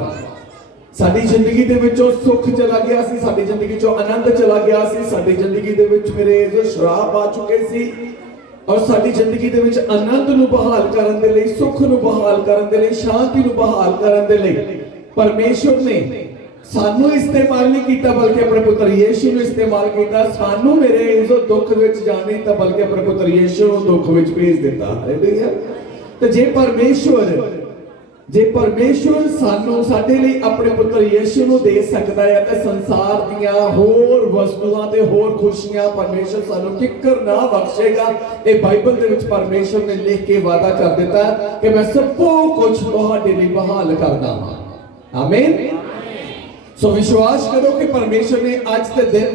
बहाल कर। साडी जिंदगी दे विचों सुख चला गया सी, साडी जिंदगी चों आनंद चला गया सी, साडी जिंदगी दे विच मेरे जो शराब आ चुके सी और साडी जिंदगी दे विच आनंद नूं बहाल करन दे लई, सुख नूं बहाल करन दे लई, शांति नूं बहाल करन दे लई परमेश्वर ने सानू इस्तेमाल नहीं किया बल्कि अपने पुत्र यीशु नूं इस्तेमाल किया। सानू मेरे जो दुख विच जाने तां बल्कि अपने पुत्र यीशु नूं दुख विच भेज दिता। हालेलुया। ते जे परमेश्वर सानू साडे लई अपने पुत्र यीशु नूं दे सकदा है ते संसार दियां होर वस्तुआं ते होर खुशियां परमेश्वर सानू किकर ना बख्शेगा। ये बाइबल दे विच परमेश्वर ने लिख के वादा कर दिता कि मैं सब कुछ तुहाडे लई बहाल करदा हां। आमीन। सो विश्वास करो कि परमेश्वर ने अज के दिन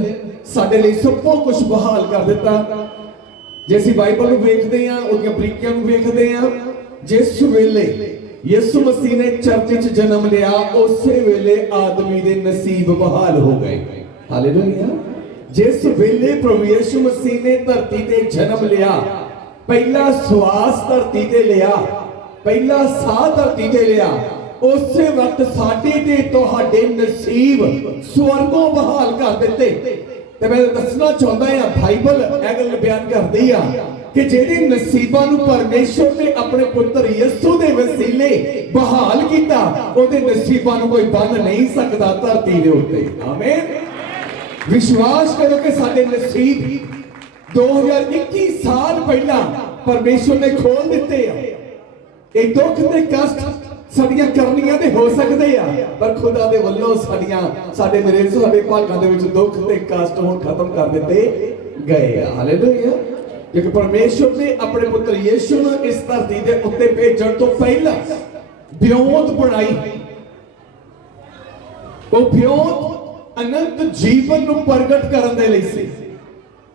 साडे लई सब कुछ बहाल कर दिता। जे असीं बाइबल नूं वेखदे हां, उहदियां बरीकियां नूं वेखदे हां, जिस वेले यीशु मसीह ने चर्च च जन्म लिया उस वेले आदमी दे नसीब बहाल हो गए। हालेलुया। जिस वेले प्रभु यीशु मसीह ने धरती ते जन्म लिया, पहला श्वास धरती ते लिया, पहला साह धरती ते लिया, उस वक्त साडे ते तुहाडे नसीब स्वर्गों बहाल कर दिते। ते मैं दसना चाहता हां बाइबल यह गल बयान करदी आ कि जेडे नसीबां नूं परमेश्वर ने अपने पुत्र यीशु दे वसीले बहाल किया, उहदे नसीबां नूं कोई बंद नहीं सकदा धरती दे उत्ते। आमीन। विश्वास करो कि साडे नसीब 2021 साल पहला परमेश्वर ने खोल दिते आ। ये दुख ते कष्ट साडियां करनियां ते हो सकदे आ, पर खुदा दे वल्लों साडे मेरे साडे भागां दे विच दुख ते कष्ट हुण खत्म कर दिते गए आ। हालेलुया। क्योंकि परमेश्वर ने अपने पुत्र यीशु नूं इस धरती दे उत्ते भेजण तो पहला ब्योंत बनाई। वो ब्योंत अनंत जीवन नूं प्रगट करन दे लई सी,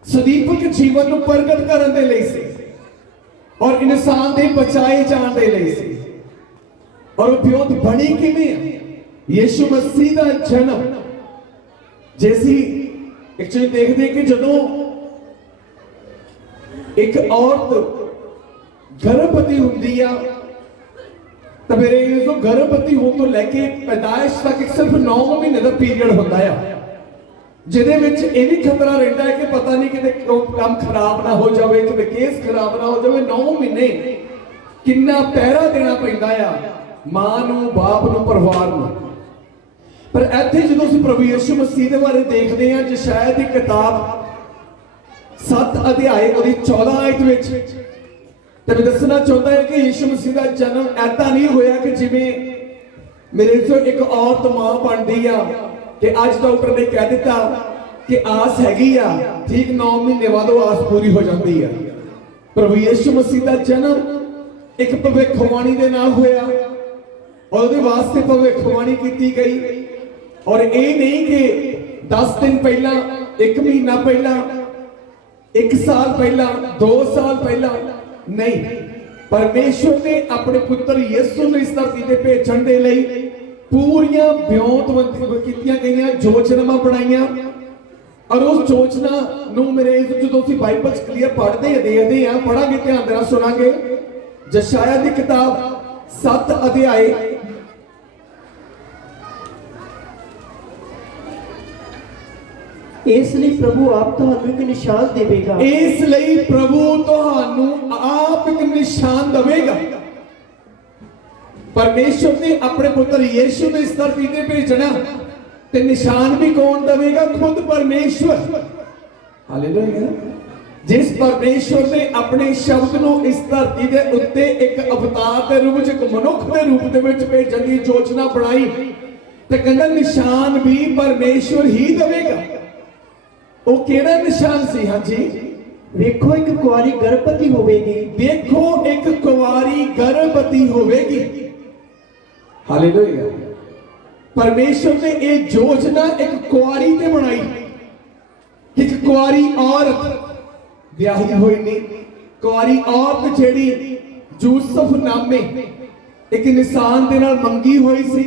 सदीपक जीवन नूं प्रगट करन दे लई सी और इंसान दे बचाए जाण दे लई सी। और वो ब्योंत बनी किवें? यीशु मसीह दा जन्म जैसी एक्चुअली देखदे कि जदों एक औरत गर्भवती हुंदी आ तो मेरे जो गर्भवती होने तो लैके पैदाइश तक एक सिर्फ 9 महीने का पीरियड होता है, जिहदे विच ये भी खतरा रहता है कि पता नहीं कि काम खराब ना हो जाए, कि केस खराब ना हो जाए। 9 महीने कितना पहरा देना पैंदा आ मां नूं, बाप नूं, परिवार नूं। पर इत्थे जदों असीं प्रभु यीशु मसीह दे बारे देखदे हां, यशायाह दी किताब 7 अध्याय 14 आयत विच ते मैं दसना चाहता है कि यीशु मसीह का जन्म ऐसा नहीं होया कि जिवें मेरे जो एक औरत मां बनती आ कि अज डॉक्टर ने कह दिता कि आस हैगी आ, ठीक 9 महीने बाद वो आस पूरी हो जाती है। प्रभु यीशु मसीह का जन्म एक भविष्यवाणी दे नाल होया और उहदे वास्ते भविष्यवाणी की गई। और ये नहीं कि 10 दिन पहला, 1 महीना पहला, 1 साल पहला, 2 साल पहला नहीं, परमेश्वर ने अपने पुत्र यीशु नूं इस धरती ते भेजण दे लई पूरियां ब्योंत कीतियां गईयां, योजनावां बनाईयां। और उस योजना नूं मेरे जदों असीं बाइबल च क्लीयर पढ़दे देखदे आ, पढ़ांगे, ध्यान दे नाल सुणांगे। यशायाह दी किताब 7 अध्याय इसलिए प्रभु आप तुहानू एक निशान देवेगा। इसलिए प्रभु तुहानू आप एक निशान देवेगा। परमेश्वर ने अपने पुत्र यीशु ने इस धरती पे भेजना, ते निशान भी कौन देवेगा? खुद परमेश्वर। हालेलुया। जिस परमेश्वर ने अपने शब्द नूं इस धरती दे उत्ते एक अवतार के रूप च, एक मनुख के रूप दे विच भेजण दी योजना बनाई, ते कहंदा निशान भी परमेश्वर ही देवेगा। वो केड़ा निशान सी? हाँ जी, वेखो एक कुआरी गर्भवती होवेगी। देखो एक कुआरी गर्भवती होवेगी। हालेलुया। परमेश्वर ने ये योजना एक कुआरी ते बनाई, एक कुआरी औरत ब्याही हुई नहीं, कुआरी औरत जेड़ी यूसुफ नामे एक इंसान दे नाल मंगी हुई सी,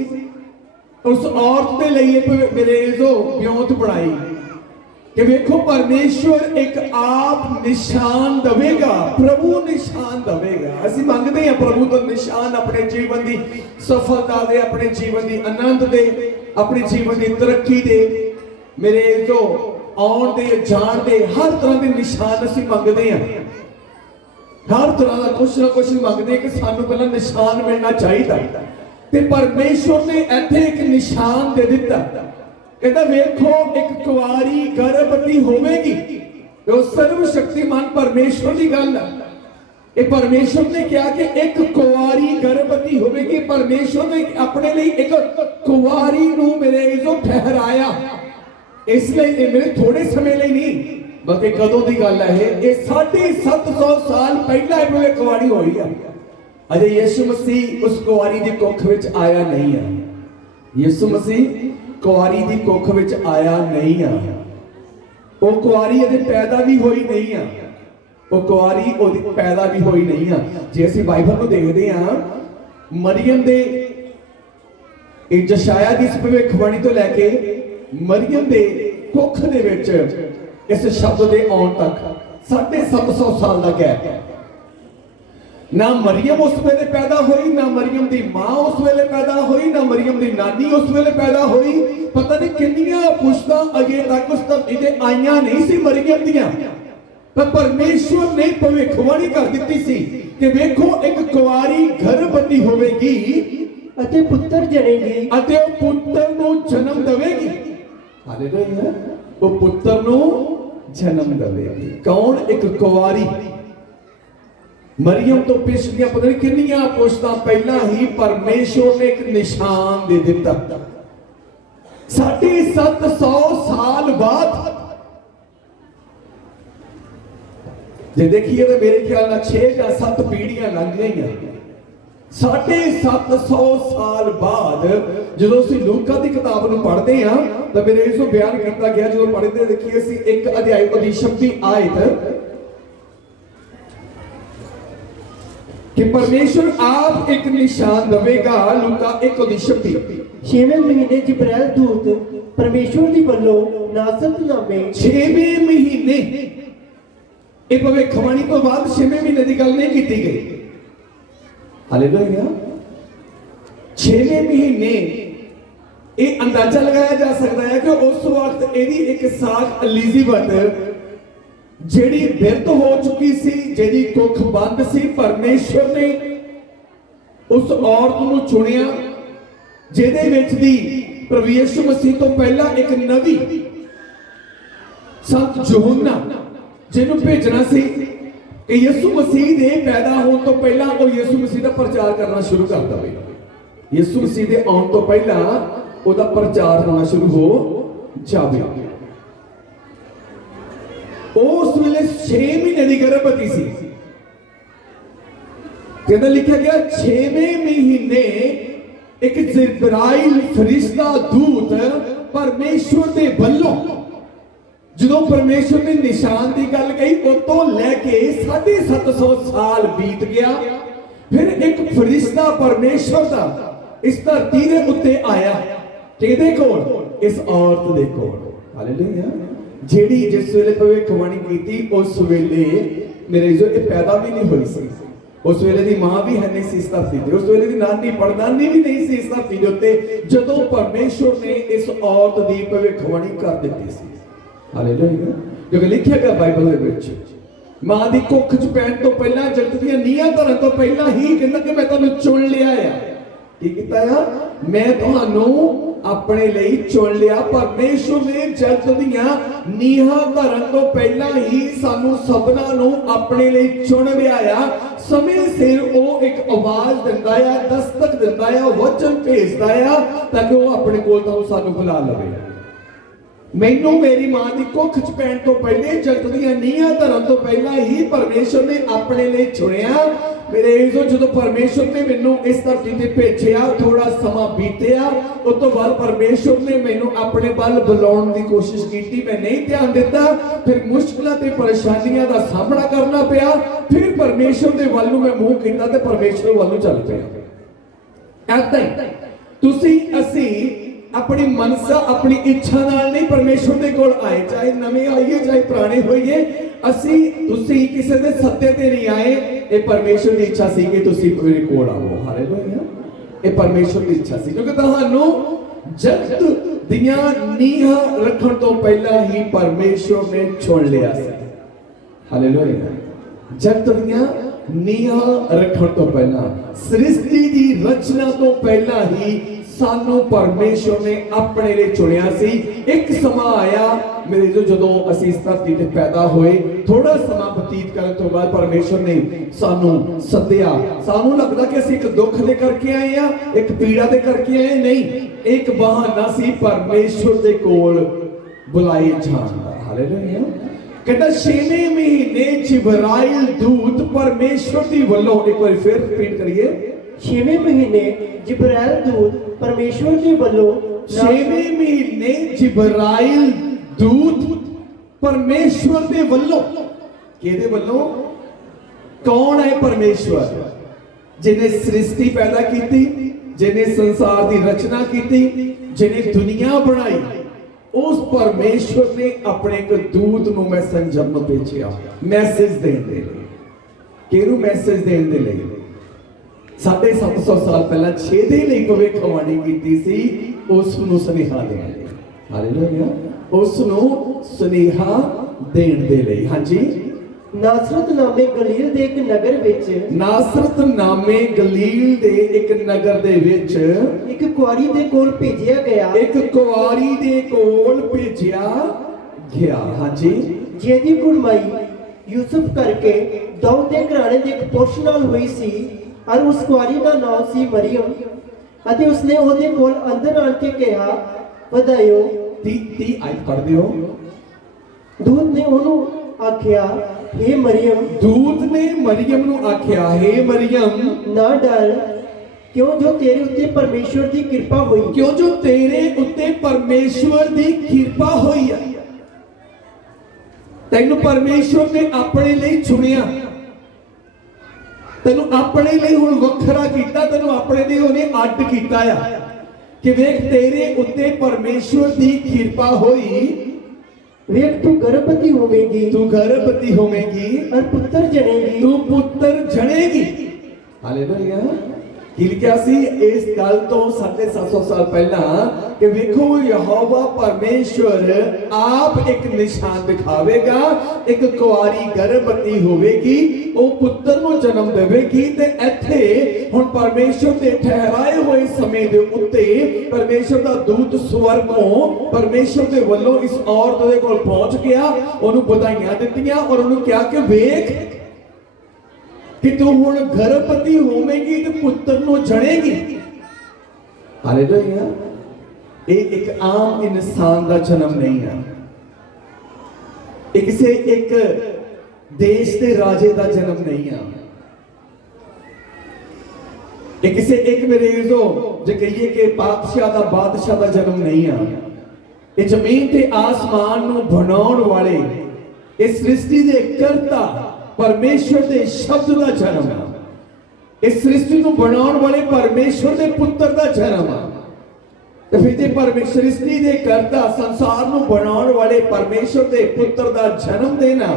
उस औरत दे लिए मेरे जो ब्योंत बनाई। कि वेखो परमेश्वर एक आप निशान देगा, प्रभु निशान देगा। असं मंगते हैं प्रभु तो निशान अपने जीवन की सफलता दे, अपने जीवन की आनंद दे, अपने जीवन की तरक्की दे, मेरे जो आउण दे जान दे, हर तरह के निशान असं मंगते हैं। हर तरह का कुछ ना कुछ मंगते हैं कि सानू पहला निशान मिलना चाहिए। ते परमेश्वर ने इत्थे एक निशान दे दिता, कहता वेखो एक कुआरी गर्भवती होवेगी। तो सर्वशक्तिमान परमेश्वर की गल है। ये परमेश्वर ने कहा कि एक कुआरी गर्भवती होवेगी। परमेश्वर ने अपने लिए एक कुआरी नूं मेरे इजो ठहराया, इसलिए मेरे थोड़े समय लिए नहीं बल्कि कदों की गल है, ये 750 साल पहला ये कुआरी हुई है। अजे यीशु मसीह उस कुआरी की कुख विच आया नहीं है। यीशु मसीह कुआरी की कुख विच आया नहीं है। वो कुआरी अजे पैदा भी हुई नहीं है। वो कुआरी पैदा भी हुई नहीं है। जे असीं बाइबल को देखते हैं, मरियम दे जशाया की इस भविष्यवाणी तो लैके मरियम दे कुख दे विच इस शब्द के आउण तक 750 साल का गैप है। ना मरियम उस वेले पैदा हुई, ना मरियम की मां उस वेले पैदा हुई, ना मरियम की नानी उस वेले पैदा हुई। पता नहीं कितनियां पुश्तां अजे तक उस धरती ते आईयां नहीं सी मरियम दियां, पर परमेश्वर ने भविष्यवाणी कर दी सी कि वेखो एक कुआरी गर्भवती होवेगी अते पुत्र जनेगी, अते वो पुत्र नूं जन्म देवेगी। हालेलुया, वो पुत्र नूं जन्म देवेगी। कौन? एक कुआरी। मरियम तो पिछलियां पता नहीं कितनियां पुश्तां पहला ही परमेश्वर ने एक निशान दे दिता। 750 साल बाद जे देखिए तो मेरे ख्याल में 6 या 7 पीढ़ियां लंघ गई। 750 साल बाद जो असीं लूका की किताब नूं पढ़ते हैं तो मेरे इसो बयान किया गया, जो पढ़ते देखिए असीं एक अध्याय दी 26 आयत कि परमेश्वर आप एक निशान देगा। लूका 1:26। 6वें महीने जिब्राइल दूत परमेश्वर दी वल्लों नासरत नामे 6वें महीने, ये भविष्यवाणी तो बाद 6वें महीने की गल नहीं की गई। हालेलुया, 6वें महीने ये अंदाजा लगाया जा सकता है कि उस वक्त एदी एक साख एलिजाबेथ जेड़ी बिरत हो चुकी सी, जेदी कुख बंद सी, परमेश्वर ने उस औरत नूं चुनिया जेदे विच दी प्रभु यीशु मसीह तो पहला एक नबी संत यूहन्ना जिन्हों भेजना सी कि यीशु मसीह दे पैदा होने तो पहला वो यीशु मसीह का प्रचार करना शुरू कर दे। यीशु मसीह दे आउण तो पहला उसका प्रचार होना शुरू हो जाए। उस वेले 6 महीने की गर्भवती सी। कहता लिखा गया 6वें महीने एक जिब्राइल फरिश्ता दूत परमेश्वर दे वल्लों जो परमेश्वर ने निशान की गल कही उतो लैके 750 साल बीत गया। फिर एक फरिश्ता परमेश्वर का इस धरती के उत्ते आया, किहदे कोल? इस औरत दे कोल। हालेलुया, जेड़ी जिस वेले भविष्यवाणी की उस वेले मेरे जो पैदा भी नहीं हुई सी। उस वेले दी मां भी है नहीं सी इस धरती ते, उस वेले दी नानी पड़दानी भी नहीं सी इस धरती दे उत्ते जदों परमेश्वर ने इस औरत दी भविष्यवाणी कर दी सी। हालेलुया, क्योंकि लिखा गया बाइबल दे विच मां दी कुख च पैण तो पहला जगत दी नीहां धरन तो पहला ही कहंदा कि मैं तुहानूं चुन लिया है। की कीता है? मैं तुहानूं अपने लिए चुन लिया। परमेश्वर ने जगत दीयां नीहां धरन तो पहला ही सानू सबना नूं अपने लिए चुन लिया। समय सिर वो एक आवाज दिंदा है, दस्तक दिंदा है, वचन भेजदा है ताकि वो अपने कोल तुहानूं सानू बुला लवे। मैनू मेरी मां की कुख च पैण तो पहले जगत दीयां नीहां धरन तो पहला ही परमेश्वर ने अपने लिए चुनिया। मेरे जो परमेश्वर ने मैनू इस धरती ते भेजिया, थोड़ा समा बीतिया, उस तो बाद परमेश्वर ने मैनू अपने वल बुलाउण की कोशिश की, मैं नहीं ध्यान दिता। फिर मुश्किलों ते परेशानियों का सामना करना पिया। फिर परमेश्वर के वल नूं मैं मूँह कीता ते परमेश्वर वल नूं चल पिया। ऐदां ही तुसीं असीं अपनी मनसा अपनी इच्छा नाल नहीं परमेश्वर दे कोल आए, चाहे नवे आइए चाहे पुराने होइए, असी तुसी किसी दे सत्ते ते नहीं आए। ये परमेश्वर की इच्छा सी कि तुसी मेरे कोल आओ। हालेलुया, ये परमेश्वर की इच्छा सी, क्योंकि तुहानू जगत दियां नीहां रखण तो पहला ही परमेश्वर ने चुन लिया सी। हालेलुया, जगत दियां नीहां रखण तो पहला, सृष्टि की रचना तो पहला ही सानू परमेश्वर ने अपने लिए चुनिया सी। एक समा आया मेरे जो असी इस धरती ते पैदा हुए, थोड़ा समा बतीत करने तो बाद परमेश्वर ने सानू सद्दिया। सानू लगदा कि असी एक दुख दे करके आए आ, एक पीड़ा दे करके आए, नहीं, एक बहाना सी परमेश्वर दे कोल बुलाए जाण दा। हालेलुया, कहता 6वें महीने जिब्राइल दूत परमेश्वर दी वल्लों, एक बार फिर रिपीट करिए, 6वें महीने जिब्राइल दूत परमेश्वर के वल्लों 6वें महीने जिब्राइल दूत परमेश्वर दे वल्लों, किहदे वल्लों? कौन है परमेश्वर? जिन्हें सृष्टि पैदा की, जिन्हें संसार की रचना की, जिन्हें दुनिया बनाई, उस परमेश्वर ने अपने एक दूत नूं मैसेंजर नूं भेजिया मैसेज देण दे लई। किहनूं मैसेज देण दे लई? 750 साल पहला 6 दे लई भविष्यवाणी कीती सी, उस नूं सुनेहा देण लई। हालेलुया, उस नूं सुनेहा देण दे लई। हाँ जी, नासरत नामे गलील दे एक नगर विच, नासरत नामे गलील दे एक नगर दे विच एक कुआरी दे कोल भेजिया गया, एक कुआरी दे कोल भेजिया गया। हाँ जी, जेदी कुड़माई यूसुफ करके दाऊद दे घराने दे एक पुरुष नाल हुई सी, और उस कुआरी दा नाम सी मरियम, अते उसने ओदे कोल अंदर आण के कहा, वधायो। 30 आयत पढ़ दियो। दूत ने ओनू आख्या, हे मरियम, दूत ने मरियम नूं आख्या, हे मरियम, ना डर, क्यों जो तेरे उत्ते परमेश्वर दी कृपा हुई, क्यों जो तेरे उत्ते परमेश्वर दी कृपा हुई है। तैनू परमेश्वर ने अपने लिए चुनिया, तैनू अपने लिए हुण वखरा कीता, तैनू अपने लिए उन्हें अड्ड कीता आ कि वेख तेरे उत्ते परमेश्वर दी कृपा होई, वेख तू गर्भवती होवेगी, तू गर्भवती होवेगी और पुत्र जनेगी, तू पुत्र जनेगी। हालेलुया, की लिखिया सी इस गल तो 750 साल पहला कि वेखो यहोवा परमेश्वर आप एक निशान दिखावेगा, एक कुआरी गर्भवती होवेगी, वो पुत्र नूं जन्म देवेगी। ते इत्थे हुण परमेश्वर दे ठहराए हुए समय दे उत्ते परमेश्वर दा दूत स्वर्गों परमेश्वर दे वल्लों इस औरत दे कोल पहुंच गया, ओनूं बधाइयां दित्तियां और ओनूं कहा कि वेख कि तू हुण गर्भवती होवेगी ते पुत्र नूं जणेगी। हालेलुया, ये एक आम इंसान का जन्म नहीं है, ये किसी एक देश के राजे का जन्म नहीं है, ये किसी एक मरीजो जो कहिए कि बादशाह का जन्म नहीं है। ये जमीन ते आसमान नूं बनाउण वाले इस सृष्टि दे करता परमेश्वर दे शब्द का जन्म है। इस सृष्टि को बनाने वाले परमेश्वर दे पुत्र का जन्म है। तो फिर जे परमेश्वर सृष्टि दे करता संसार को बनाने वाले परमेश्वर दे पुत्र का जन्म देना,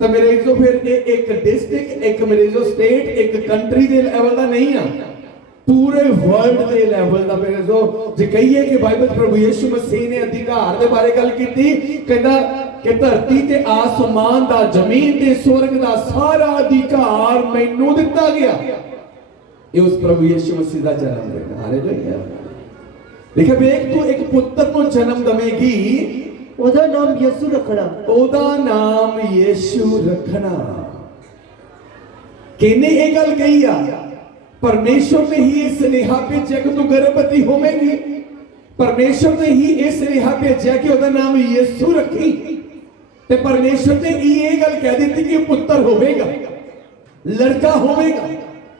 तो मेरे जो फिर एक डिस्ट्रिक्ट, एक मेरे जो स्टेट, एक कंट्री दे लेवल का नहीं है, पूरे वर्ल्ड दे लेवल का। मेरे जो कहिए कि बाइबल प्रभु यीशु मसीह ने अधिकार के बारे गल की कहता कि धरती ते आसमान दा, जमीन ते स्वर्ग दा सारा अधिकार मैनू दिता गया। ये उस प्रभु यीशु मसीह दा जन्म देना। हालेलुया, लिखा वेख तू एक पुत्र को जन्म देवेगी, ओदा नाम यीशु रखना, ओदा नाम यीशु रखना। किने ये गल कही आ? परमेश्वर ने ही इस स्नेहा भेजा कि तू गर्भवती होवेगी, परमेश्वर ने ही इस स्नेहा भेजा कि ओदा नाम यीशु रखी, ते परमेश्वर ने ये गल कह दी कि पुत्र होवेगा, लड़का होवेगा,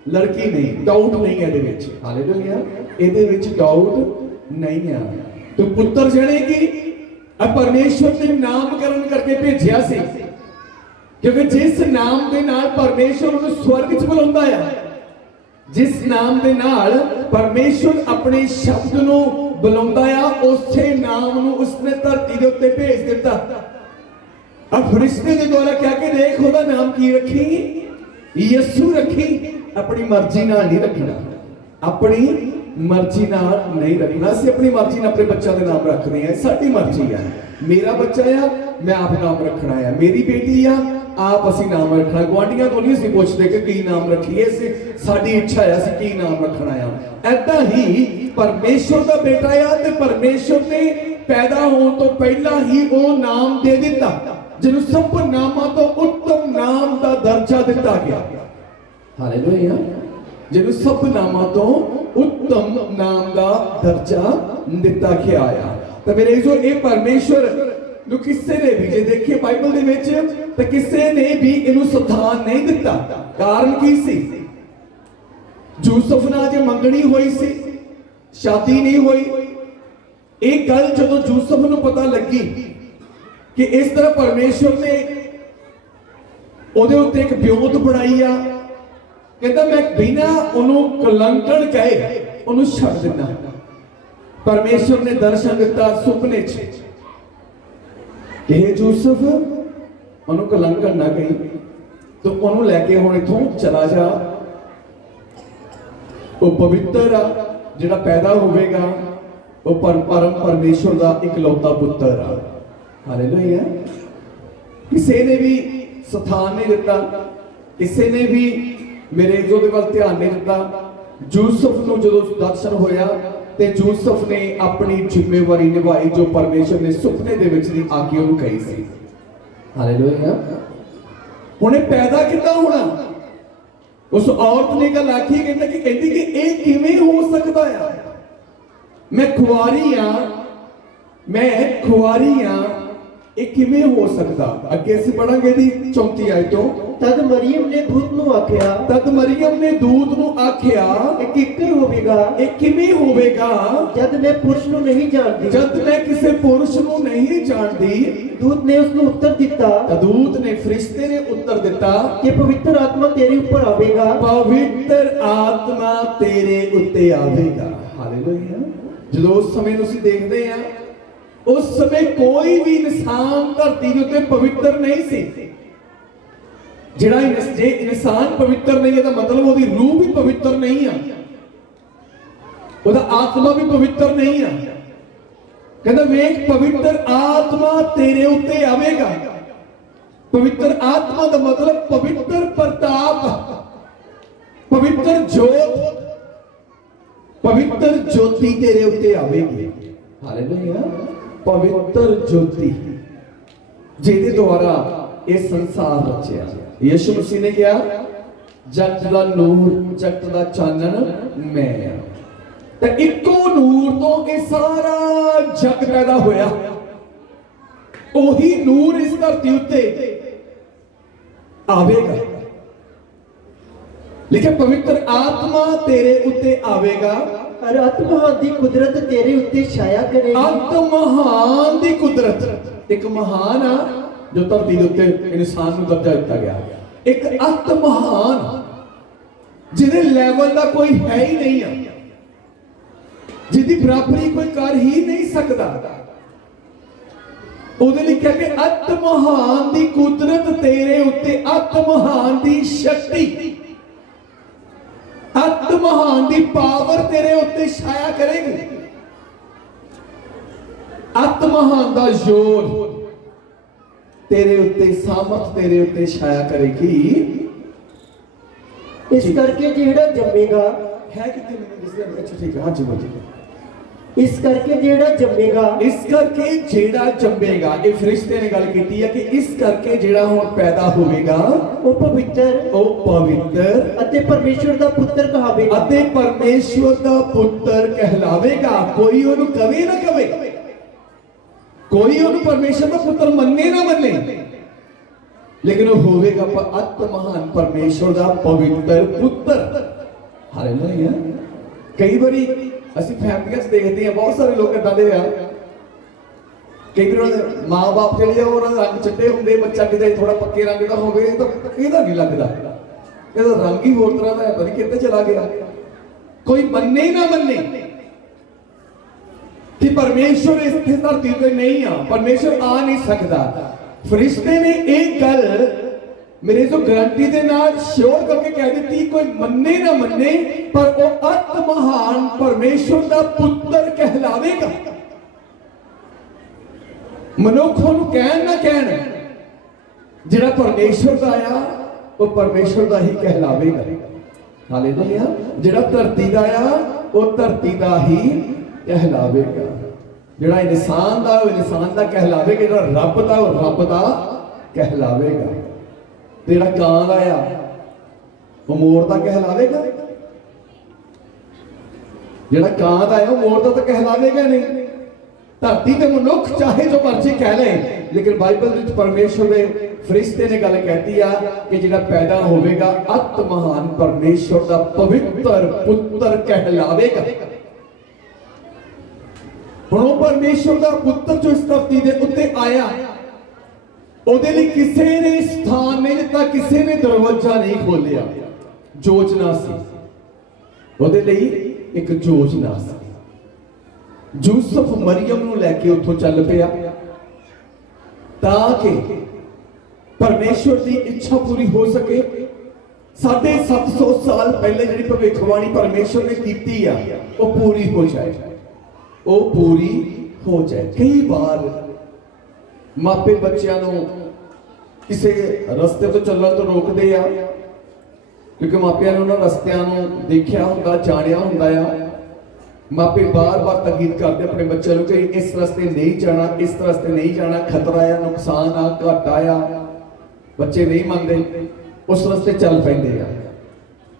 लड़की नहीं। डाउट नहीं है इहदे विच। हालेलुया, इहदे विच डाउट नहीं है। तू पुत्र जणेगी, अब परमेश्वर ने नामकरण करके भेजिया सी, क्योंकि जिस नाम के नाल परमेश्वर उन्हें स्वर्ग च बुलाउंदा है, जिस नाम के नाल परमेश्वर अपने शब्द नूं ਬੁਲਾਉਂਦਾ ਆ ਉਸੇ ਨਾਮ ਨੂੰ ਉਸਨੇ ਧਰਤੀ ਦੇ ਉੱਤੇ ਭੇਜ ਦਿੱਤਾ। ਆ ਫਰਿਸ਼ਤੇ ਦੇ ਦੁਆਰਾ ਕਿਹਾ ਕਿ ਦੇਖ ਉਹਦਾ ਨਾਮ ਕੀ ਰੱਖੀ, ਯਿਸੂ ਰੱਖੀ। ਆਪਣੀ ਮਰਜ਼ੀ ਨਾਲ ਨਹੀਂ ਰੱਖਣਾ, ਆਪਣੀ ਮਰਜ਼ੀ ਨਾਲ ਨਹੀਂ ਰੱਖਣਾ। ਅਸੀਂ ਆਪਣੀ ਮਰਜ਼ੀ ਨਾਲ ਆਪਣੇ ਬੱਚਿਆਂ ਦੇ ਨਾਮ ਰੱਖਦੇ ਆ, ਸਾਡੀ ਮਰਜ਼ੀ ਆ। ਮੇਰਾ ਬੱਚਾ ਆ, ਮੈਂ ਆਪ ਨਾਮ ਰੱਖਣਾ ਆ। ਮੇਰੀ ਬੇਟੀ ਆ, ਆਪ ਅਸੀਂ ਨਾਮ ਰੱਖਣਾ। ਗੁਆਂਢੀਆਂ ਤੋਂ ਨਹੀਂ ਅਸੀਂ ਪੁੱਛਦੇ ਕਿ ਕੀ ਨਾਮ ਰੱਖੀਏ, ਸਾਡੀ ਇੱਛਾ ਆ ਅਸੀਂ ਕੀ ਨਾਮ ਰੱਖਣਾ ਆ। ਐਦਾਂ ਹੀ ਪਰਮੇਸ਼ਵਰ ਦਾ ਬੇਟਾ ਆ ਤੇ ਪਰਮੇਸ਼ਵਰ ਨੇ ਪੈਦਾ ਹੋਣ ਤੋਂ ਪਹਿਲਾਂ ਹੀ ਉਹ ਨਾਮ ਦੇ ਦਿੱਤਾ ਜਿਹਨੂੰ ਸਭ ਨਾਮਾਂ ਤੋਂ ਉੱਤਮ ਨਾਮ ਦਾ ਦਰਜਾ ਦਿੱਤਾ ਗਿਆ। ਹਾਲੇਲੂਇਆ। ਜਿਹਨੂੰ ਸਭ ਨਾਮਾਂ ਤੋਂ ਉੱਤਮ ਨਾਮ ਦਾ ਦਰਜਾ ਦਿੱਤਾ ਗਿਆ ਆ। ਤਾਂ ਮੇਰੇ ਜੋ ਇਹ ਪਰਮੇਸ਼ਵਰ ਨੂੰ ਕਿਸੇ ਨੇ ਵੀ, ਜੇ ਦੇਖੀਏ ਬਾਈਬਲ ਦੇ ਵਿੱਚ, ਤਾਂ ਕਿਸੇ ਨੇ ਵੀ ਇਹਨੂੰ ਸਥਾਨ ਨਹੀਂ ਦਿੱਤਾ। ਕਾਰਨ ਕੀ ਸੀ? ਯੂਸਫ ਨਾਲ ਜੇ ਮੰਗਣੀ ਹੋਈ ਸੀ, ਸ਼ਾਦੀ ਨਹੀਂ ਹੋਈ। ਇਹ ਗੱਲ ਜਦੋਂ ਯੂਸਫ ਨੂੰ ਪਤਾ ਲੱਗੀ ਕਿ ਇਸ ਤਰ੍ਹਾਂ ਪਰਮੇਸ਼ਵਰ ਨੇ ਉਹਦੇ ਉੱਤੇ ਇੱਕ ਬਿਉਂਤ ਬਣਾਈ ਆ, ਕਹਿੰਦਾ ਮੈਂ ਬਿਨਾਂ ਉਹਨੂੰ ਕਲੰਕਣ ਕਹੇ ਉਹਨੂੰ ਛੱਡ ਦਿੰਦਾ। ਪਰਮੇਸ਼ਵਰ ਨੇ ਦਰਸ਼ਨ ਦਿੱਤਾ ਸੁਪਨੇ 'ਚ ਕਿ ਯੂਸਫ ਉਹਨੂੰ ਕਲੰਕਣ ਨਾ ਕਹੀ, ਤੂੰ ਉਹਨੂੰ ਲੈ ਕੇ ਹੁਣ ਇੱਥੋਂ ਚਲਾ ਜਾ। ਉਹ ਪਵਿੱਤਰ ਆ, ਜਿਹੜਾ ਪੈਦਾ ਹੋਵੇਗਾ ਉਹ ਪਰਮ ਪਰਮੇਸ਼ਵਰ ਦਾ ਇਕਲੌਤਾ ਪੁੱਤਰ ਆ। ਹਾਲੇਲੂਇਆ। ਕਿਸੇ ਨੇ ਵੀ ਸਥਾਨ ਨਹੀਂ ਦਿੱਤਾ, ਕਿਸੇ ਨੇ ਵੀ ਮੇਰੇ ਦੇ ਵੱਲ ਧਿਆਨ ਨਹੀਂ ਦਿੱਤਾ। ਯੂਸਫ ਨੂੰ ਜਦੋਂ ਦਰਸ਼ਨ ਹੋਇਆ ਤੇ ਯੂਸਫ ਨੇ ਆਪਣੀ ਜ਼ਿੰਮੇਵਾਰੀ ਨਿਭਾਈ ਜੋ ਪਰਮੇਸ਼ਵਰ ਨੇ ਸੁਪਨੇ ਦੇ ਵਿੱਚ ਦੀ ਆ ਕੇ ਉਹਨੂੰ ਕਹੀ ਸੀ। ਹਾਲੇਲੂਇਆ। ਹੁਣ ਇਹ ਪੈਦਾ ਕਿੱਦਾਂ ਹੋਣਾ? ਉਸ ਔਰਤ ਨੇ ਗੱਲ ਆਖੀ, ਕਹਿੰਦੀ ਕਿ ਇਹ ਕਿਵੇਂ ਹੋ ਸਕਦਾ ਆ? ਮੈਂ ਖੁਆਰੀ ਆ, ਇਹ ਕਿਵੇਂ ਹੋ ਸਕਦਾ? ਅੱਗੇ ਅਸੀਂ ਪੜਾਂਗੇ ਦੀ 34 ਆਇਤ ਤੋਂ। ਤਦ ਮਰੀਮ ਨੇ ਦੂਤ ਨੂੰ ਆਖਿਆ ਇਹ ਕਿੱਕਰ ਹੋਵੇਗਾ, ਇਹ ਕਿਵੇਂ ਹੋਵੇਗਾ ਜਦ ਮੈਂ ਪੁਰਸ਼ ਨੂੰ ਨਹੀਂ ਜਾਣਦੀ, ਜਦ ਮੈਂ ਕਿਸੇ ਪੁਰਸ਼ ਨੂੰ ਨਹੀਂ ਜਾਣਦੀ। ਦੂਤ ਨੇ ਉਸ ਨੂੰ ਉੱਤਰ ਦਿੱਤਾ, ਦੂਤ ਨੇ, ਫਰਿਸ਼ਤੇ ਨੇ ਉੱਤਰ ਦਿੱਤਾ ਕਿ ਪਵਿੱਤਰ ਆਤਮਾ ਤੇਰੇ ਉੱਪਰ ਆਵੇਗਾ, ਪਵਿੱਤਰ ਆਤਮਾ ਤੇਰੇ ਉੱਤੇ ਆਵੇਗਾ। ਹਾਲੇਲੂਇਆ। ਜਦੋਂ ਉਸ ਸਮੇਂ ਨੂੰ ਅਸੀਂ ਦੇਖਦੇ ਆ, ਉਸ ਸਮੇਂ ਕੋਈ ਵੀ ਇਨਸਾਨ ਧਰਤੀ ਦੇ ਉੱਤੇ ਪਵਿੱਤਰ ਨਹੀਂ ਸੀ। ਜਿਹੜਾ ਜੇ ਇਨਸਾਨ ਪਵਿੱਤਰ ਨਹੀਂ ਹੈ ਤਾਂ ਮਤਲਬ ਉਹਦੀ ਰੂਹ ਵੀ ਪਵਿੱਤਰ ਨਹੀਂ ਆ, ਉਹਦਾ ਆਤਮਾ ਵੀ ਪਵਿੱਤਰ ਨਹੀਂ ਆ। ਕਹਿੰਦਾ ਵੇਖ ਪਵਿੱਤਰ ਆਤਮਾ ਤੇਰੇ ਉੱਤੇ ਆਵੇਗਾ। ਪਵਿੱਤਰ ਆਤਮਾ ਦਾ ਮਤਲਬ ਪਵਿੱਤਰ ਪ੍ਰਤਾਪ, ਪਵਿੱਤਰ ਜੋਤ, ਪਵਿੱਤਰ ਜੋਤੀ ਤੇਰੇ ਉੱਤੇ ਆਵੇਗੀ। ਹਾਲੇਲੂਇਆ। ਪਵਿੱਤਰ ਜੋਤੀ ਜਿਹਦੇ ਦੁਆਰਾ ਇਹ ਸੰਸਾਰ ਰਚਿਆ। ਯਿਸੂ ਮਸੀਹ ਨੇ ਕਿਹਾ ਜਗਤ ਦਾ ਨੂਰ, ਜਗਤ ਦਾ ਚਾਨਣ ਮੈਂ ਆ। ਤਾਂ ਇੱਕੋ ਨੂਰ ਤੋਂ ਇਹ ਸਾਰਾ ਜਗ ਪੈਦਾ ਹੋਇਆ। ਉਹੀ ਨੂਰ ਇਸ ਧਰਤੀ ਉੱਤੇ ਆਵੇਗਾ। ਲਿਖਿਆ ਪਵਿੱਤਰ ਆਤਮਾ ਤੇਰੇ ਉੱਤੇ ਆਵੇਗਾ ਔਰ ਅਤਮਹਾਨ ਦੀ ਕੁਦਰਤ ਤੇਰੇ ਉੱਤੇ ਛਾਇਆ ਕਰੇਗੀ। ਅਤਮਹਾਨ ਦੀ ਕੁਦਰਤ, ਇੱਕ ਮਹਾਨ ਆ ਜੋ ਧਰਤੀ ਦੇ ਉੱਤੇ ਇਨਸਾਨ ਨੂੰ ਦਰਜਾ ਦਿੱਤਾ ਗਿਆ। ਇੱਕ ਅਤਮਹਾਨ ਜਿਹਦੇ ਲੈਵਲ ਦਾ ਕੋਈ ਹੈ ਹੀ ਨਹੀਂ ਆ, ਜਿਹਦੀ ਬਰਾਬਰੀ ਕੋਈ ਕਰ ਹੀ ਨਹੀਂ ਸਕਦਾ। ਉਹਦੇ ਲਿਖਿਆ ਕਿ ਅਤਮਹਾਨ ਦੀ ਕੁਦਰਤ ਤੇਰੇ ਉੱਤੇ, ਅਤਮਹਾਨ ਦੀ ਸ਼ਕਤੀ, ਅਤਮਹਾਨ ਦੀ ਪਾਵਰ ਤੇਰੇ ਉੱਤੇ ਛਾਇਆ ਕਰੇਗੀ। ਅਤਮਹਾਨ ਦਾ ਜ਼ੋਰ ਤੇਰੇ ਉੱਤੇ, ਸਾਮਰਥ ਤੇਰੇ ਉੱਤੇ ਛਾਇਆ ਕਰੇਗੀ। ਇਸ ਕਰਕੇ ਜਿਹੜਾ ਜੰਮੇਗਾ ਹੈ ਕਿਤੇ ਮੈਨੂੰ ਦਿਸਦਾ ਨਹੀਂ। ਅੱਛਾ ਠੀਕ ਹੈ, ਹਾਂਜੀ ਬੋਲੀ। ਇਸ ਕਰਕੇ ਜਿਹੜਾ ਜੰਮੇਗਾ, ਇਸ ਕਰਕੇ ਜਿਹੜਾ ਜੰਮੇਗਾ, ਇਹ ਫਰਿਸ਼ਤੇ ਨੇ ਗੱਲ ਕੀਤੀ ਹੈ ਕਿ ਇਸ ਕਰਕੇ ਜਿਹੜਾ ਹੁਣ ਪੈਦਾ ਹੋਵੇਗਾ ਉਹ ਪਵਿੱਤਰ ਅਤੇ ਪਰਮੇਸ਼ਵਰ ਦਾ ਪੁੱਤਰ ਕਹਾਵੇਗਾ। ਅਤੇ ਪਰਮੇਸ਼ਵਰ ਦਾ ਪੁੱਤਰ ਕਹਿਲਾਵੇਗਾ। ਕੋਈ ਉਹਨੂੰ ਕਵੇ ਨਾ ਕਵੇ, ਕੋਈ ਉਹਨੂੰ ਪਰਮੇਸ਼ਵਰ ਦਾ ਪੁੱਤਰ ਮੰਨੇ ਨਾ ਮੰਨੇ, ਲੇਕਿਨ ਉਹ ਹੋਵੇਗਾ ਅਤਮਹਾਨ ਪਰਮੇਸ਼ਵਰ ਦਾ ਪਵਿੱਤਰ ਪੁੱਤਰ। ਹਾਲੇਲੂਇਆ। ਕਈ ਵਾਰੀ ਅਸੀਂ ਫੈਮਲੀਆਂ 'ਚ ਦੇਖਦੇ ਹਾਂ, ਬਹੁਤ ਸਾਰੇ ਲੋਕ ਏਦਾਂ ਦੇ ਆ, ਕਈ ਵਾਰ ਮਾਂ-ਬਾਪ ਜਿਹੜੇ ਆ ਉਹਨਾਂ ਦੇ ਰੰਗ ਚਿੱਟੇ ਹੁੰਦੇ, ਬੱਚਾ ਕਿਤੇ ਥੋੜਾ ਪੱਕੇ ਰੰਗ ਦਾ ਹੋਵੇ ਤਾਂ ਇਹਦਾ ਨਹੀਂ ਲੱਗਦਾ, ਇਹਦਾ ਰੰਗ ਹੀ ਹੋਰ ਤਰ੍ਹਾਂ ਦਾ ਹੈ, ਪਤਾ ਨਹੀਂ ਕਿੱਥੇ ਚਲਾ ਗਿਆ। ਕੋਈ ਮੰਨੇ ਨਾ ਮੰਨੇ, कि परमेश्वर इस धरती पे नहीं आ, परमेश्वर आ नहीं सकता। फरिश्ते ने एक गल मेरे जो गारंटी के नाल श्योर करके कह दी, कोई मन्ने ना मन्ने पर वो अत महान परमेश्वर का पुत्र कहलावेगा। मनुख नूं कहन ना कहन, जिहड़ा परमेश्वर का आया वो परमेश्वर का ही कहलावेगा। हालेलुया। जिहड़ा धरती का आया वो धरती का ही कहलावेगा। जिहड़ा इंसान का वो इंसान का कहलावेगा, जिहड़ा रब का वो रब का कहलावेगा। जिहड़ा कां दा आया वो मोर का कहलावेगा। जिहड़ा कां दा आया वो मोर का तो कहलावेगा नहीं। धरती के मनुख चाहे जो मर्जी कह ले, लेकिन बाइबल विच परमेश्वर दे फरिश्ते ने गल कहती आ कि जिहड़ा पैदा होवेगा अत महान परमेश्वर का पवित्र पुत्र कहलावेगा। हुण परमेश्वर का पुत्र जो इस धरती दे उत्ते आया, ਉਹਦੇ ਲਈ ਕਿਸੇ ਨੇ ਸਥਾਨ ਨਹੀਂ ਦਿੱਤਾ, ਕਿਸੇ ਨੇ ਦਰਵਾਜ਼ਾ ਨਹੀਂ ਖੋਲਿਆ। ਯੋਜਨਾ ਸੀ ਉਹਦੇ ਲਈ, ਇੱਕ ਯੋਜਨਾ ਸੀ। ਯੂਸਫ ਮਰੀਮ ਨੂੰ ਲੈ ਕੇ ਉੱਥੋਂ ਚੱਲ ਪਿਆ ਤਾਂ ਕਿ ਪਰਮੇਸ਼ਵਰ ਦੀ ਇੱਛਾ ਪੂਰੀ ਹੋ ਸਕੇ। 750 ਸਾਲ ਪਹਿਲੇ ਜਿਹੜੀ ਭਵਿੱਖਬਾਣੀ ਪਰਮੇਸ਼ਵਰ ਨੇ ਕੀਤੀ ਆ ਉਹ ਪੂਰੀ ਹੋ ਜਾਏ, ਉਹ ਪੂਰੀ ਹੋ ਜਾਏ। ਕਈ ਵਾਰ ਮਾਪੇ ਬੱਚਿਆਂ ਨੂੰ ਕਿਸੇ ਰਸਤੇ ਤੋਂ ਚੱਲਣ ਤੋਂ ਰੋਕਦੇ ਆ, ਕਿਉਂਕਿ ਮਾਪਿਆਂ ਨੇ ਉਹਨਾਂ ਰਸਤਿਆਂ ਨੂੰ ਦੇਖਿਆ ਹੁੰਦਾ, ਜਾਣਿਆ ਹੁੰਦਾ ਆ। ਮਾਪੇ ਬਾਰ-ਬਾਰ ਤਾਕੀਦ ਕਰਦੇ ਆਪਣੇ ਬੱਚਿਆਂ ਨੂੰ ਕਿ ਇਸ ਰਸਤੇ ਨਹੀਂ ਜਾਣਾ, ਇਸ ਰਸਤੇ ਨਹੀਂ ਜਾਣਾ, ਖਤਰਾ ਆ, ਨੁਕਸਾਨ ਆ, ਘਾਟਾ ਆ। ਬੱਚੇ ਨਹੀਂ ਮੰਨਦੇ, ਉਸ ਰਸਤੇ ਚੱਲ ਪੈਂਦੇ ਆ।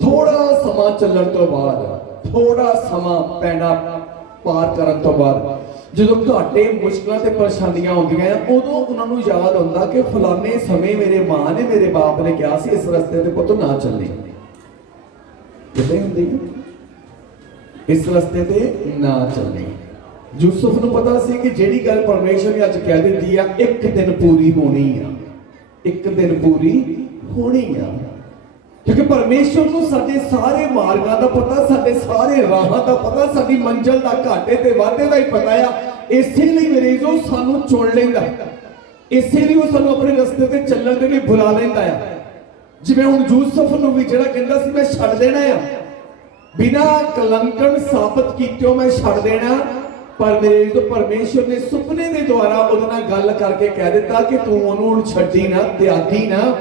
ਥੋੜਾ ਸਮਾਂ ਚੱਲਣ ਤੋਂ ਬਾਅਦ, ਥੋੜਾ ਸਮਾਂ ਪੈਂਡਾ ਪਾਰ ਕਰਨ ਤੋਂ ਬਾਅਦ ਜਦੋਂ ਘਾਟੇ ਮੁਸ਼ਕਲਾਂ ਤੇ ਪਰੇਸ਼ਾਨੀਆਂ ਆਉਂਦੀਆਂ ਆ, ਉਦੋਂ ਉਹਨਾਂ ਨੂੰ ਯਾਦ ਆਉਂਦਾ ਕਿ ਫਲਾਣੇ ਸਮੇਂ ਮੇਰੇ ਮਾਂ ਨੇ, ਮੇਰੇ ਬਾਪ ਨੇ ਕਿਹਾ ਸੀ ਇਸ ਰਸਤੇ ਤੇ ਪੁੱਤ ਨਾ ਚੱਲੇ। ਕਿਤੇ ਹੁੰਦੀ ਇਸ ਰਸਤੇ ਤੇ ਨਾ ਚੱਲੇ। ਯੂਸਫ ਨੂੰ ਪਤਾ ਸੀ ਕਿ ਜਿਹੜੀ ਗੱਲ ਪਰਮੇਸ਼ਰ ਨੇ ਅੱਜ ਕਹਿ ਦਿੱਤੀ ਆ, ਇੱਕ ਦਿਨ ਪੂਰੀ ਹੋਣੀ ਆ, ਇੱਕ ਦਿਨ ਪੂਰੀ ਹੋਣੀ ਆ। ਕਿਉਂਕਿ ਪਰਮੇਸ਼ਰ ਨੂੰ ਸਾਡੇ ਸਾਰੇ ਮਾਰਗਾਂ ਦਾ ਪਤਾ, ਸਾਡੇ ਸਾਰੇ ਰਾਹਾਂ ਦਾ ਪਤਾ, ਸਾਡੀ ਮੰਜ਼ਿਲ ਦਾ, ਘਾਟੇ ਤੇ ਵਾਧੇ ਦਾ ਹੀ ਪਤਾ ਆ। ਇਸੇ ਲਈ ਮੇਰੇ ਜੋ ਸਾਨੂੰ ਚੁਣ ਲੈਂਦਾ, ਇਸੇ ਲਈ ਉਹ ਸਾਨੂੰ ਆਪਣੇ ਰਸਤੇ ਤੇ ਚੱਲਣ ਦੇ ਲਈ ਬੁਲਾ ਲੈਂਦਾ ਆ। ਜਿਵੇਂ ਹੁਣ ਯੂਸਫ ਨੂੰ ਵੀ ਜਿਹੜਾ ਕਹਿੰਦਾ ਸੀ ਮੈਂ ਛੱਡ ਦੇਣਾ ਆ, ਬਿਨਾਂ ਕਲੰਕਣ ਸਾਬਤ ਕੀਤਿਓ ਮੈਂ ਛੱਡ ਦੇਣਾ, ਪਰ ਮੇਰੇ ਜੋ ਪਰਮੇਸ਼ਰ ਨੇ ਸੁਪਨੇ ਦੇ ਦੁਆਰਾ ਉਹਦੇ ਨਾਲ ਗੱਲ ਕਰਕੇ ਕਹਿ ਦਿੱਤਾ ਕਿ ਤੂੰ ਉਹਨੂੰ ਹੁਣ ਛੱਡੀ ਨਾ, ਤਿਆਗੀ ਨਾ।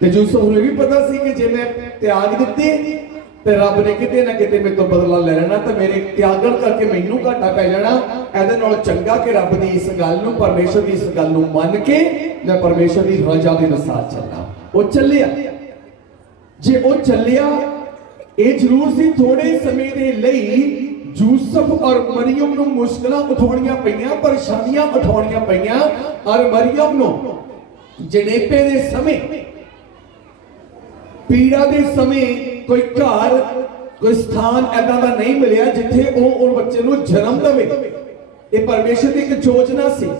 ਤੇ ਯੂਸਫ ਨੂੰ ਵੀ ਪਤਾ ਸੀ ਕਿ ਜੇ ਮੈਂ ਤਿਆਗ ਦਿੱਤੀ ਤੇ ਰੱਬ ਨੇ ਕਿਤੇ ਨਾ ਕਿਤੇ ਮੇਰੇ ਤੋਂ ਬਦਲਾ ਲੈ ਲੈਣਾ, ਤੇ ਮੇਰੇ ਤਿਆਗਣ ਕਰਕੇ ਮੈਨੂੰ ਘਾਟਾ ਪੈ ਜਾਣਾ। ਇਹਦੇ ਨਾਲ ਚੰਗਾ ਕਿ ਰੱਬ ਦੀ ਇਸ ਗੱਲ ਨੂੰ, ਪਰਮੇਸ਼ਰ ਦੀ ਇਸ ਗੱਲ ਨੂੰ ਮੰਨ ਕੇ ਮੈਂ ਪਰਮੇਸ਼ਰ ਦੀ ਰਜ਼ਾ ਦੇ ਅਨੁਸਾਰ ਚੱਲਾਂ। ਉਹ ਚੱਲਿਆ। ਜੇ ਉਹ ਚੱਲਿਆ, ਇਹ ਜ਼ਰੂਰ ਸੀ ਥੋੜੇ ਸਮੇਂ ਦੇ ਲਈ ਯੂਸਫ ਔਰ ਮਰੀਮ ਨੂੰ ਮੁਸ਼ਕਲਾਂ ਉਠਾਉਣੀਆਂ ਪਈਆਂ, ਪਰੇਸ਼ਾਨੀਆਂ ਉਠਾਉਣੀਆਂ ਪਈਆਂ। ਔਰ ਮਰੀਮ ਨੂੰ ਜਣੇਪੇ ਦੇ ਸਮੇਂ, ਪੀੜਾ ਦੇ ਸਮੇਂ ਕੋਈ ਘਰ, ਕੋਈ ਸਥਾਨ ਐਦਾਂ ਦਾ ਨਹੀਂ ਮਿਲਿਆ ਜਿੱਥੇ ਉਹ ਬੱਚੇ ਨੂੰ ਜਨਮ ਦੇਵੇ। ਇਹ ਪਰਮੇਸ਼ਰ ਦੀ ਇੱਕ ਯੋਜਨਾ ਸੀ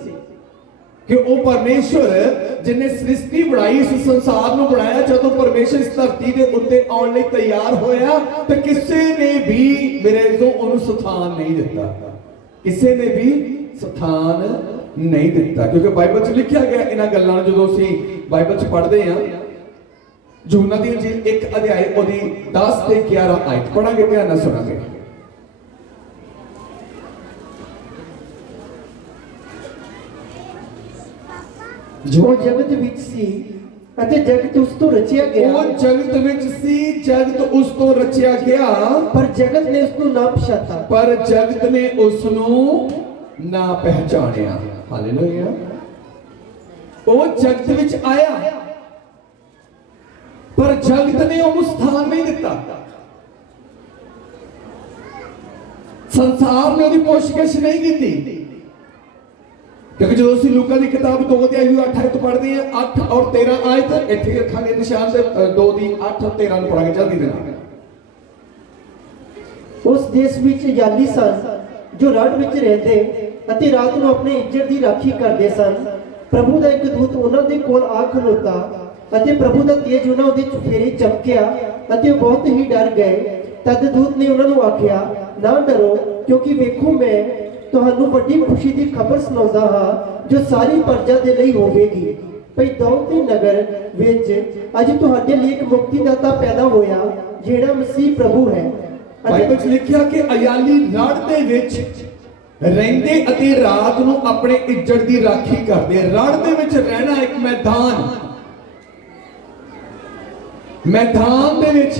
ਕਿ ਉਹ ਪਰਮੇਸ਼ਰ ਜਿਨੇ ਸ੍ਰਿਸ਼ਟੀ ਬਣਾਈ, ਇਸ ਸੰਸਾਰ ਨੂੰ ਬਣਾਇਆ, ਜਦੋਂ ਪਰਮੇਸ਼ਰ ਇਸ ਧਰਤੀ ਦੇ ਉੱਤੇ ਆਉਣ ਲਈ ਤਿਆਰ ਹੋਇਆ ਤੇ ਕਿਸੇ ਨੇ ਵੀ ਮੇਰੇ ਤੋਂ ਉਹਨੂੰ ਸਥਾਨ ਨਹੀਂ ਦਿੱਤਾ, ਕਿਸੇ ਨੇ ਵੀ ਸਥਾਨ ਨਹੀਂ ਦਿੱਤਾ। ਕਿਉਂਕਿ ਬਾਈਬਲ 'ਚ ਲਿਖਿਆ ਗਿਆ ਇਹਨਾਂ ਗੱਲਾਂ ਨੂੰ, ਜਦੋਂ ਅਸੀਂ ਬਾਈਬਲ 'ਚ ਪੜ੍ਹਦੇ ਹਾਂ, ਯੂਹੰਨਾ ਦੀ ਇੰਜੀਲ 1 ਅਧਿਆਇ ਉਹਦੀ 10 ਤੇ 11 ਆਇਤ ਪੜਾਂਗੇ, ਧਿਆਨ ਨਾਲ ਸੁਣਾਂਗੇ। ਜੋ ਜਗਤ ਵਿੱਚ ਸੀ ਅਤੇ ਜਗਤ ਉਸ ਤੋਂ ਰਚਿਆ ਗਿਆ, ਉਹ ਜਗਤ ਵਿੱਚ ਸੀ, ਜਗਤ ਉਸ ਤੋਂ ਰਚਿਆ ਗਿਆ, ਪਰ ਜਗਤ ਨੇ ਉਸ ਨੂੰ ਨਾ ਪਛਾਤਾ, ਪਰ ਜਗਤ ਨੇ ਉਸ ਨੂੰ ਨਾ ਪਹਿਚਾਣਿਆ। ਹਾਲੇਲੂਇਆ। ਉਹ ਜਗਤ ਵਿੱਚ ਆਇਆ ਪਰ ਜਗਤ ਨੇ ਉਹਨੂੰ ਸਥਾਨ ਨਹੀਂ ਦਿੱਤਾ। ਸੰਸਾਰ ਨੇ ਉਹਦੀ ਪੁੱਛਗਿੱਛ ਨਹੀਂ ਕੀਤੀ। ਕਿਉਂਕਿ ਜਦੋਂ ਅਸੀਂ ਲੂਕਾ ਦੀ ਕਿਤਾਬ 2 ਅਧਿਆਇ 8 ਤੋਂ ਪੜ੍ਹਦੇ ਹਾਂ, 8 ਔਰ 13 ਆਇਤ ਇੱਥੇ ਰੱਖਾਂਗੇ ਨਿਸ਼ਾਨ ਤੇ, 2 ਦੀ 8 ਔਰ 13 ਨੂੰ ਪੜਾਂਗੇ ਜਲਦੀ ਦੇ ਨਾਲ। ਉਸ ਦੇਸ਼ ਵਿੱਚ ਜਾਲੀ ਸਨ ਜੋ ਰੜ ਵਿੱਚ ਰਹਿੰਦੇ ਅਤੇ ਰਾਤ ਨੂੰ ਆਪਣੇ ਇੱਜ਼ਤ ਦੀ ਰਾਖੀ ਕਰਦੇ ਸਨ। ਪ੍ਰਭੂ ਦਾ ਇੱਕ ਦੂਤ ਉਹਨਾਂ ਦੇ ਕੋਲ ਆ ਖਲੋਤਾ ਅਤੇ ਪ੍ਰਭੂ ਦਾ ਤੇਜ ਉਹਨਾਂ ਦੇ ਚੁਫੇਰੇ ਚਮਕਿਆ ਅਤੇ ਉਹ ਬਹੁਤ ਹੀ ਡਰ ਗਏ। ਤਦ ਦੂਤ ਨੇ ਉਹਨਾਂ ਨੂੰ ਆਖਿਆ, ਨਾ ਡਰੋ, क्योंकि वेखो मैं ਤੁਹਾਨੂੰ ਵੱਡੀ ਖੁਸ਼ੀ ਦੀ ਖਬਰ ਸੁਣਾਉਂਦਾ ਹਾਂ ਜੋ ਸਾਰੀ ਪ੍ਰਜਾ ਦੇ ਲਈ ਹੋਵੇਗੀ ਭਈ ਦਾਊਦ ਦੇ ਨਗਰ ਵਿੱਚ ਅੱਜ ਤੁਹਾਡੇ ਲਈ ਇੱਕ ਮੁਕਤੀਦਾਤਾ ਪੈਦਾ ਹੋਇਆ ਜਿਹੜਾ ਮਸੀਹ ਪ੍ਰਭੂ ਹੈ ਬਾਈਬਲ 'ਚ ਲਿਖਿਆ ਕਿ ਅਯਾਲੀ ਰੜ ਦੇ ਵਿੱਚ ਰਹਿੰਦੇ ਅਤੇ ਰਾਤ ਨੂੰ ਆਪਣੇ ਇੱਜ਼ਤ ਦੀ ਰਾਖੀ ਕਰਦੇ। ਰੜ ਦੇ ਵਿੱਚ ਰਹਿਣਾ ਇੱਕ ਮੈਦਾਨ ਦੇ ਵਿੱਚ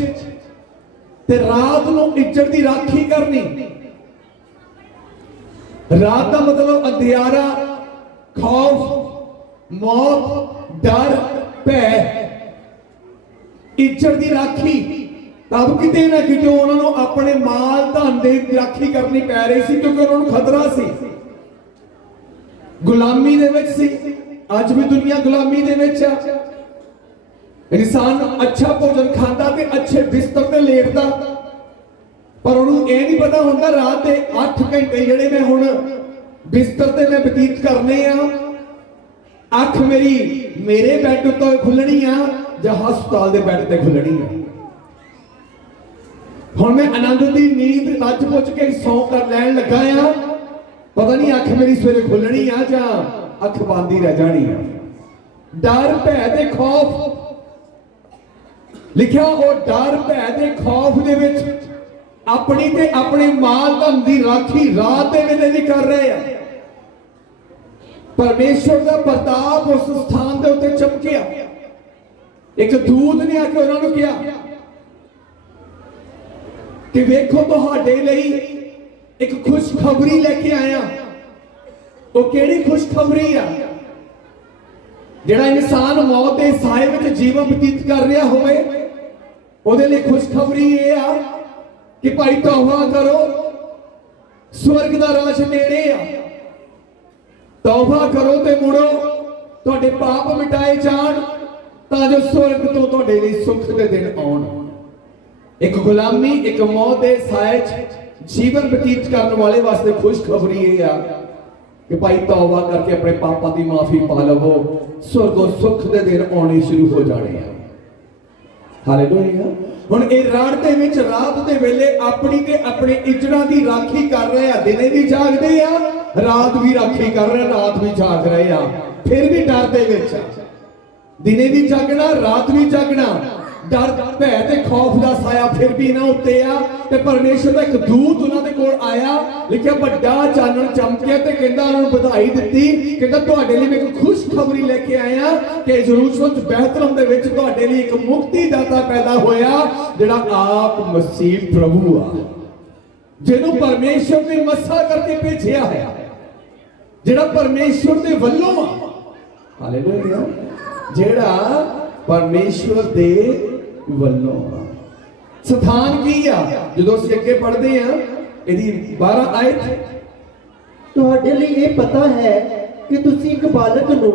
ਤੇ ਰਾਤ ਨੂੰ ਇੱਜ਼ਤ ਦੀ ਰਾਖੀ ਕਰਨੀ। ਰਾਤ ਦਾ ਮਤਲਬ ਅੰਧਿਆਰਾ, ਖੌਫ, ਮੌਤ, ਡਰ, ਭੈ। ਇੱਜ਼ਤ ਦੀ ਰਾਖੀ ਤਬ ਕਿਤੇ ਨਾ ਕਿਤੇ ਉਹਨਾਂ ਨੂੰ ਆਪਣੇ ਮਾਲ ਧਨ ਦੀ ਰਾਖੀ ਕਰਨੀ ਪੈ ਰਹੀ ਸੀ ਕਿਉਂਕਿ ਉਹਨਾਂ ਨੂੰ ਖਤਰਾ ਸੀ, ਗੁਲਾਮੀ ਦੇ ਵਿੱਚ ਸੀ। ਅੱਜ ਵੀ ਦੁਨੀਆ ਗੁਲਾਮੀ ਦੇ ਵਿੱਚ ਆ। ਇਨਸਾਨ ਅੱਛਾ ਭੋਜਨ ਖਾਂਦਾ ਤੇ ਅੱਛੇ ਬਿਸਤਰ ਤੇ ਲੇਟਦਾ, ਪਰ ਉਹਨੂੰ ਇਹ ਨਹੀਂ ਪਤਾ ਹੁੰਦਾ ਰਾਤ ਦੇ 8 ਘੰਟੇ ਜਿਹੜੇ ਮੈਂ ਹੁਣ ਬਿਸਤਰ ਤੇ ਮੈਂ ਬਤੀਤ ਕਰਨੇ ਆ, ਅੱਖ ਮੇਰੀ ਮੇਰੇ ਬੈੱਡ ਉੱਤੇ ਖੁੱਲਣੀ ਆ ਜਾਂ ਹਸਪਤਾਲ ਦੇ ਬੈੱਡ ਤੇ ਖੁੱਲਣੀ ਆ। ਹੁਣ ਮੈਂ ਆਨੰਦ ਦੀ ਨੀਂਦ ਰੱਜ ਪੁੱਜ ਕੇ ਸੌਂ ਕਰ ਲੈਣ ਲੱਗਾ ਆ, ਪਤਾ ਨਹੀਂ ਅੱਖ ਮੇਰੀ ਸਵੇਰੇ ਖੁੱਲਣੀ ਆ ਜਾਂ ਅੱਖ ਬੰਦ ਹੀ ਰਹਿ ਜਾਣੀ ਆ। ਡਰ, ਭੈ ਤੇ ਖੌਫ ਲਿਖਿਆ, ਉਹ ਡਰ, ਭੈ ਤੇ ਖੌਫ ਦੇ ਵਿੱਚ ਆਪਣੀ ਤੇ ਆਪਣੇ ਮਾਲ ਧਨ ਦੀ ਰਾਖੀ ਰਾਤ ਦੇ ਵੇਲੇ ਵੀ ਕਰ ਰਹੇ ਆ। ਪਰਮੇਸ਼ਵਰ ਦਾ ਪ੍ਰਤਾਪ ਉਸ ਸਥਾਨ ਦੇ ਉੱਤੇ ਚਮਕਿਆ। ਇੱਕ ਦੂਤ ਨੇ ਆ ਕੇ ਉਹਨਾਂ ਨੂੰ ਕਿਹਾ ਕਿ ਵੇਖੋ ਤੁਹਾਡੇ ਲਈ ਇੱਕ ਖੁਸ਼ਖਬਰੀ ਲੈ ਕੇ ਆਇਆ। ਉਹ ਕਿਹੜੀ ਖੁਸ਼ਖਬਰੀ ਆ? ਜਿਹੜਾ ਇਨਸਾਨ ਮੌਤ ਦੇ ਸਾਏ ਵਿੱਚ ਜੀਵਨ ਬਤੀਤ ਕਰ ਰਿਹਾ ਹੋਵੇ ਉਹਦੇ ਲਈ ਖੁਸ਼ਖਬਰੀ ਇਹ ਆ ਕਿ ਭਾਈ ਤੌਬਾ ਕਰੋ, ਸਵਰਗ ਦਾ ਰਾਜ ਨੇੜੇ ਆ। ਤੌਬਾ ਕਰੋ ਤੇ ਮੁੜੋ, ਤੁਹਾਡੇ ਪਾਪ ਮਿਟਾਏ ਜਾਣ ਤਾਂ ਜੋ ਸਵਰਗ ਤੋਂ ਤੁਹਾਡੇ ਲਈ ਸੁੱਖ ਦੇ ਦਿਨ ਆਉਣ। ਇੱਕ ਗੁਲਾਮੀ, ਇੱਕ ਮੌਤ ਦੇ ਸਾਏ 'ਚ ਜੀਵਨ ਬਤੀਤ ਕਰਨ ਵਾਲੇ ਵਾਸਤੇ ਖੁਸ਼ਖਬਰੀ ਇਹ ਆ ਕਿ ਭਾਈ ਤੌਬਾ ਕਰਕੇ ਆਪਣੇ ਪਾਪਾਂ ਦੀ ਮਾਫੀ ਪਾ ਲਵੋ, ਸਵਰਗੋਂ ਸੁੱਖ ਦੇ ਦਿਨ ਆਉਣੇ ਸ਼ੁਰੂ ਹੋ ਜਾਣੇ ਆ। ਹਾਲੇਲੂਇਆ। ਹੁਣ ਇਹ ਰੜ ਦੇ ਵਿੱਚ ਰਾਤ ਦੇ ਵੇਲੇ ਆਪਣੀ ਤੇ ਆਪਣੇ ਇੱਜ਼ਤਾਂ ਦੀ ਰਾਖੀ ਕਰ ਰਹੇ ਆ। ਦਿਨੇ ਵੀ ਜਾਗਦੇ ਆ, ਰਾਤ ਵੀ ਰਾਖੀ ਕਰ ਰਹੇ, ਰਾਤ ਵੀ ਜਾਗ ਰਹੇ ਆ, ਫਿਰ ਵੀ ਡਰ ਦੇ ਵਿੱਚ। ਦਿਨੇ ਵੀ ਜਾਗਣਾ, ਰਾਤ ਵੀ ਜਾਗਣਾ, ਡਰ, ਭੈ ਤੇ ਖੌਫ ਦਾ ਸਾਇਆ ਫਿਰ ਵੀ ਇਹਨਾਂ ਉੱਤੇ ਆ। ਤੇ ਪਰਮੇਸ਼ਰ ਦਾ ਇੱਕ ਦੂਤ ਉਹਨਾਂ ਦੇ ਕੋਲ ਆਇਆ, ਲਿਖਿਆ ਵੱਡਾ ਚਾਨਣ ਚਮਕਿਆ ਤੇ ਕਹਿੰਦਾ ਉਹਨਾਂ ਨੂੰ ਵਧਾਈ ਦਿੱਤੀ, ਕਹਿੰਦਾ ਤੁਹਾਡੇ ਲਈ ਮੈਂ ਇੱਕ ਖੁਸ਼ਖਬਰੀ ਲੈ ਕੇ ਆਇਆ ਕਿ ਯਰੂਸ਼ਲਮ ਚ ਬੈਤਲਹਮ ਦੇ ਵਿੱਚ ਤੁਹਾਡੇ ਲਈ ਇੱਕ ਮੁਕਤੀਦਾਤਾ ਪੈਦਾ ਹੋਇਆ ਜਿਹੜਾ ਆਪ ਮਸੀਹ ਪ੍ਰਭੂ ਆ, ਜਿਹਨੂੰ ਪਰਮੇਸ਼ਰ ਨੇ ਮੱਸਾ ਕਰਕੇ ਭੇਜਿਆ ਹੈ, ਜਿਹੜਾ ਪਰਮੇਸ਼ਰ ਦੇ ਵੱਲੋਂ ਆ। ਹਾਲੇਲੂਇਆ। ਜਿਹੜਾ ਪਰਮੇਸ਼ਰ ਦੇ ਵੱਲੋਂ ਆ। ਸਥਾਨ ਕੀ ਆ? ਜਦੋਂ ਅਸੀਂ ਅੱਗੇ ਪੜ੍ਹਦੇ ਆ ਇਹਦੀ 12 ਆਇਤ, ਤੁਹਾਡੇ ਲਈ ਇਹ ਪਤਾ ਹੈ ਕਿ ਤੁਸੀਂ ਇੱਕ ਬਾਲਕ ਨੂੰ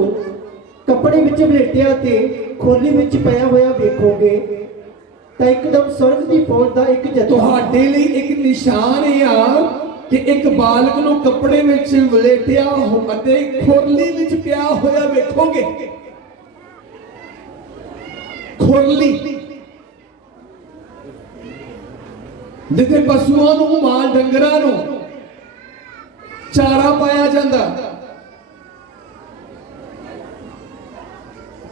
ਕੱਪੜੇ ਵਿੱਚ ਵਲੇਟਿਆ ਤੇ ਖੋਲੀ ਵਿੱਚ ਪਿਆ ਹੋਇਆ ਵੇਖੋਗੇ ਤਾਂ ਇੱਕਦਮ ਸਵਰਗ ਦੀ ਫੌਜ ਦਾ ਇੱਕ ਜਥਾ ਤੁਹਾਡੇ ਲਈ ਇੱਕ ਨਿਸ਼ਾਨ ਇਹ ਆ ਕਿ ਇੱਕ ਬਾਲਕ ਨੂੰ ਕੱਪੜੇ ਵਿੱਚ ਵਲੇਟਿਆ ਅਤੇ ਖੋਲੀ ਵਿੱਚ ਪਿਆ ਹੋਇਆ ਵੇਖੋਗੇ। ਖੁਰਲੀ ਜਿੱਥੇ ਪਸ਼ੂਆਂ ਨੂੰ, ਮਾਲ ਡੰਗਰਾਂ ਨੂੰ ਚਾਰਾ ਪਾਇਆ ਜਾਂਦਾ,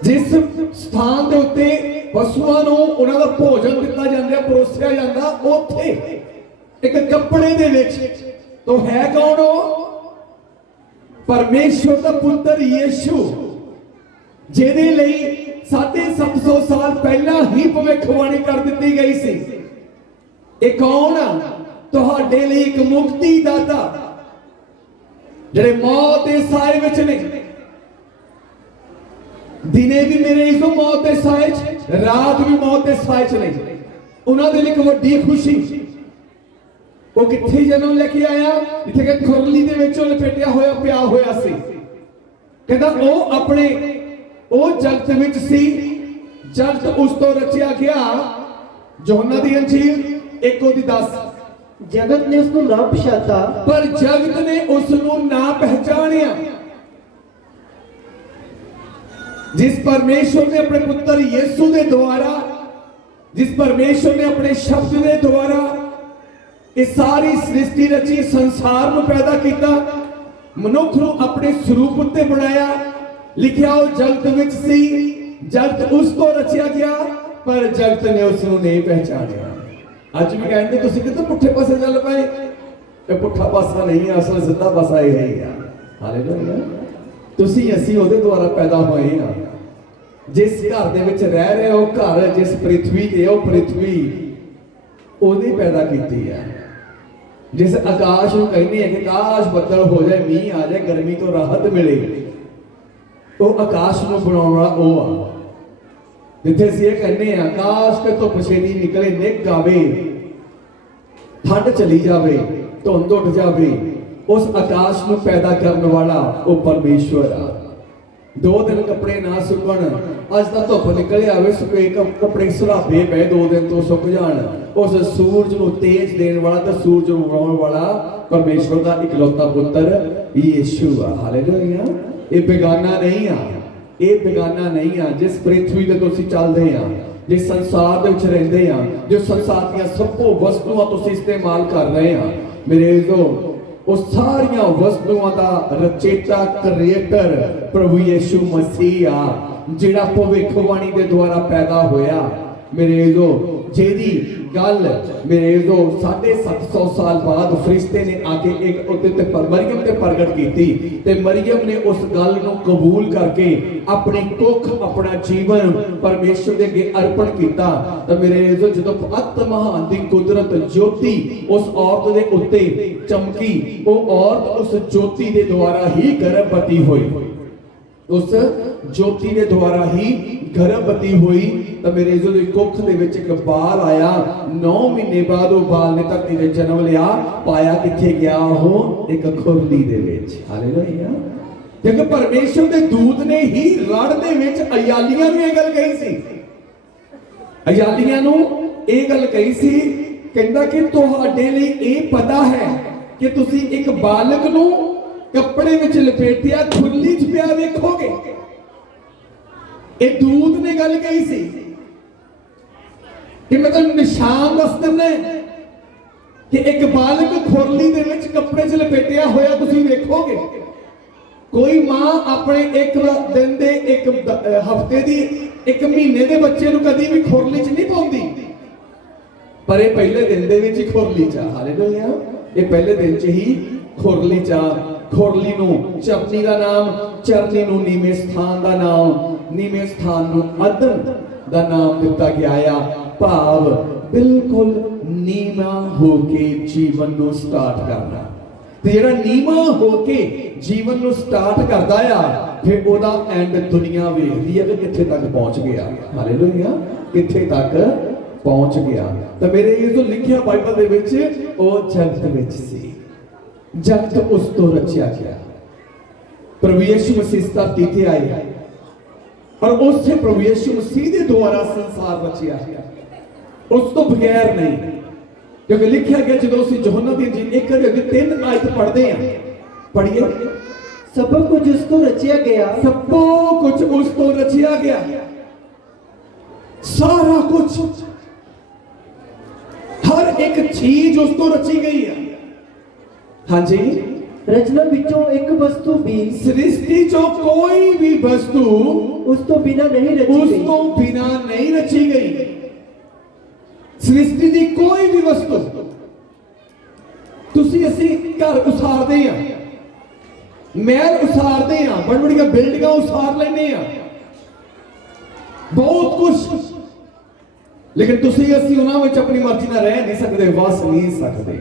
ਜਿਸ ਸਥਾਨ ਦੇ ਉੱਤੇ ਪਸ਼ੂਆਂ ਨੂੰ ਉਹਨਾਂ ਦਾ ਭੋਜਨ ਦਿੱਤਾ ਜਾਂਦਾ, ਪਰੋਸਿਆ ਜਾਂਦਾ, ਉੱਥੇ ਇੱਕ ਕੱਪੜੇ ਦੇ ਵਿੱਚ ਤੋਂ ਹੈ ਕੌਣ? ਉਹ ਪਰਮੇਸ਼ਵਰ ਦਾ ਪੁੱਤਰ ਯੀਸ਼ੂ, ਜਿਹਦੇ ਲਈ 750 ਸਾਲ ਪਹਿਲਾਂ ਹੀ ਭਵਿੱਖਬਾਣੀ ਕਰ ਦਿੱਤੀ ਗਈ ਸੀ। ਇਹ ਕੌਣ ਆ? ਤੁਹਾਡੇ ਲਈ ਇੱਕ ਮੁਕਤੀਦਾਤਾ, ਜਿਹੜੇ ਮੌਤ ਦੇ ਸਾਏ ਵਿੱਚ ਨੇ। ਦਿਨੇ ਵੀ ਮੇਰੇ ਇਸ ਮੌਤ ਦੇ ਸਾਏ 'ਚ, ਰਾਤ ਵੀ ਮੌਤ ਦੇ ਸਾਏ 'ਚ ਨੇ। ਉਹਨਾਂ ਦੇ ਲਈ ਇੱਕ ਵੱਡੀ ਖੁਸ਼ੀ। ਉਹ ਕਿੱਥੇ ਜਨਮ ਲੈ ਕੇ ਆਇਆ? ਜਿੱਥੇ ਕਿ ਖੁਰਲੀ ਦੇ ਵਿੱਚ ਉਹ ਲਪੇਟਿਆ ਹੋਇਆ ਪਿਆ ਹੋਇਆ ਸੀ। ਕਹਿੰਦਾ ਉਹ ਆਪਣੇ ਉਹ ਜਗਤ ਵਿੱਚ ਸੀ, ਜਗਤ ਉਸ ਤੋਂ ਰਚਿਆ ਗਿਆ। ਯੋਹੰਨਾ ਦੀ ਅੰਜੀਲ 1:10, ਜਗਤ ਨੇ ਉਸ ਨੂੰ ਨਾ ਪਛਾਤਾ ਪਰ ਜਗਤ ਨੇ ਉਸ ਨੂੰ ਨਾ ਪਹਿਚਾਣਿਆ। ਜਿਸ ਪਰਮੇਸ਼ਵਰ ਨੇ ਆਪਣੇ ਪੁੱਤਰ ਯਿਸੂ ਦੇ ਦੁਆਰਾ, ਜਿਸ ਪਰਮੇਸ਼ਵਰ ਨੇ ਆਪਣੇ ਸ਼ਬਦ ਦੇ ਦੁਆਰਾ ਇਹ ਸਾਰੀ ਸ੍ਰਿਸ਼ਟੀ ਰਚੀ, ਸੰਸਾਰ ਨੂੰ ਪੈਦਾ ਕੀਤਾ, ਮਨੁੱਖ ਨੂੰ ਆਪਣੇ ਸਰੂਪ ਉੱਤੇ ਬਣਾਇਆ। ਲਿਖਿਆ ਉਹ ਜਗਤ ਵਿੱਚ ਸੀ, ਜਗਤ ਉਸ ਤੋਂ ਰਚਿਆ ਗਿਆ, ਪਰ ਜਗਤ ਨੇ ਉਸ ਨੂੰ ਨਹੀਂ ਪਹਿਚਾਣਿਆ। ਅੱਜ ਵੀ ਕਹਿੰਦੇ ਤੁਸੀਂ ਕਿਤੇ ਪੁੱਠੇ ਪਾਸੇ ਚੱਲ ਪਏ। ਇਹ ਪੁੱਠਾ ਪਾਸਾ ਨਹੀਂ, ਅਸਲ ਸਿੱਧਾ ਪਾਸਾ ਇਹ ਹੀ ਆ। ਹਾਲੇਲੂਇਆ। ਤੁਸੀਂ ਅਸੀਂ ਉਹਦੇ ਦੁਆਰਾ ਪੈਦਾ ਹੋਏ ਆ। ਜਿਸ ਘਰ ਦੇ ਵਿੱਚ ਰਹਿ ਰਹੇ ਹੋ, ਘਰ ਜਿਸ ਪ੍ਰਿਥਵੀ ਤੇ ਉਹ ਪ੍ਰਿਥਵੀ ਉਹਨੇ ਪੈਦਾ ਕੀਤੀ ਹੈ। ਜਿਸ ਆਕਾਸ਼ ਨੂੰ ਕਹਿੰਦੇ ਆ ਕਿ ਆਕਾਸ਼ ਬੱਦਲ ਹੋ ਜਾਏ, ਮੀਂਹ ਆ ਜਾਏ, ਗਰਮੀ ਤੋਂ ਰਾਹਤ ਮਿਲੇ, ਉਹ ਆਕਾਸ਼ ਨੂੰ ਬਣਾਉਣ ਵਾਲਾ ਉਹ ਆ। ਜਿੱਥੇ ਅਸੀਂ ਇਹ ਕਹਿੰਦੇ ਆ ਆਕਾਸ਼ ਕੇ ਧੁੱਪ ਛੇਤੀ ਨਿਕਲੇ, ਨਿੱਘ ਆਵੇ, ਠੰਡ ਚਲੀ ਜਾਵੇ, ਧੁੰਦ ਉੱਡ ਜਾਵੇ, ਉਸ ਆਕਾਸ਼ ਨੂੰ ਪੈਦਾ ਕਰਨ ਵਾਲਾ ਉਹ ਪਰਮੇਸ਼ਵਰ ਆ। 2 ਦਿਨ ਕੱਪੜੇ ਨਾ ਸੁੱਕਣ, ਅੱਜ ਤਾਂ ਧੁੱਪ ਨਿਕਲ ਆਵੇ, ਸੁੱਕੇ ਕੱਪੜੇ ਸੁਰਾਬੇ ਪਏ 2 ਦਿਨ ਤੋਂ ਸੁੱਕ ਜਾਣ, ਉਸ ਸੂਰਜ ਨੂੰ ਤੇਜ ਦੇਣ ਵਾਲਾ ਤੇ ਸੂਰਜ ਨੂੰ ਬਣਾਉਣ ਵਾਲਾ ਪਰਮੇਸ਼ਵਰ ਦਾ ਇਕਲੌਤਾ ਪੁੱਤਰ ਯਿਸੂ ਆ। ਹਾਲੇਲੂਇਆ। ਇਹ ਬੇਗਾਨਾ ਨਹੀਂ ਆ, ਇਹ ਬੇਗਾਨਾ ਨਹੀਂ ਆ। ਜਿਸ ਪ੍ਰਿਥਵੀ ਤੇ ਤੁਸੀਂ ਚੱਲਦੇ ਆ, ਜਿਸ ਸੰਸਾਰ ਦੇ ਵਿੱਚ ਰਹਿੰਦੇ ਆ, ਜੋ ਸੰਸਾਰ ਦੀਆਂ ਸਭੋ ਵਸਤੂਆਂ ਤੁਸੀਂ ਇਸਤੇਮਾਲ ਕਰ ਰਹੇ ਆ, ਮੇਰੇ ਵੀਰੋ, ਉਹ ਸਾਰੀਆਂ ਵਸਤੂਆਂ ਦਾ ਰਚੇਤਾ ਕ੍ਰੀਏਟਰ ਪ੍ਰਭੂ ਯਿਸੂ ਮਸੀਹ ਆ, ਜਿਹੜਾ ਭਵਿੱਖਬਾਣੀ ਦੇ ਦੁਆਰਾ ਪੈਦਾ ਹੋਇਆ। ਮੇਰੇ ਵੀਰੋ, ਜਿਹਦੀ ਗੱਲ ਮੇਰੇ ਵੀਰੋ 750 ਸਾਲ ਬਾਅਦ ਫਰਿਸ਼ਤੇ ਨੇ ਆ ਕੇ ਇੱਕ ਉਹਦੇ ਤੇ ਮਰੀਮ ਤੇ ਪ੍ਰਗਟ ਕੀਤੀ, ਤੇ ਮਰੀਮ ਨੇ ਉਸ ਗੱਲ ਨੂੰ ਕਬੂਲ ਕਰਕੇ ਆਪਣੀ ਕੁੱਖ, ਆਪਣਾ ਜੀਵਨ ਪਰਮੇਸ਼ਰ ਦੇ ਅੱਗੇ ਅਰਪਣ ਕੀਤਾ। ਤਾਂ ਮੇਰੇ ਵੀਰੋ, ਜਦੋਂ ਅਤ ਮਹਾਨ ਦੀ ਕੁਦਰਤ ਜੋਤੀ ਉਸ ਔਰਤ ਦੇ ਉੱਤੇ ਚਮਕੀ, ਉਹ ਔਰਤ ਉਸ ਜੋਤੀ ਦੇ ਦੁਆਰਾ ਹੀ ਗਰਭਵਤੀ ਹੋਈ, ਉਸ ਜੋਤੀ ਦੇ ਦੁਆਰਾ ਹੀ ਗਰਭਵਤੀ ਹੋਈ। ਤਾਂ ਮੇਰੇ ਜਦੋਂ ਕੁੱਖ ਦੇ ਵਿੱਚ ਇੱਕ ਬਾਲ ਆਇਆ, 9 ਮਹੀਨੇ ਬਾਅਦ ਉਹ ਬਾਲ ਨੇ ਧਰਤੀ ਤੇ ਜਨਮ ਲਿਆ। ਪਾਇਆ ਕਿੱਥੇ ਗਿਆ? ਉਹ ਇੱਕ ਖੁਰਲੀ ਦੇ ਵਿੱਚ। ਹਾਲੇਲੂਇਆ। ਕਿਉਂਕਿ ਪਰਮੇਸ਼ਰ ਦੇ ਦੂਤ ਨੇ ਹੀ ਰੜ ਦੇ ਵਿੱਚ ਅਯਾਲੀਆਂ ਨੂੰ ਇਹ ਗੱਲ ਕਹੀ ਸੀ। ਅਯਾਲੀਆਂ ਨੂੰ ਇਹ ਗੱਲ ਕਹੀ ਸੀ, ਕਹਿੰਦਾ ਕਿ ਤੁਹਾਡੇ ਲਈ ਇਹ ਪਤਾ ਹੈ ਕਿ ਤੁਸੀਂ ਇੱਕ ਬਾਲਕ ਨੂੰ ਕੱਪੜੇ ਵਿੱਚ ਲਪੇਟਿਆ ਖੁਰਲੀ 'ਚ ਪਿਆ ਵੇਖੋਗੇ। ਇਹ ਦੂਤ ਨੇ ਗੱਲ ਕਹੀ ਸੀ ਕਿ ਮੈਂ ਤੁਹਾਨੂੰ ਨਿਸ਼ਾਨ ਦੱਸ ਦਿੰਦਾ ਕਿ ਇੱਕ ਬਾਲਕ ਖੁਰਲੀ ਦੇ ਵਿੱਚ ਕੱਪੜੇ 'ਚ ਲਪੇਟਿਆ ਹੋਇਆ ਤੁਸੀਂ ਵੇਖੋਗੇ। ਕੋਈ ਮਾਂ ਆਪਣੇ ਇੱਕ ਦਿਨ ਦੇ, ਇੱਕ ਹਫ਼ਤੇ ਦੀ, ਇੱਕ ਮਹੀਨੇ ਦੇ ਬੱਚੇ ਨੂੰ ਕਦੀ ਵੀ ਖੁਰਲੀ 'ਚ ਨਹੀਂ ਪਾਉਂਦੀ, ਪਰ ਇਹ ਪਹਿਲੇ ਦਿਨ ਦੇ ਵਿੱਚ ਹੀ ਖੁਰਲੀ 'ਚ। ਹਾਲੇਲੂਇਆ। ਇਹ ਪਹਿਲੇ ਦਿਨ 'ਚ ਹੀ ਖੁਰਲੀ 'ਚ। ਖੁਰਲੀ ਨੂੰ ਚਰਨੀ ਦਾ ਨਾਮ, ਚਰਨੀ ਨੂੰ ਨੀਵੇਂ ਸਥਾਨ ਦਾ ਨਾਮ, ਨੀਵੇਂ ਸਥਾਨ ਨੂੰ ਅਦਨ ਦਾ ਨਾਮ ਦਿੱਤਾ ਗਿਆ ਆ। ਭਾਵ ਬਿਲਕੁਲ ਨੀਵਾਂ ਹੋ ਕੇ ਜੀਵਨ ਨੂੰ ਸਟਾਰਟ ਕਰਨਾ। ਤੇ ਜਿਹੜਾ ਨੀਵਾਂ ਹੋ ਕੇ ਜੀਵਨ ਨੂੰ ਸਟਾਰਟ ਕਰਦਾ ਆ, ਫਿਰ ਉਹਦਾ ਐਂਡ ਦੁਨੀਆ ਵੇਖਦੀ ਹੈ ਕਿ ਕਿੱਥੇ ਤੱਕ ਪਹੁੰਚ ਗਿਆ। ਹਾਲੇਲੂਇਆ। ਕਿੱਥੇ ਤੱਕ ਪਹੁੰਚ ਗਿਆ। ਤਾਂ ਮੇਰੇ ਇਹ ਜੋ ਲਿਖਿਆ ਬਾਈਬਲ ਦੇ ਵਿੱਚ, ਉਹ ਜਗਤ ਵਿੱਚ ਸੀ, ਜਗਤ ਉਸ ਤੋਂ ਰਚਿਆ ਗਿਆ। ਪ੍ਰਭੂ ਯਿਸੂ ਮਸੀਹ ਧਰਤੀ ਤੇ ਆਏ, ਔਰ ਉਸੇ ਪ੍ਰਭੂ ਯਿਸੂ ਮਸੀਹ ਦੇ ਦੁਆਰਾ ਸੰਸਾਰ ਰਚਿਆ ਗਿਆ, ਉਸ ਤੋਂ ਬਗੈਰ ਨਹੀਂ। ਕਿਉਂਕਿ ਲਿਖਿਆ ਗਿਆ, ਜਦੋਂ ਅਸੀਂ ਯੋਹੰਨਾ ਦੀ ਇੰਜੀਲ 1:3 ਆਇਤ ਪੜ੍ਹਦੇ ਆ, ਪੜ੍ਹੀਏ, ਸਭ ਕੁਝ ਉਸ ਤੋਂ ਰਚਿਆ ਗਿਆ, ਸਭ ਕੁਝ ਉਸ ਤੋਂ ਰਚਿਆ ਗਿਆ, ਸਾਰਾ ਕੁਝ, ਹਰ ਇੱਕ ਚੀਜ਼ ਉਸ ਤੋਂ ਰਚੀ ਗਈ ਹੈ। ਹਾਂਜੀ। ਰਚਨਾ ਵਿੱਚੋਂ ਇੱਕ ਵਸਤੂ ਵੀ, ਸ੍ਰਿਸ਼ਟੀ ਚੋਂ ਕੋਈ ਵੀ ਵਸਤੂ ਉਸ ਤੋਂ ਬਿਨਾਂ ਨਹੀਂ ਰਚੀ ਗਈ, ਉਸ ਤੋਂ ਬਿਨਾਂ ਨਹੀਂ ਰਚੀ ਗਈ। ਸ੍ਰਿਸ਼ਟੀ ਦੀ ਕੋਈ ਵੀ ਵਸਤੂ, ਤੁਸੀਂ ਅਸੀਂ ਘਰ ਉਸਾਰਦੇ ਆ, ਮਹਿਲ ਉਸਾਰਦੇ ਆ, ਬੜੀ ਬੜੀਆਂ ਬਿਲਡਿੰਗਾਂ ਉਸਾਰ ਲੈਂਦੇ ਆ, ਬਹੁਤ ਕੁਝ, ਲੇਕਿਨ ਤੁਸੀਂ ਅਸੀਂ ਉਹਨਾਂ ਵਿੱਚ ਆਪਣੀ ਮਰਜ਼ੀ ਨਾਲ ਰਹਿ ਨਹੀਂ ਸਕਦੇ, ਵਸ ਨਹੀਂ ਸਕਦੇ।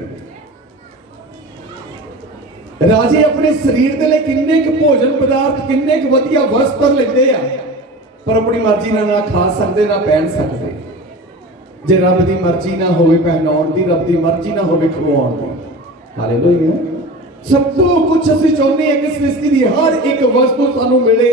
ਰਾਜੇ ਆਪਣੇ ਸਰੀਰ ਦੇ ਲਈ ਕਿੰਨੇ ਕੁ ਭੋਜਨ ਪਦਾਰਥ, ਕਿੰਨੇ ਕੁ ਵਧੀਆ ਵਸਤਰ ਲੈਂਦੇ ਆ, ਪਰ ਆਪਣੀ ਮਰਜ਼ੀ ਨਾਲ ਨਾ ਖਾ ਸਕਦੇ, ਨਾ ਪਹਿਨ ਸਕਦੇ। ਜੇ ਰੱਬ ਦੀ ਮਰਜ਼ੀ ਨਾ ਹੋਵੇ ਪਹਿਨਾਉਣ ਦੀ, ਰੱਬ ਦੀ ਮਰਜ਼ੀ ਨਾ ਹੋਵੇ ਖਵਾਉਣ ਦੀ। ਹਾਲੇਲੂਇਆ। ਸਭ ਕੁਝ ਅਸੀਂ ਚਾਹੁੰਦੇ ਹਾਂ ਕਿ ਸ੍ਰਿਸ਼ਟੀ ਦੀ ਹਰ ਇੱਕ ਵਸਤੂ ਸਾਨੂੰ ਮਿਲੇ,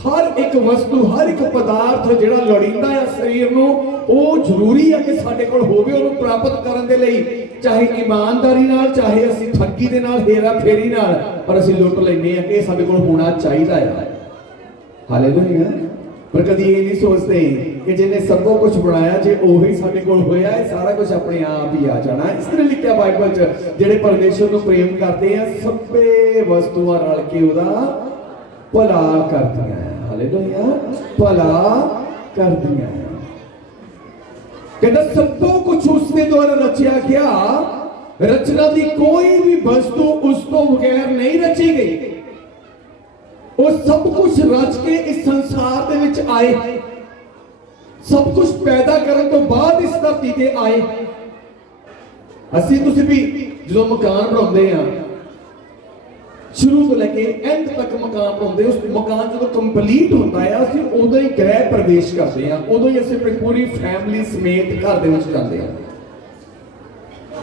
ਹਰ ਇੱਕ ਵਸਤੂ, ਹਰ ਇੱਕ ਪਦਾਰਥ ਜਿਹੜਾ ਲੋੜੀਂਦਾ ਆ ਸਰੀਰ ਨੂੰ, ਉਹ ਜ਼ਰੂਰੀ ਹੈ ਕਿ ਸਾਡੇ ਕੋਲ ਹੋਵੇ। ਉਹਨੂੰ ਪ੍ਰਾਪਤ ਕਰਨ ਦੇ ਲਈ ਚਾਹੇ ਇਮਾਨਦਾਰੀ ਨਾਲ, ਚਾਹੇ ਅਸੀਂ ਠੱਗੀ ਦੇ ਨਾਲ, ਹੇਰਾ ਫੇਰੀ ਨਾਲ, ਪਰ ਅਸੀਂ ਲੁੱਟ ਲੈਂਦੇ ਹਾਂ ਕਿ ਇਹ ਸਾਡੇ ਕੋਲ ਹੋਣਾ ਚਾਹੀਦਾ ਹੈ। ਹਾਲੇਲੂਇਆ। पर कभी ये नहीं सोचते कि जिन्हें सबको कुछ बनाया जे ओही साडे कोल होया है सारा कुछ अपने आप ही आ जाना। इस तरह लिखा बाइबल च जेड़े परमेश्वर को प्रेम करते हैं सबे वस्तुआं रल के उहदा भला करदियां हैं। हालेलुया, भला करदियां हैं। कहता सबको कुछ उसके द्वारा रचिया गया, रचना की कोई भी वस्तु उस तो बगैर नहीं रची गई। वो सब कुछ रच के इस संसार दे विच आए, सब कुछ पैदा करने तो बाद इस धरती ते आए। असी तुसी भी जो मकान बनाते हैं शुरू तो लेके एंड तक मकान बनाते, उस मकान जो कंप्लीट होता है असि उदों ही गृह प्रवेश करते हैं, उदों ही असि अपनी पूरी फैमिली समेत घर दे विच जाते हैं।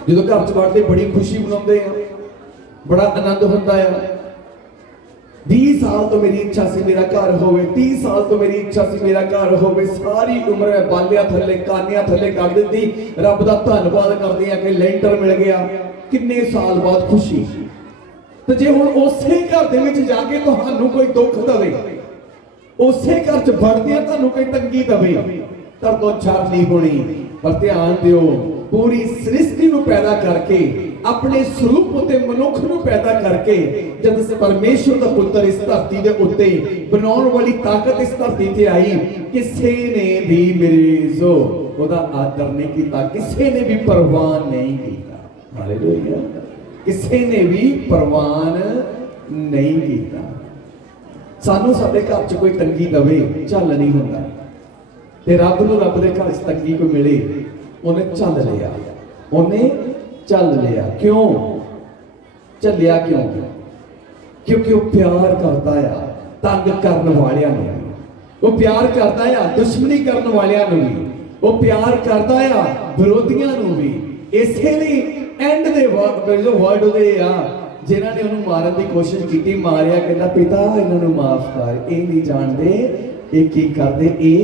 जो घर च वड़ते बड़ी खुशी मनाते हैं, बड़ा आनंद होता है। 20 साल तो मेरी इच्छा सी मेरा घर होवे, 30 साल तो मेरी इच्छा सी मेरा घर होवे, सारी उम्र मैं बालिया थले कानिया थले कर देती, रब दा धन्नवाद करदी हां कि लेंटर मिल गया। किन्ने साल बाद खुशी। तो जे हुण उसे घर दे विच जाके तुहानू कोई दुख दवे, उसे घर च वड़दियां तुहानू कोई तंगी दवे, तां तो छाप नहीं होनी। पर ध्यान दिओ, पूरी सृष्टि नू पैदा करके अपने स्वरूप उते मनुख नू पैदा करके जब से परमेश्वर दा पुत्र इस धरती दे उत्ते बनाउण वाली ताकत इस धरती ते आई, किसे ने भी मेरे जो ओदा आदर नहीं कीता, किसे ने भी परवान नहीं कीता। हालेलुया, किसे ने भी परवान नहीं कीता। सानू साडे घर च कोई तंगी दवे झल नहीं हुंदा, ते रब नू रब दे घर च तंगी कोई मिले उन्हें झल लिया, उन्हें चल लिया। क्यों चलिया? क्यों? क्योंकि वो प्यार करता है तंग करने वालियां नूं, वो प्यार करता है दुश्मनी करने वालियां नूं भी, वो प्यार करता है विरोधियां नूं भी। इसलिए एंड दे जो वर्ड उहदे आ जिन्हां ने उन्हें मारन की कोशिश की, मारिया कहता पिता इन्हां नूं माफ कर, ये नहीं जानते ये की करदे, ये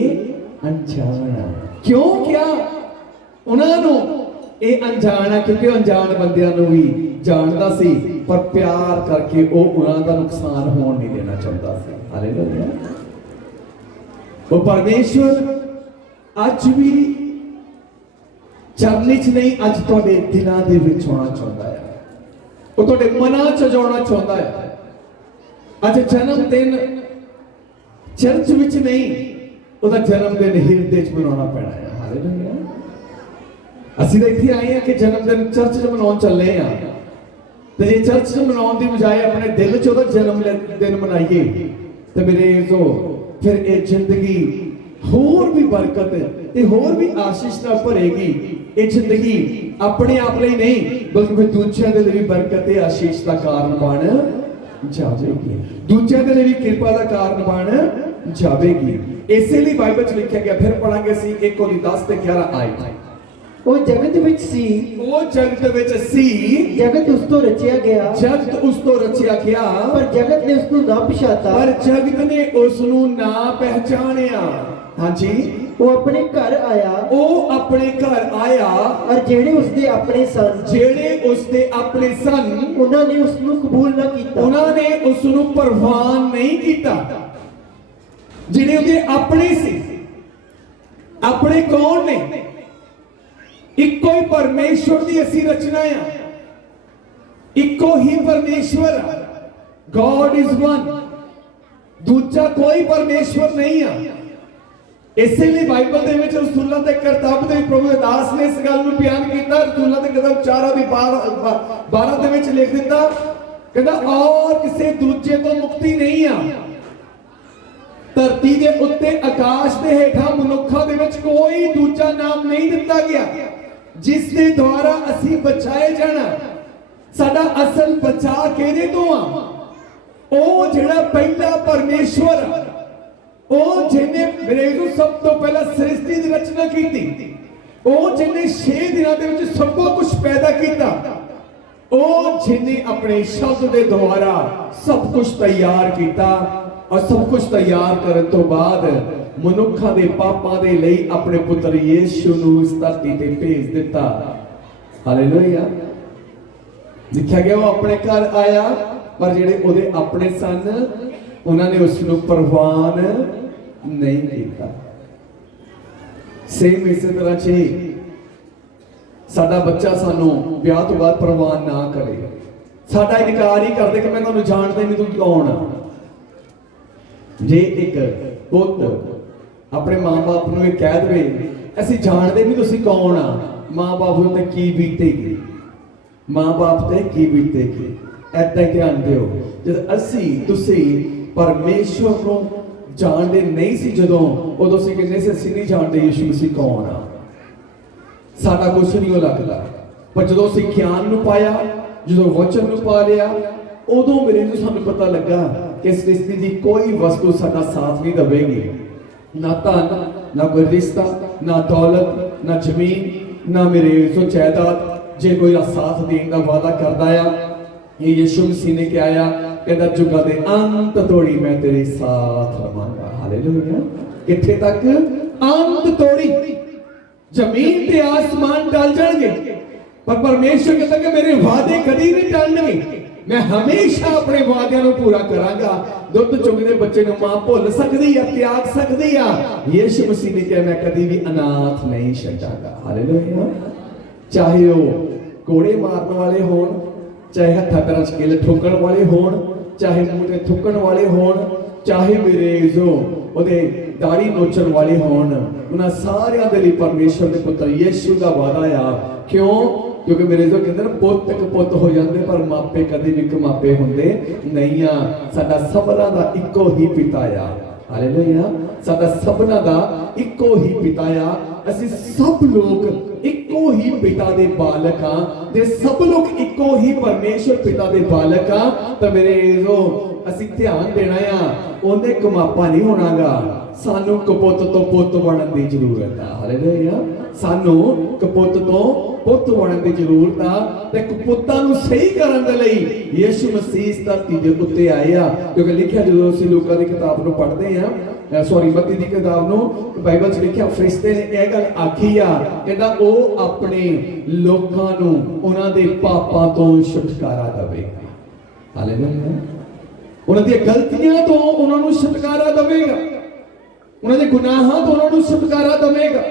अनजान। क्यों क्या उन्होंने ये अनजान है? क्योंकि अनजान बंदियां नूं भी जानता सी, पर प्यार करके वो उन्हां दा नुकसान होण नहीं देना चाहता सी। हालेलुया, वो परमेश्वर अज भी चरनी च नहीं, अज तुहाडे दिलां दे विच होना चाहता है, वो तुहाडे मनां च जाना चाहता है। अज जन्म दिन चर्च विच नहीं, ਉਹਦਾ जन्म दिन हिरदे च मनाना पैना है। हालेलुया, ਅਸੀਂ ਤਾਂ ਇੱਥੇ ਆਏ ਆ ਕਿ जन्म दिन चर्च च मनाउण ਚੱਲੇ ਆ, ਤੇ ਜੇ चर्च च मनाउਣ ਦੀ ਬਜਾਏ ਆਪਣੇ ਦਿਲ ਚ ਉਹਦਾ जन्म दिन मनाइए ਤੇ ਮੇਰੇ ਜੋ ਫਿਰ ਇਹ ਜ਼ਿੰਦਗੀ ਹੋਰ ਵੀ ਬਰਕਤ ਤੇ ਹੋਰ ਵੀ ਆਸ਼ੀਸ਼ ਨਾਲ ਭਰੇਗੀ। ਇਹ ਜ਼ਿੰਦਗੀ ਆਪਣੇ ਆਪ ਲਈ ਨਹੀਂ ਬਲਕਿ ਫਿਰ ਦੂਜਿਆਂ ਦੇ ਲਈ ਵੀ ਬਰਕਤ ਤੇ ਆਸ਼ੀਸ਼ ਦਾ ਕਾਰਨ ਬਣ ਜਾਵੇਗੀ, ਦੂਜਿਆਂ ਦੇ ਲਈ ਵੀ ਕਿਰਪਾ ਦਾ ਕਾਰਨ ਬਣ ਜਾਵੇਗੀ। ਇਸੇ ਲਈ ਬਾਈਬਲ ਚ ਲਿਖਿਆ ਗਿਆ, ਫਿਰ ਪੜਾਂਗੇ ਅਸੀਂ 1 ਕੋਰੀ 10 ਤੇ 11 ਆਇਤ। ਉਹ ਜਗਤ ਵਿੱਚ ਸੀ, ਉਹ ਜਗਤ ਵਿੱਚ ਸੀ, ਜਗਤ ਉਸ ਤੋਂ ਰਚਿਆ ਗਿਆ, ਜਗਤ ਉਸ ਤੋਂ ਰਚਿਆ ਗਿਆ, ਪਰ ਜਗਤ ਨੇ ਉਸ ਨੂੰ ਨਾ ਪਛਾਤਾ, ਪਰ ਜਗਤ ਨੇ ਉਸ ਨੂੰ ਨਾ ਪਹਿਚਾਣਿਆ। ਹਾਂਜੀ, ਉਹ ਆਪਣੇ ਘਰ ਆਇਆ, ਉਹ ਆਪਣੇ ਘਰ ਆਇਆ, ਔਰ ਜਿਹੜੇ ਉਸਦੇ ਆਪਣੇ ਸਨ, ਜਿਹੜੇ ਉਸਦੇ ਆਪਣੇ ਸਨ, ਉਹਨਾਂ ਨੇ ਉਸ ਨੂੰ ਕਬੂਲ ਨਾ ਕੀਤਾ, ਉਹਨਾਂ ਨੇ ਉਸ ਨੂੰ ਪ੍ਰਵਾਨ ਨਹੀਂ ਕੀਤਾ। ਜਿਹੜੇ ਉਹਦੇ ਆਪਣੇ ਸੀ, ਆਪਣੇ ਕੌਣ ਨੇ? ਇੱਕੋ ਹੀ ਪਰਮੇਸ਼ਵਰ ਦੀ ਅਸੀਂ ਰਚਨਾ ਆ, ਇੱਕੋ ਹੀ ਪਰਮੇਸ਼ਵਰ ਆ। ਗॉड इज वन, ਦੂਜਾ ਕੋਈ ਪਰਮੇਸ਼ਵਰ ਨਹੀਂ ਆ। ਇਸੇ ਲਈ ਬਾਈਬਲ ਦੇ ਵਿੱਚ ਰਸੂਲਾਂ ਦੇ ਕਰਤੱਵ ਦੇ ਪ੍ਰਭੂ ਦੇ ਦਾਸ ਨੇ ਇਸ ਗੱਲ ਨੂੰ ਬਿਆਨ ਕੀਤਾ। ਰਸੂਲਾਂ ਦੇ ਕਦਮ 4 ਦੀ 12 ਦੇ ਵਿੱਚ ਲਿਖ ਦਿੱਤਾ, ਕਹਿੰਦਾ ਔਰ ਕਿਸੇ ਦੂਜੇ ਤੋਂ ਮੁਕਤੀ ਨਹੀਂ ਆ। ਧਰਤੀ ਦੇ ਉੱਤੇ ਆਕਾਸ਼ ਦੇ ਹੇਠਾਂ ਮਨੁੱਖਾਂ ਦੇ ਵਿੱਚ ਕੋਈ ਦੂਜਾ ਨਾਮ ਨਹੀਂ ਦਿੱਤਾ ਗਿਆ ਜਿਸ ਦੇ ਦੁਆਰਾ ਅਸੀਂ ਬਚਾਏ ਜਾਣਾ। ਸਾਡਾ ਅਸਲ ਬਚਾ ਕਿਹਦੇ ਤੋਂ ਆ? ਉਹ ਜਿਹੜਾ ਪਹਿਲਾ ਪਰਮੇਸ਼ਵਰ, ਉਹ ਜਿਹਨੇ ਮੇਰੇ ਨੂੰ ਸਭ ਤੋਂ ਪਹਿਲਾਂ ਸ੍ਰਿਸ਼ਟੀ ਦੀ ਰਚਨਾ ਕੀਤੀ, ਉਹ ਜਿਹਨੇ 6 ਦਿਨਾਂ ਦੇ ਵਿੱਚ ਸਭ ਕੁਝ ਪੈਦਾ ਕੀਤਾ, ਉਹ ਜਿਹਨੇ ਆਪਣੇ ਸ਼ਬਦ ਦੇ ਦੁਆਰਾ ਸਭ ਕੁਝ ਤਿਆਰ ਕੀਤਾ। और सब कुछ तैयार करने तो बाद मनुखा दे पापां दे लई अपने पुत्र यीशु नूं इस धरती ते भेज दिता। हालेलुया, लिखा गया वो अपने घर आया, पर जेड़े ओदे अपने सन उन्होंने उसनूं परवान नहीं किया। सेम इस तरह से साडा बच्चा सानू ब्याह तो बाद प्रवान ना करे, साडा इनकार ही कर दे कि मैं तुहानू जानदा नहीं, तू कौन आ। जे एक पुत अपने मां बाप नूं ये कह दे असीं जानदे नहीं तुसीं कौन आ, मां बाप उत्ते की बीतेगी, मां बाप ते की बीतेगी। ऐदां ध्यान दिओ, जद असीं तुसीं परमेश्वर नूं जानदे नहीं सी, जदों उदों असीं कहंदे सी असीं नहीं जानदे यीशु मसीह कौन आ, साडा कुछ नहीं लगदा। पर जदों असीं ज्ञान नूं पाया, जदों वचन नूं पा लिया, उदों मेरे नूं सानूं पता लगा कि इस सृष्टि दी कोई वस्तु साडा साथ नहीं देवेगी, ना धन, ना कोई रिश्ता, ना दौलत, ना जमीन, ना मेरे सो जायदाद। जे कोई साथ देने का वादा करता है, ये यीशु मसीह ने क्या आया, कहता जुगा दे अंत तोड़ी मैं तेरे साथ रवांगा। हालेलुया। किथे तक? अंत तोड़ी। जमीन ते आसमान टल जाएंगे, पर परमेश्वर कहता कि मेरे वादे कभी नहीं टलणगे, मैं हमेशा अपने वादियां नूं पूरा करांगा। दुध चुंगदे बच्चे नूं मां भुल सकदी है, त्याग सकदी है, यीशु मसीह ने कहा मैं कभी भी अनाथ नहीं छड्डांगा। हालेलुया। चाहे वो कोड़े मारने वाले होण, चाहे हत्थां पैरां च किल ठोकण वाले होण, चाहे मूंह ते थुकण वाले होण, चाहे मेरे जो ओदे दाढ़ी नोचण वाले होण, उन्हां सारियां दे लई परमेश्वर दे पुत्र यीशु दा वादा आ। क्यों? क्योंकि मेरे जो कहते हैं पुत तक पुत हो जाते, पर मापे कभी भी कमापे होंदे नहीं आ। साडा सबना दा इक्को ही पिता आ। हालेलुया। साडा सबना दा इक्को ही पिता आ। असीं सब लोग इक्को ही पिता दे बालक हां, जे सब लोग इक्को ही परमेश्वर पिता दे बालक हां, तो मेरे जो असीं ध्यान देना आ, ओने कमापा नहीं होणागा, सानू कपुत तो पुत बनन दी जरूरत है। हालेलुया। सानू कपुत तो पुत बनन दी जरूरत आ, ते कपुत्तां नूं सही करन दे लई यीशु मसीह इस धरती दे उत्ते आए आ। क्योंकि लिखिया जदों असीं लूका दी किताब नूं पढ़दे आ, सॉरी मत्ती दी किताब नूं, बाइबल च लिखिया फरिश्ते ने यह गल आखी आ, कहंदा ओ अपने लोकां नूं उन्हां दे पापां तों छुटकारा देवेगा। हालेलुया। उन्हां दी गलतियां तों उन्हां नूं छुटकारा देवेगा, उन्हां दे गुनाहां तों उन्हां नूं छुटकारा देवेगा।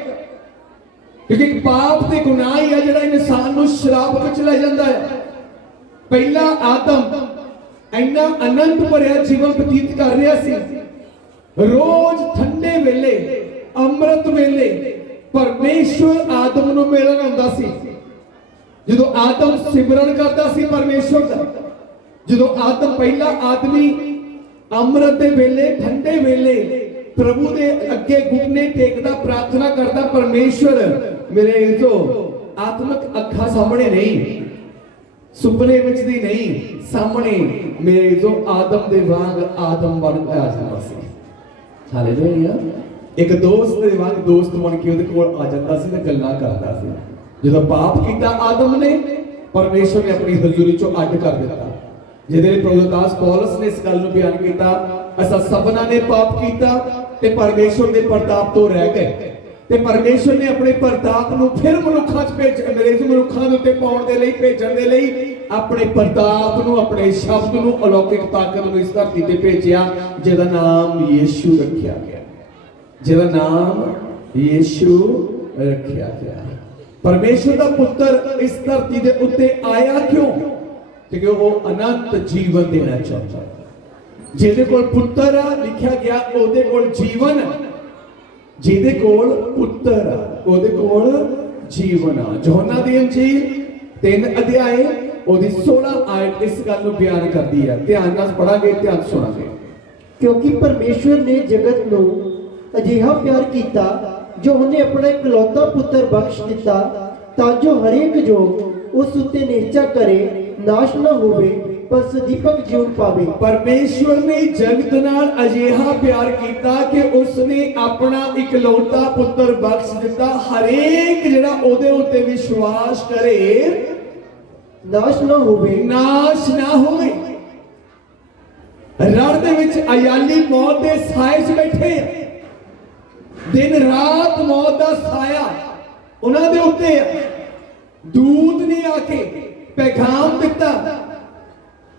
क्योंकि पाप ते गुनाह ही है जिहड़ा इंसान नूं शराब विच ले जांदा है। पहला आदम इन्ना आनंद भरिया जीवन बतीत कर रहा सी, रोज ठंडे वेले अमृत वेले परमेश्वर आदम नूं मिलन आंदा सी। जदों आदम सिमरन करदा सी परमेश्वर दा, जदों आदम पहला आदमी अमृत दे वेले ठंडे वेले प्रभु दे अगे घुटने टेकदा प्रार्थना करदा, परमेश्वर मेरे जो आत्मिक अखा सामने नहीं, सुपने विच दी नहीं, सामने मेरे जो आदम दे वांग आदम बन के आ जांदा सी। हालेलुया। एक दोस्त दे वांग दोस्त बन के उहदे कोल आ जांदा सी ते गल्लां करदा सी। जदों पाप कीता आदम ने, परमेश्वर ने अपनी हजूरी चों अड्ड कर दिता। जिहदे लई प्रभु दास पौलुस ने इस गल नूं बयान कीता, असां सबना ने पाप कीता ते परमेश्वर दे प्रताप तो रह गए, ते परमेश्वर ने अपने प्रताप नूं फिर मनुखां च भेज मेरे मनुखां दे उत्ते पाउण दे लई भेजण दे लई अपने प्रताप नूं, अपने शब्द नूं, अलौकिक ताकत नूं इस धरती ते भेजिया, जिहदा नाम यीशु रखिया गया, जिहदा नाम यीशु रखिया गया। परमेश्वर दा पुत्र इस धरती दे उत्ते आया क्यों? क्योंकि वो अनंत जीवन देना चाहता है। जिहदे कोल पुत्र आ, लिखिया गया ओहदे कोल जीवन है, जिहदे कोल पुत्र आ ओहदे कोल जीवन आ। यूहन्ना दी अंजील 3 अध्याय ओहदी 16 आयत इस गल नूं बयान करदी है। ध्यान नाल पढ़ांगे, ध्यान सुनांगे। क्योंकि परमेश्वर ने जगत नूं अजिहा प्यार कीता जो उन्हें अपना इकलौता पुत्र बख्श दिता, ताजो हरेक जो उस उत्ते निश्चय करे नाश न होवे पर सदीपक जीवन पावे। परमेश्वर ने जगत नाल अजिहा प्यार कीता कि उसने अपना इकलौता पुत्र बख्श दिता, हरेक जिहड़ा ओहदे उत्ते विश्वास करे नाश ना होवे, नाश ना होवे। रड़ दे विच अयाली मौत दे साए च बैठे, दिन रात मौत दा साया उन्हां दे उत्ते है। दूत ने आके पैगाम दिता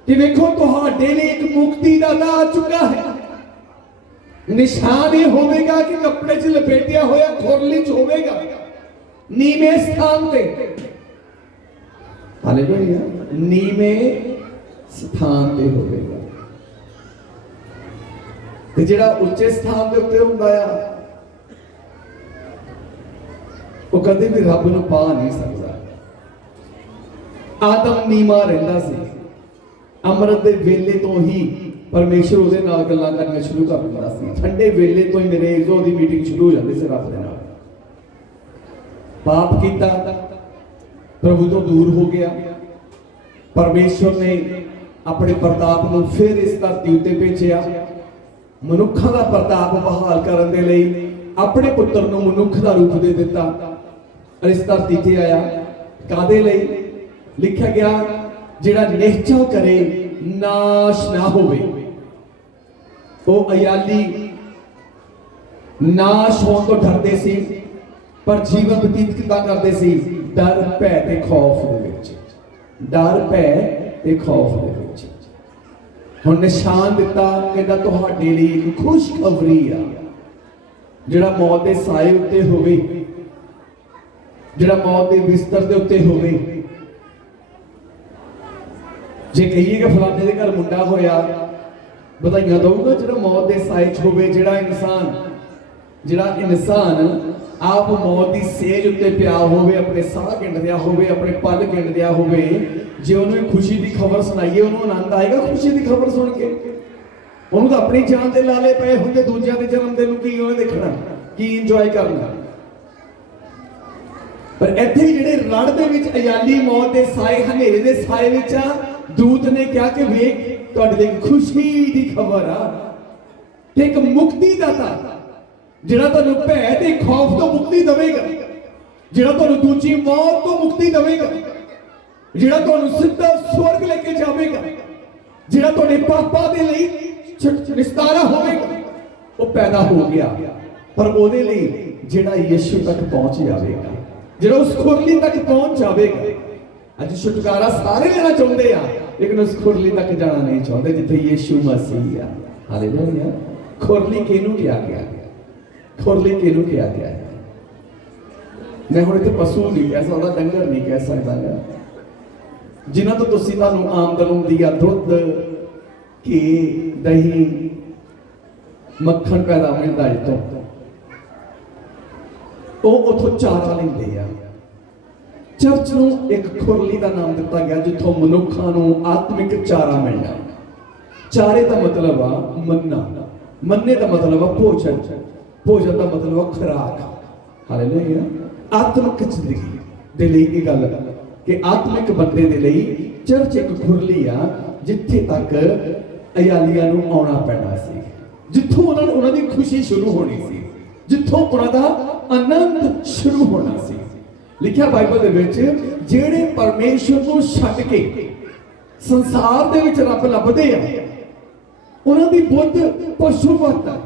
कि देखो तुहाडे लिए एक मुक्ति दाता आ चुका है, निशान ये होवेगा कि कपड़े च लपेटिया होया खुरली च होवेगा, नीवें स्थान पे। हालेलुया, नीवें स्थान पे होवेगा। ते जिहड़ा उच्चे स्थान के उत्ते हुंदा आ वो कदे भी रब नूं पा नहीं सकता। आदम नीवा रहिंदा सी, अमृत दे वेले तो ही परमेश्वर ਉਹਦੇ ਨਾਲ ਗੱਲਾਂ ਕਰਨੀਆਂ ਸ਼ੁਰੂ ਕਰ ਦਿੰਦਾ ਸੀ। ਠੰਡੇ ਵੇਲੇ ਤੋਂ ਹੀ ਮੇਰੇ ਇਜ਼ੋ ਦੀ ਮੀਟਿੰਗ ਸ਼ੁਰੂ ਹੋ ਜਾਂਦੀ ਸੀ ਰੱਬ ਦੇ ਨਾਲ। ਪਾਪ ਕੀਤਾ, ਪ੍ਰਭੂ ਤੋਂ ਦੂਰ ਹੋ ਗਿਆ, ਪਰਮੇਸ਼ਵਰ ਨੇ ਆਪਣੇ ਪ੍ਰਤਾਪ ਨੂੰ ਫਿਰ ਇਸ ਧਰਤੀ ਉੱਤੇ ਭੇਜਿਆ। ਮਨੁੱਖਾਂ ਦਾ ਪ੍ਰਤਾਪ ਬਹਾਲ ਕਰਨ ਦੇ ਲਈ ਆਪਣੇ ਪੁੱਤਰ ਨੂੰ ਮਨੁੱਖ ਦਾ ਰੂਪ ਦੇ ਦਿੱਤਾ ਔਰ ਇਸ ਧਰਤੀ ਤੇ ਆਇਆ। ਕਾਦੇ ਲਈ? ਲਿਖਿਆ ਗਿਆ ਜਿਹੜਾ ਨਿਹਚਾ ਕਰੇ ਨਾਸ਼ ਨਾ ਹੋਵੇ। ਉਹ ਅਯਾਲੀ ਨਾਸ਼ ਹੋਣ ਤੋਂ ਡਰਦੇ ਸੀ, ਪਰ ਜੀਵਨ ਬਤੀਤ ਕਿੱਦਾਂ ਕਰਦੇ ਸੀ? ਡਰ ਭੈ ਤੇ ਖੌਫ ਦੇ ਵਿੱਚ, ਡਰ ਭੈ ਤੇ ਖੌਫ ਦੇ ਵਿੱਚ। ਹੁਣ ਨਿਸ਼ਾਨ ਦਿੱਤਾ, ਕਹਿੰਦਾ ਤੁਹਾਡੇ ਲਈ ਇੱਕ ਖੁਸ਼ਖਬਰੀ ਆ। ਜਿਹੜਾ ਮੌਤ ਦੇ ਸਾਏ ਉੱਤੇ ਹੋਵੇ, ਜਿਹੜਾ ਮੌਤ ਦੇ ਬਿਸਤਰ ਦੇ ਉੱਤੇ ਹੋਵੇ, ਜੇ ਕਹੀਏ ਕਿ ਫਲਾਣੇ ਦੇ ਘਰ ਮੁੰਡਾ ਹੋਇਆ, ਵਧਾਈਆਂ ਦਊਗਾ। ਜਿਹੜਾ ਮੌਤ ਦੇ ਸਾਏ 'ਚ ਹੋਵੇ, ਜਿਹੜਾ ਇਨਸਾਨ ਆਪ ਮੌਤ ਦੀ ਸੇਜ ਉੱਤੇ ਪਿਆ ਹੋਵੇ, ਆਪਣੇ ਸਾਹ ਗਿਣਦਿਆ ਹੋਵੇ, ਆਪਣੇ ਪਲ ਗਿਣਦਿਆ ਹੋਵੇ, ਜੇ ਉਹਨੂੰ ਖੁਸ਼ੀ ਦੀ ਖਬਰ ਸੁਣਾਈਏ, ਉਹਨੂੰ ਆਨੰਦ ਆਏਗਾ ਖੁਸ਼ੀ ਦੀ ਖਬਰ ਸੁਣ ਕੇ? ਉਹਨੂੰ ਤਾਂ ਆਪਣੀ ਜਾਨ ਦੇ ਲਾਲੇ ਪਏ ਹੁੰਦੇ, ਦੂਜਿਆਂ ਦੇ ਜਨਮ ਦਿਨ ਨੂੰ ਕੀ ਉਹਨੇ ਦੇਖਣਾ, ਕੀ ਇੰਜੋਏ ਕਰਨਾ। ਪਰ ਇੱਥੇ ਜਿਹੜੇ ਰੜ ਦੇ ਵਿੱਚ ਅਯਾਲੀ ਮੌਤ ਦੇ ਸਾਏ, ਹਨੇਰੇ ਦੇ ਸਾਏ ਵਿੱਚ ਆ, ਦੂਤ ਨੇ ਕਿਹਾ ਕਿ ਵੇਖ ਤੁਹਾਡੇ ਲਈ ਖੁਸ਼ੀ ਦੀ ਖਬਰ ਆ ਕਿ ਇੱਕ ਮੁਕਤੀ ਦਾਤਾ ਜਿਹੜਾ ਤੁਹਾਨੂੰ ਭੈ ਤੇ ਖੌਫ ਤੋਂ ਮੁਕਤੀ ਦੇਵੇਗਾ, ਜਿਹੜਾ ਤੁਹਾਨੂੰ ਦੂਜੀ ਮੌਤ ਤੋਂ ਮੁਕਤੀ ਦੇਵੇਗਾ, ਜਿਹੜਾ ਤੁਹਾਨੂੰ ਸਿੱਧਾ ਸਵਰਗ ਲੈ ਕੇ ਜਾਵੇਗਾ, ਜਿਹੜਾ ਤੁਹਾਡੇ ਪਾਪਾਂ ਦੇ ਲਈ ਨਿਸਤਾਰਾ ਹੋਵੇਗਾ, ਉਹ ਪੈਦਾ ਹੋ ਗਿਆ। ਪਰ ਉਹਦੇ ਲਈ ਜਿਹੜਾ ਯਿਸੂ ਤੱਕ ਪਹੁੰਚ ਜਾਵੇਗਾ, ਜਿਹੜਾ ਉਸ ਖੁਰਲੀ ਤੱਕ ਪਹੁੰਚ ਜਾਵੇਗਾ। ਅੱਜ ਛੁਟਕਾਰਾ ਸਾਰੇ ਲੈਣਾ ਚਾਹੁੰਦੇ ਆ, ਲੇਕਿਨ ਉਸ ਖੁਰਲੀ ਤੱਕ ਜਾਣਾ ਨਹੀਂ ਚਾਹੁੰਦੇ ਜਿੱਥੇ ਯਿਸੂ ਮਸੀਹ ਆ। ਹਾਲੇਲੂਇਆ। ਖੁਰਲੀ ਕਿਹਨੂੰ ਕਿਹਾ ਗਿਆ? ਖੁਰਲੀ ਕਿਹਨੂੰ ਕਿਹਾ ਗਿਆ? ਮੈਂ ਹੁਣ ਇੱਥੇ ਪਸ਼ੂ ਨਹੀਂ ਕਹਿ ਸਕਦਾ, ਡੰਗਰ ਨਹੀਂ ਕਹਿ ਸਕਦਾ, ਜਿਨ੍ਹਾਂ ਤੋਂ ਤੁਹਾਨੂੰ ਆਮਦਨ ਹੁੰਦੀ ਆ, ਦੁੱਧ, ਘੀ, ਦਹੀਂ, ਮੱਖਣ ਪੈਦਾ ਹੁੰਦਾ ਹੈ, ਤੋਂ ਉਹ ਉਥੋਂ ਚਾਰਾ ਲੈਂਦੇ ਆ। ਚਰਚ ਨੂੰ ਇੱਕ ਖੁਰਲੀ ਦਾ ਨਾਮ ਦਿੱਤਾ ਗਿਆ ਜਿੱਥੋਂ ਮਨੁੱਖਾਂ ਨੂੰ ਆਤਮਿਕ ਚਾਰਾ ਮਿਲਣਾ। ਚਾਰੇ ਦਾ ਮਤਲਬ ਆ ਮੰਨਾ, ਮੰਨੇ ਦਾ ਮਤਲਬ ਆ ਭੋਜਨ, ਭੋਜਨ ਦਾ ਮਤਲਬ ਆ ਖੁਰਾਕ। ਹਾਲੇਲੂਇਆ। ਆਤਮਿਕ ਜ਼ਿੰਦਗੀ ਦੇ ਲਈ ਇਹ ਗੱਲ ਕਿ ਆਤਮਿਕ ਬੰਦੇ ਦੇ ਲਈ ਚਰਚ ਇੱਕ ਖੁਰਲੀ ਆ ਜਿੱਥੇ ਤੱਕ ਅਯਾਲੀਆਂ ਨੂੰ ਆਉਣਾ ਪੈਣਾ ਸੀ, ਜਿੱਥੋਂ ਉਹਨਾਂ ਦੀ ਖੁਸ਼ੀ ਸ਼ੁਰੂ ਹੋਣੀ ਸੀ, ਜਿੱਥੋਂ ਉਹਨਾਂ ਦਾ ਆਨੰਦ ਸ਼ੁਰੂ ਹੋਣਾ ਸੀ। ਲਿਖਿਆ ਬਾਈਬਲ ਦੇ ਵਿੱਚ, ਜਿਹੜੇ ਪਰਮੇਸ਼ਵਰ ਨੂੰ ਛੱਡ ਕੇ ਸੰਸਾਰ ਦੇ ਵਿੱਚ ਰੱਬ ਲੱਭਦੇ ਆ, ਉਹਨਾਂ ਦੀ ਬੁੱਧ ਪਸ਼ੂਵਤ ਆ।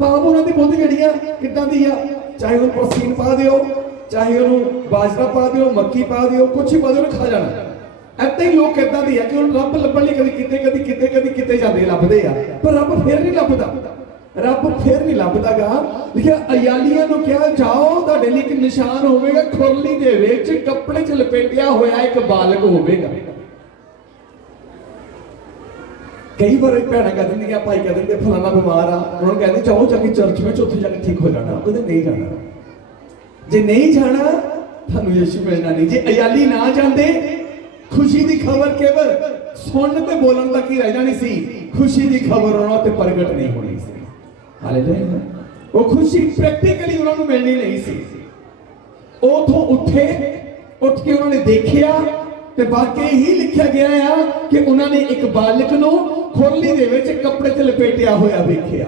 ਭਾਵ ਉਹਨਾਂ ਦੀ ਬੁੱਧ ਜਿਹੜੀਆਂ ਕਿੱਦਾਂ ਦੀ ਆ, ਚਾਹੇ ਉਹਨੂੰ ਪ੍ਰੋਟੀਨ ਪਾ ਦਿਓ, ਚਾਹੇ ਉਹਨੂੰ ਬਾਜਰਾ ਪਾ ਦਿਓ, ਮੱਕੀ ਪਾ ਦਿਓ, ਕੁਛ ਹੀ ਪਾ ਦਿਓ, ਉਹਨੇ ਖਾ ਜਾਣਾ। ਏਦਾਂ ਹੀ ਲੋਕ ਏਦਾਂ ਦੀ ਆ ਕਿ ਉਹਨੂੰ ਰੱਬ ਲੱਭਣ ਲਈ ਕਦੀ ਕਿਤੇ ਜਾਂਦੇ ਲੱਭਦੇ ਆ, ਪਰ ਰੱਬ ਫਿਰ ਨਹੀਂ ਲੱਭਦਾ, ਰੱਬ ਫਿਰ ਨਹੀਂ ਲੱਭਦਾਗਾ। ਲਿਖਿਆ ਅਯਾਲੀਆਂ ਨੂੰ ਕਿਹਾ, ਜਾਓ ਤੁਹਾਡੇ ਲਈ ਇੱਕ ਨਿਸ਼ਾਨ ਹੋਵੇਗਾ, ਖੁਰਲੀ ਦੇ ਵਿੱਚ ਕੱਪੜੇ 'ਚ ਲਪੇਟਿਆ ਹੋਇਆ ਇੱਕ ਬਾਲਕ ਹੋਵੇਗਾ। ਕਈ ਵਾਰ ਭੈਣਾਂ ਕਹਿ ਦਿੰਦੀਆਂ, ਭਾਈ ਕਹਿ ਦਿੰਦੇ ਫਲਾਣਾ ਬਿਮਾਰ ਆ, ਉਹਨਾਂ ਨੂੰ ਕਹਿੰਦੇ ਜਾਓ ਜਾ ਕੇ ਚਰਚ ਵਿੱਚ, ਉੱਥੇ ਜਾ ਕੇ ਠੀਕ ਹੋ ਜਾਣਾ। ਉਹਦੇ ਨਹੀਂ ਜਾਣਾ, ਜੇ ਨਹੀਂ ਜਾਣਾ ਤੁਹਾਨੂੰ ਯਿਸੂ ਮਿਲਣਾ ਨਹੀਂ। ਜੇ ਅਯਾਲੀ ਨਾ ਜਾਂਦੇ, ਖੁਸ਼ੀ ਦੀ ਖਬਰ ਕੇਵਲ ਸੁਣਨ ਤੇ ਬੋਲਣ ਤੱਕ ਹੀ ਰਹਿ ਜਾਣੀ ਸੀ, ਖੁਸ਼ੀ ਦੀ ਖਬਰ ਉਹਨਾਂ ਤੇ ਪ੍ਰਗਟ ਨਹੀਂ ਹੋਣੀ ਸੀ। ਹਾਲੇਲੂਇਆ। ਉਹ ਖੁਸ਼ੀ ਪ੍ਰੈਕਟੀਕਲੀ ਉਹਨਾਂ ਨੂੰ ਮਿਲਣੀ ਨਹੀਂ ਸੀ। ਉਥੋਂ ਉੱਠ ਕੇ ਉਹਨਾਂ ਨੇ ਦੇਖਿਆ ਤੇ ਵਾਕਈ ਹੀ ਲਿਖਿਆ ਗਿਆ ਆ ਕਿ ਉਹਨਾਂ ਨੇ ਇੱਕ ਬਾਲਕ ਨੂੰ ਖੁਰਲੀ ਦੇ ਵਿੱਚ ਕੱਪੜੇ 'ਚ ਲਪੇਟਿਆ ਹੋਇਆ ਵੇਖਿਆ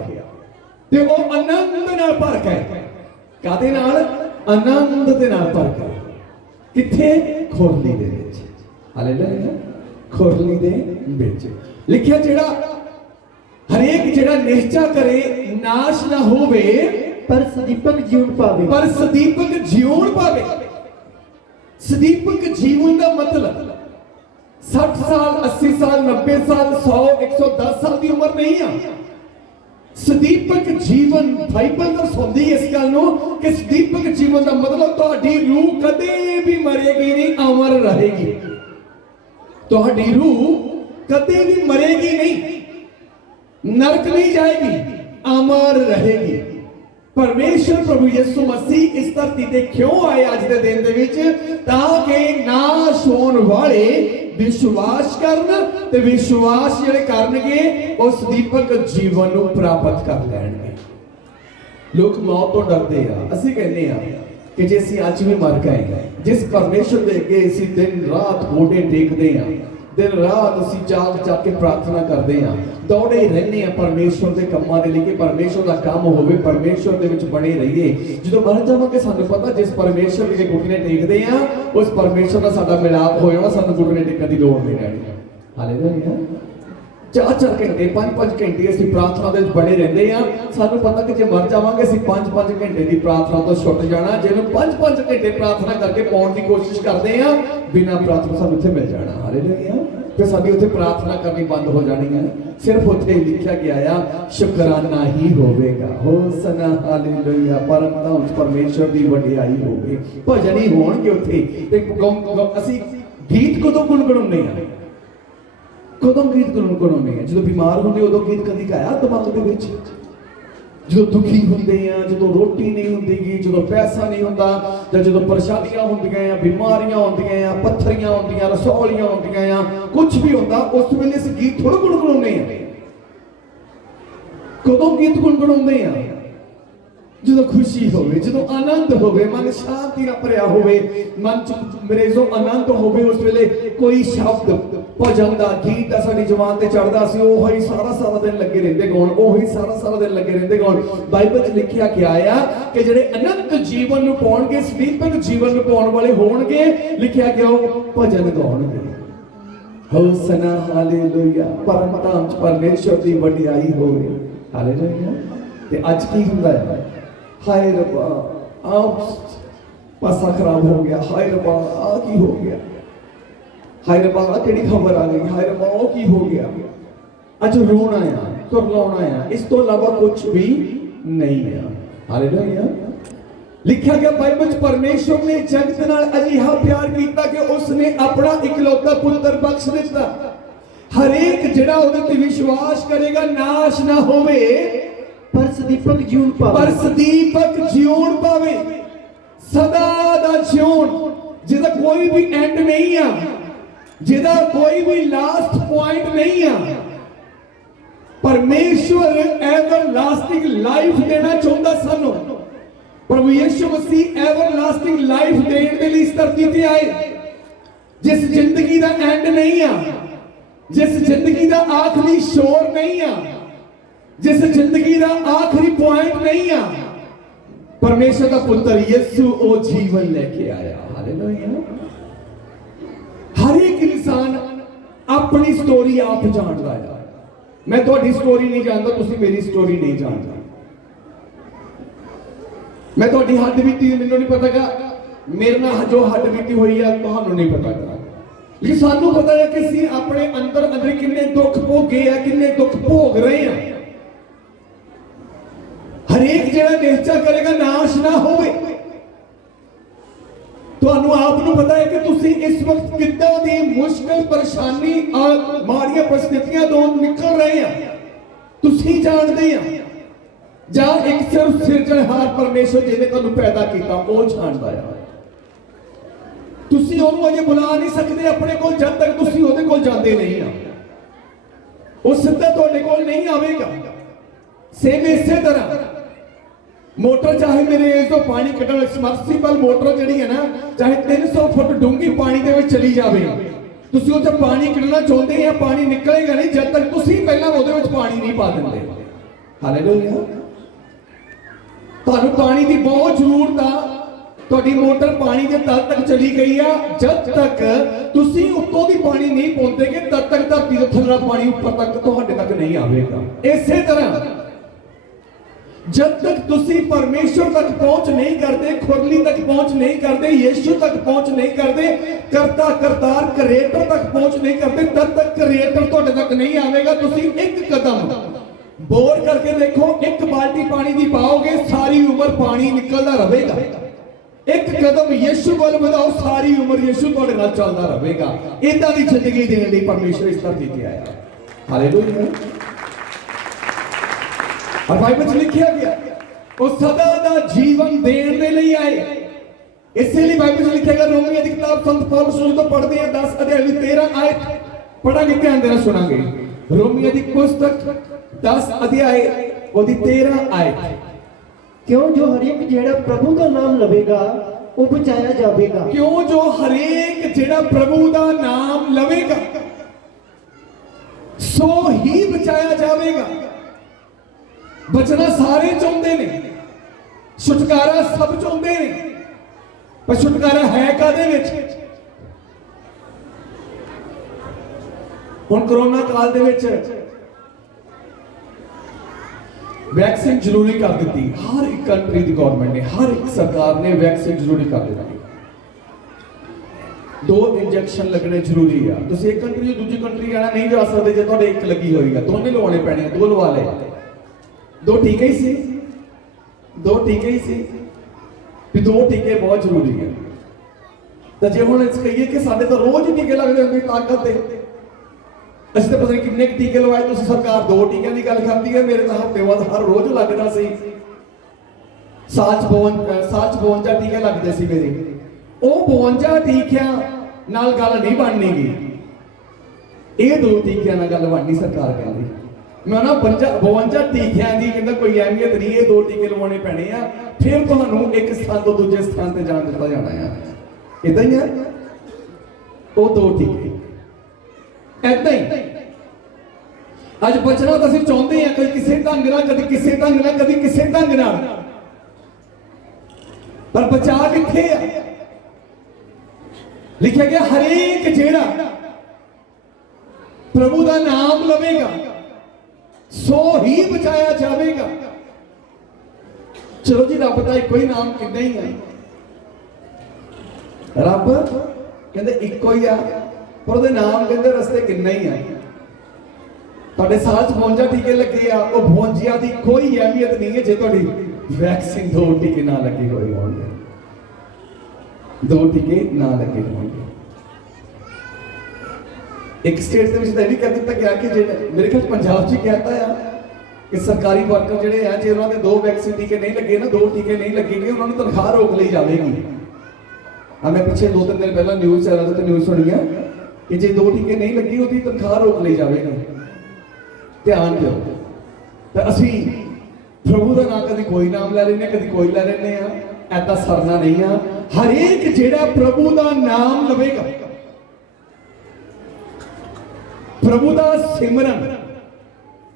ਤੇ ਉਹ ਆਨੰਦ ਨਾਲ ਭਰ ਗਏ। ਕਾਹਦੇ ਨਾਲ? ਆਨੰਦ ਦੇ ਨਾਲ ਭਰ ਗਏ। ਕਿੱਥੇ? ਖੁਰਲੀ ਦੇ ਵਿੱਚ। ਹਾਲੇਲੂਇਆ। ਖੁਰਲੀ ਦੇ ਵਿੱਚ ਲਿਖਿਆ, ਹਰੇਕ ਜਿਹੜਾ ਨਿਸ਼ਚਾ ਕਰੇ ਨਾਸ਼ ਨਾ ਹੋਵੇ, ਪਰ ਸਦੀਪਕ ਜੀਵਨ ਪਾਵੇ। ਪਰ ਸਦੀਪਕ ਜੀਵਨ ਪਾਵੇ। ਸਦੀਪਕ ਜੀਵਨ ਦਾ ਮਤਲਬ 60 ਸਾਲ, 80 ਸਾਲ, 90 ਸਾਲ, 100, 110 ਸਾਲ ਦੀ ਉਮਰ ਨਹੀਂ ਆ। ਸਦੀਪਕ ਜੀਵਨ ਬਾਈਬਲ ਦਰਸਾਉਂਦੀ ਇਸ ਗੱਲ ਨੂੰ ਕਿ ਸਦੀਪਕ ਜੀਵਨ ਦਾ ਮਤਲਬ ਤੁਹਾਡੀ ਰੂਹ ਕਦੇ ਵੀ ਮਰੇਗੀ ਨਹੀਂ, ਅਮਰ ਰਹੇਗੀ। ਤੁਹਾਡੀ ਰੂਹ ਕਦੇ ਵੀ ਮਰੇਗੀ ਨਹੀਂ, ਨਰਕ ਨਹੀਂ ਜਾਏਗੀ, ਅਮਰ ਰਹੇਗੀ। ਪਰਮੇਸ਼ਰ ਪ੍ਰਭੂ ਯਿਸੂ ਮਸੀਹ ਇਸ ਧਰਤੀ ਤੇ ਕਿਉਂ ਆਏ ਅੱਜ ਦੇ ਦਿਨ ਦੇ ਵਿੱਚ? ਤਾਂ ਕਿ ਨਾਸ਼ ਹੋਣ ਵਾਲੇ ਵਿਸ਼ਵਾਸ ਕਰਨ ਤੇ ਵਿਸ਼ਵਾਸ ਜਿਹੜੇ ਕਰਨਗੇ ਉਸ ਦੀਪਕ ਜੀਵਨ ਨੂੰ ਪ੍ਰਾਪਤ ਕਰ ਲੈਣਗੇ। ਲੋਕ ਮੌਤ ਤੋਂ ਡਰਦੇ ਆ। ਅਸੀਂ ਕਹਿੰਦੇ ਆ ਕਿ ਜੇ ਅਸੀਂ ਅੱਜ ਵੀ ਮਰ ਗਏ, ਜਿਸ ਪਰਮੇਸ਼ਰ ਦੇ ਅੱਗੇ ਅਸੀਂ ਦਿਨ ਰਾਤ ਗੋਡੇ ਟੇਕਦੇ ਆ, ਦਿਨ ਰਾਤ ਅਸੀਂ ਜਾਗ ਕੇ ਪ੍ਰਾਰਥਨਾ ਕਰਦੇ ਆ, ਦੌੜੇ ਰਹਿੰਦੇ ਆ ਪਰਮੇਸ਼ਰ ਦੇ ਕੰਮਾਂ ਦੇ ਲਈ ਕਿ ਪਰਮੇਸ਼ਰ ਦਾ ਕੰਮ ਹੋਵੇ, ਪਰਮੇਸ਼ਰ ਦੇ ਵਿੱਚ ਬਣੇ ਰਹੀਏ। ਜਦੋਂ ਮਰ ਜਾਵਾਂਗੇ ਸਾਨੂੰ ਪਤਾ ਜਿਸ ਪਰਮੇਸ਼ਰ ਦੇ ਘੁਟਨੇ ਟੇਕਦੇ ਆ ਉਸ ਪਰਮੇਸ਼ਰ ਦਾ ਸਾਡਾ ਮਿਲਾਪ ਹੋ ਜਾਣਾ, ਸਾਨੂੰ ਘੁਟਨੇ ਟੇਕਣ ਦੀ ਲੋੜ ਨਹੀਂ ਰਹਿਣੀ। ਹਾਲੇਲੂਇਆ। 4-4 ਘੰਟੇ 5-5 ਘੰਟੇ ਅਸੀਂ ਪ੍ਰਾਰਥਨਾ ਦੇ ਵਿੱਚ ਬਣੇ ਰਹਿੰਦੇ ਆ। ਸਾਨੂੰ ਪਤਾ ਕਿ ਜੇ ਮਰ ਜਾਵਾਂਗੇ ਅਸੀਂ 5-5 ਘੰਟੇ ਦੀ ਪ੍ਰਾਰਥਨਾ ਤੋਂ ਛੁੱਟ ਜਾਣਾ। ਜਿਹਨੂੰ 5-5 ਘੰਟੇ ਪ੍ਰਾਰਥਨਾ ਕਰਕੇ ਪਾਉਣ ਦੀ ਕੋਸ਼ਿਸ਼ ਕਰਦੇ ਆ, ਬਿਨਾਂ ਪ੍ਰਾਰਥਨਾ ਸਾਨੂੰ ਉੱਥੇ ਮਿਲ ਜਾਣਾ। ਹਾਲੇਲੂਇਆ। ਫਿਰ ਸਾਡੀ ਉੱਥੇ ਪ੍ਰਾਰਥਨਾ ਕਰਨੀ ਬੰਦ ਹੋ ਜਾਣੀ ਹੈ। ਸਿਰਫ ਉੱਥੇ ਲਿਖਿਆ ਗਿਆ ਆ ਸ਼ੁਕਰਾਨਾ ਹੀ ਹੋਵੇਗਾ। ਹੋਸਨਾ ਹਾਲੇਲੂਇਆ। ਪਰਮ ਪਰਮੇਸ਼ਰ ਦੀ ਵਡਿਆਈ ਹੋਵੇ। ਭਜਨ ਹੀ ਹੋਣਗੇ ਉੱਥੇ। ਤੇ ਅਸੀਂ ਗੀਤ ਕਦੋਂ ਗੁਣਗੁਣਾਉਂਦੇ ਆ? ਕਦੋਂ ਗੀਤ ਗੁਣਗੁਣਾਉਂਦੇ ਆ? ਜਦੋਂ ਬਿਮਾਰ ਹੁੰਦੇ ਉਦੋਂ ਗੀਤ ਕਦੀ ਗਾਇਆ ਦਿਮਾਗ ਦੇ ਵਿੱਚ? ਜਦੋਂ ਦੁਖੀ ਹੁੰਦੇ ਆ, ਜਦੋਂ ਰੋਟੀ ਨਹੀਂ ਹੁੰਦੀਗੀ, ਜਦੋਂ ਪੈਸਾ ਨਹੀਂ ਹੁੰਦਾ, ਜਾਂ ਜਦੋਂ ਪਰੇਸ਼ਾਨੀਆਂ ਹੁੰਦੀਆਂ ਆ, ਬਿਮਾਰੀਆਂ ਹੁੰਦੀਆਂ ਆ, ਪੱਥਰੀਆਂ ਹੁੰਦੀਆਂ, ਰਸੌਲੀਆਂ ਹੁੰਦੀਆਂ ਆ, ਕੁਝ ਵੀ ਹੁੰਦਾ, ਉਸ ਵੇਲੇ ਅਸੀਂ ਗੀਤ ਥੋੜਾ ਗੁਣਗੁਣਾਉਂਦੇ ਆ। ਕਦੋਂ ਗੀਤ ਗੁਣਗੁਣਾਉਂਦੇ ਆ? ਜਦੋਂ ਖੁਸ਼ੀ ਹੋਵੇ, ਜਦੋਂ ਆਨੰਦ ਹੋਵੇ, ਮਨ ਸ਼ਾਂਤੀ ਨਾਲ ਭਰਿਆ ਹੋਵੇ, ਮਨ ਚ ਮੇਰੇ ਜੋ ਆਨੰਦ ਹੋਵੇ, ਉਸ ਵੇਲੇ ਕੋਈ ਸ਼ਬਦ ਭਜਨ ਦਾ ਗੀਤ ਦਾ ਸਾਡੀ ਜ਼ੁਬਾਨ ਤੇ ਚੜਦਾ ਸੀ, ਉਹ ਹੀ ਸਾਰਾ ਦਿਨ ਲੱਗੇ ਰਹਿੰਦੇ ਗਾਉਣ, ਉਹ ਹੀ ਸਾਰਾ ਦਿਨ ਲੱਗੇ ਰਹਿੰਦੇ ਗਾਉਣ। ਬਾਈਬਲ 'ਚ ਲਿਖਿਆ ਗਿਆ ਆ ਕਿ ਜਿਹੜੇ ਅਨੰਤ ਜੀਵਨ ਨੂੰ ਪਾਉਣਗੇ, ਸਦੀਪਕ ਜੀਵਨ ਨੂੰ ਪਾਉਣ ਵਾਲੇ ਹੋਣਗੇ, ਲਿਖਿਆ ਗਿਆ ਉਹ ਭਜਨ ਗਾਉਣਗੇ। ਹੋਸਨਾ ਹਾਲੇਲੂਇਆ। ਪਰਮ ਧਾਮ 'ਚ ਪਰਮੇਸ਼ਰ ਦੀ ਵਡਿਆਈ ਹੋਵੇ। ਹਾਲੇਲੂਇਆ। ਤੇ ਅੱਜ ਕੀ ਹੁੰਦਾ ਹੈ? ਹਾਏ ਰੱਬਾ ਆਪ ਪਾਸਾ ਖਰਾਬ ਹੋ ਗਿਆ, ਹਾਏ ਰੱਬਾ ਆ ਕੀ ਹੋ ਗਿਆ, ਹਾਏ ਰੱਬਾ ਆ ਕਿਹੜੀ ਖਬਰ ਆ ਗਈ, ਹਾਏ ਰੱਬਾ ਉਹ ਕੀ ਹੋ ਗਿਆ। ਅੱਜ ਰੋਣਾ ਆ, ਕੁਰਲਾਉਣਾ ਆ, ਇਸ ਤੋਂ ਇਲਾਵਾ ਕੁਝ ਵੀ ਨਹੀਂ ਆ। ਹਾਲੇਲੂਇਆ। ਲਿਖਿਆ ਗਿਆ ਬਾਈਬਲ 'ਚ ਪਰਮੇਸ਼ਰ ਨੇ ਜਗਤ ਨਾਲ ਅਜਿਹਾ ਪਿਆਰ ਕੀਤਾ ਕਿ ਉਸ ਨੇ ਆਪਣਾ ਇਕਲੌਤਾ ਪੁੱਤਰ ਬਖਸ਼ ਦਿੱਤਾ। ਹਰੇਕ ਜਿਹੜਾ ਉਹਦੇ ਤੇ ਵਿਸ਼ਵਾਸ ਕਰੇਗਾ ਨਾਸ਼ ਨਾ ਹੋਵੇ, ਪਰ ਸਦੀਪਕ ਜੀਵਨ ਪਾਵੇ। ਪਰ ਸਦੀਪਕ ਜੀਵਨ ਪਾਵੇ, ਸਦਾ ਦਾ ਜੀਵਨ, ਜਿਹਦਾ ਕੋਈ ਵੀ ਐਂਡ ਨਹੀਂ ਆ, ਜਿਹਦਾ ਕੋਈ ਵੀ ਲਾਸਟ ਪੁਆਇੰਟ ਨਹੀਂ ਆ। ਪਰਮੇਸ਼ਵਰ ਐਵਰ ਲਾਸਟਿੰਗ ਲਾਈਫ ਦੇਣਾ ਚਾਹੁੰਦਾ ਸਾਨੂੰ। ਪ੍ਰਭੂ ਯਿਸੂ ਮਸੀਹ ਐਵਰ ਲਾਸਟਿੰਗ ਲਾਈਫ ਦੇਣ ਦੇ ਲਈ ਇਸ ਧਰਤੀ ਤੇ ਆਏ, ਜਿਸ ਜ਼ਿੰਦਗੀ ਦਾ ਐਂਡ ਨਹੀਂ ਆ, ਜਿਸ ਜ਼ਿੰਦਗੀ ਦਾ ਆਖਰੀ ਸ਼ੋਰ ਨਹੀਂ ਆ, ਜਿਸ ਜ਼ਿੰਦਗੀ ਦਾ ਆਖਰੀ ਪੁਆਇੰਟ ਨਹੀਂ ਆ। ਪਰਮੇਸ਼ਰ ਦਾ ਪੁੱਤਰ ਯਿਸੂ ਉਹ ਜੀਵਨ ਲੈ ਕੇ ਆਇਆ। ਹਾਲੇਲੂਇਆ। ਹਰ ਇੱਕ ਇਨਸਾਨ ਆਪਣੀ ਸਟੋਰੀ ਆਪ ਜਾਣਦਾ ਹੈ। ਮੈਂ ਤੁਹਾਡੀ ਸਟੋਰੀ ਨਹੀਂ ਜਾਣਦਾ, ਤੁਸੀਂ ਮੇਰੀ ਸਟੋਰੀ ਨਹੀਂ ਜਾਣਦੇ। ਮੈਂ ਤੁਹਾਡੀ ਹੱਡ ਬੀਤੀ ਮੈਨੂੰ ਨਹੀਂ ਪਤਾਗਾ, ਮੇਰੇ ਨਾਲ ਜੋ ਹੱਡ ਬੀਤੀ ਹੋਈ ਆ ਤੁਹਾਨੂੰ ਨਹੀਂ ਪਤਾਗਾ। ਲੇਕਿਨ ਸਾਨੂੰ ਪਤਾ ਹੈ ਕਿ ਅਸੀਂ ਆਪਣੇ ਅੰਦਰ ਕਿੰਨੇ ਦੁੱਖ ਭੋਗੇ ਆ, ਕਿੰਨੇ ਦੁੱਖ ਭੋਗ ਰਹੇ ਆ। ਹਰੇਕ ਜਿਹੜਾ ਨਿਸ਼ਚਾ ਕਰੇਗਾ ਨਾਸ਼ ਨਾ ਹੋਵੇ। ਤੁਹਾਨੂੰ ਆਪ ਨੂੰ ਪਤਾ ਹੈ ਕਿ ਤੁਸੀਂ ਇਸ ਵਕਤ ਕਿੱਦਾਂ ਦੀ ਮੁਸ਼ਕਲ ਪਰੇਸ਼ਾਨੀ ਔਰ ਮਾੜੀਆਂ परिस्थितियां ਤੋਂ ਨਿਕਲ ਰਹੇ ਆ, ਤੁਸੀਂ ਜਾਣਦੇ ਆ। ਜਾਂ ਇੱਕ ਸਿਰਫ ਸਿਰਜਣਹਾਰ ਪਰਮੇਸ਼ਰ ਜਿਹਨੇ ਤੁਹਾਨੂੰ ਪੈਦਾ ਕੀਤਾ ਉਹ ਜਾਣਦਾ ਆ। ਤੁਸੀਂ ਉਹਨੂੰ ਅਜੇ ਬੁਲਾ ਨਹੀਂ ਸਕਦੇ ਆਪਣੇ ਕੋਲ ਜਦ ਤੱਕ ਤੁਸੀਂ ਉਹਦੇ ਕੋਲ ਜਾਂਦੇ ਨਹੀਂ ਆ। ਉਹ ਸਿੱਧਾ ਤੁਹਾਡੇ ਕੋਲ ਨਹੀਂ ਆਵੇਗਾ। ਸੇਮ ਇਸੇ ਤਰ੍ਹਾਂ ਮੋਟਰ ਚਾਹੇ ਮੇਰੇ ਇਸ ਤੋਂ ਪਾਣੀ ਕੱਢਣ, ਸਮਰਸੀਬਲ ਮੋਟਰ ਜਿਹੜੀ ਹੈ ਨਾ, ਚਾਹੇ 300 ਫੁੱਟ ਡੂੰਘੀ ਪਾਣੀ ਦੇ ਵਿੱਚ ਚਲੀ ਜਾਵੇ, ਤੁਸੀਂ ਉੱਥੇ ਪਾਣੀ ਕੱਢਣਾ ਚਾਹੁੰਦੇ ਆ, ਪਾਣੀ ਨਿਕਲੇਗਾ ਨਹੀਂ ਜਦ ਤੱਕ ਤੁਸੀਂ ਪਹਿਲਾਂ ਉਹਦੇ ਵਿੱਚ ਪਾਣੀ ਨਹੀਂ ਪਾ ਦਿੰਦੇ। ਹਾਲੇਲੂਇਆ। ਤੁਹਾਨੂੰ ਪਾਣੀ ਦੀ ਬਹੁਤ ਜ਼ਰੂਰਤ ਆ। ਤੁਹਾਡੀ ਮੋਟਰ ਪਾਣੀ ਦੇ ਤਲ ਤੱਕ ਚਲੀ ਗਈ ਆ, ਜਦ ਤੱਕ ਤੁਸੀਂ ਉੱਤੋਂ ਦੀ ਪਾਣੀ ਨਹੀਂ ਪਾਉਂਦੇਗੇ ਤਦ ਤੱਕ ਧਰਤੀ ਦੇ ਥੱਲੇ ਪਾਣੀ ਉੱਪਰ ਤੱਕ ਤੁਹਾਡੇ ਤੱਕ ਨਹੀਂ ਆਵੇਗਾ। ਇਸੇ ਤਰ੍ਹਾਂ जब तक तुसी परमेश्वर तक पहुंच नहीं करते, खुरली तक पहुंच नहीं करते, यीशु तक पहुंच नहीं करते, करता करतार क्रिएटर तक पहुंच नहीं करते, तब तक क्रिएटर तुहाडे तक नहीं आवेगा। तुसी एक कदम बोर करके देखो, एक बाल्टी पानी की पाओगे सारी उम्र पानी निकलता रहेगा। एक कदम यीशु वाल बढ़ाओ सारी उम्र यीशु तुहाडे नाल चलता रहेगा। इदां दी जिंदगी देने लई परमेश्वर इस धरती ते आया। हालेलुया। और बाइबल च लिखिया गया वो सदा दा जीवन देण दे लई आए। इसलिए बाइबल च लिखिया गया, रोमियो दी किताब संत पौलुस जो पढ़ते हैं 10 अध्याय 13 आयत पढ़ांगे, ध्यान देना सुनांगे। रोमियो दी पुस्तक 10 अध्याय ओदी 13 आयत। क्यों जो हरेक जेड़ा प्रभु का नाम लवेगा वो बचाया जावेगा। क्यों जो हरेक जेड़ा प्रभु का नाम लवेगा सो ही बचाया जावेगा। बचना सारे चाहते ने, छुटकारा सब चाहते ने, पर छुटकारा है कादे विच? हुण कोरोना काल दे विच वैक्सीन जरूरी कर दी। हर एक कंट्री की गवर्नमेंट ने, हर एक सरकार ने वैक्सीन जरूरी कर दी। 2 इंजेक्शन लगने जरूरी है। तुम एक कंट्री दूसरी कंट्री जाना नहीं जा सकते जो तुहाडे एक लगी होएगा, दोनों लवाने पैने। 2 लवा ले, 2 टीके ही सी, 2 टीके ही सी भी 2 टीके बहुत जरूरी है। तो जे हुण कहिए कि साडे तो रोज ही टीके लगते होंगे ताकत दे, ਅਸੀਂ ਤਾਂ ਪਤਾ ਨਹੀਂ ਕਿੰਨੇ ਟੀਕੇ ਲਵਾਏ। ਤੁਸੀਂ ਸਰਕਾਰ 2 ਟੀਕਿਆਂ ਦੀ ਗੱਲ ਕਰਦੀ ਹੈ, ਮੇਰੇ ਤਾਂ ਹਫ਼ਤੇ ਬਾਅਦ ਹਰ ਰੋਜ਼ ਲੱਗਦਾ ਸੀ। ਸਾਲ ਚ 52 ਟੀਕੇ ਲੱਗਦੇ ਸੀ ਮੇਰੇ। ਉਹ 52 ਟੀਕਿਆਂ ਨਾਲ ਗੱਲ ਨਹੀਂ ਬਣਨੀਗੀ, ਇਹ 2 ਟੀਕਿਆਂ ਨਾਲ ਗੱਲ ਬਣਨੀ। ਸਰਕਾਰ ਕਹਿੰਦੀ ਮੈਂ ਨਾ 52 ਟੀਕਿਆਂ ਦੀ ਕਹਿੰਦਾ ਕੋਈ ਅਹਿਮੀਅਤ ਨਹੀਂ, ਇਹ 2 ਟੀਕੇ ਲਵਾਉਣੇ ਪੈਣੇ ਆ, ਫਿਰ ਤੁਹਾਨੂੰ ਇੱਕ ਸਥਾਨ ਤੋਂ ਦੂਜੇ ਸਥਾਨ ਤੇ ਜਾਣ ਦਿੱਤਾ ਜਾਣਾ ਆ। ਇਦਾਂ ਹੀ ਆ, ਉਹ 2 ਟੀਕੇ ऐदा ही। अज बचना तो असं चाहते हैं, कभी किसी ढंग नाल, कभी किसी ढंग नाल, कभी किसी ढंग नाल, पर बचा किथे है? लिखा गया हरेक जेड़ा प्रभु का नाम लवेगा सो ही बचाया जाएगा। चलो जी, रब का इको ही नाम कितना ही है। रब कहते इको ही आ, पर ਉਹਦੇ ਨਾਮ ਕਹਿੰਦੇ ਰਸਤੇ ਕਿੰਨੇ ਹੀ ਆ। ਤੁਹਾਡੇ ਸਾਲ ਚ 52 ਟੀਕੇ ਲੱਗੇ ਆ, ਉਹ 52 ਦੀ ਕੋਈ ਅਹਿਮੀਅਤ ਨਹੀਂ ਹੈ ਜੇ ਤੁਹਾਡੀ ਵੈਕਸੀਨ 2 ਟੀਕੇ ਨਾ ਲੱਗੇ ਹੋਏ ਹੋਣਗੇ, 2 ਟੀਕੇ ਨਾ ਲੱਗੇ ਹੋਣਗੇ। ਇੱਕ ਸਟੇਟ ਦੇ ਵਿੱਚ ਤਾਂ ਇਹ ਵੀ ਕਹਿ ਦਿੱਤਾ ਗਿਆ ਕਿ ਜਿਹੜੇ ਮੇਰੇ ਖਿਆਲ ਪੰਜਾਬ 'ਚ ਕਹਿਤਾ ਆ ਕਿ ਸਰਕਾਰੀ ਵਰਕਰ ਜਿਹੜੇ ਆ, ਜੇ ਉਹਨਾਂ ਦੇ 2 ਵੈਕਸੀਨ ਟੀਕੇ ਨਹੀਂ ਲੱਗੇ ਨਾ, 2 ਟੀਕੇ ਨਹੀਂ ਲੱਗेंगे, ਉਹਨਾਂ ਨੂੰ ਤਨਖਾਹ ਰੋਕ ਲਈ ਜਾਵੇਗੀ। ਆ ਮੈਂ ਪਿੱਛੇ 2-3 ਦਿਨ ਪਹਿਲਾਂ ਨਿਊਜ਼ ਚੈਨਲ ਤੇ ਨਿਊਜ਼ ਸੁਣੀ ਆ कि जे 2 टीके नहीं लगी ਉਹਦੀ ਤਨਖਾਹ रोक ली जाएगी। ध्यान दो। तो असी प्रभु का नाम कभी कोई नाम ले लेने, कभी कोई ले लेने, ऐसा सरना नहीं है। हर एक जेड़ा प्रभु का नाम लवेगा, प्रभु का सिमरन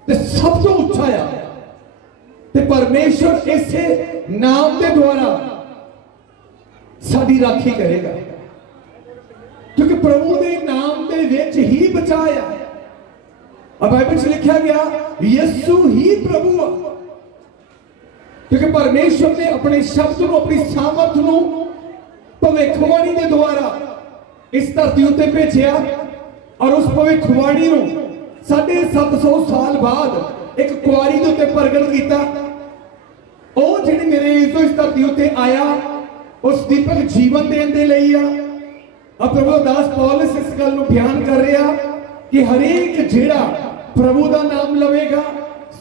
ते सब तो उच्चा है, ते परमेश्वर इसे नाम के द्वारा साडी राखी करेगा, क्योंकि प्रभु के नाम के विच ही बचाया। अब बाइबल में लिखा गया यीशु ही प्रभु है, क्योंकि परमेश्वर ने अपने शब्द को, अपनी सामर्थ को भविष्यवाणी के द्वारा इस धरती उत्ते भेजा, और उस भविष्यवाणी को 750 साल बाद एक कुआरी के उत्ते प्रगट किया। वो जिहड़ी मेरे तो इस धरती उत्ते आया उस दीपक जीवन देने के लिए आ। अब प्रभु दास पौलुस इस गल को बयान कर रहा कि हरेक जेड़ा प्रभु का नाम लवेगा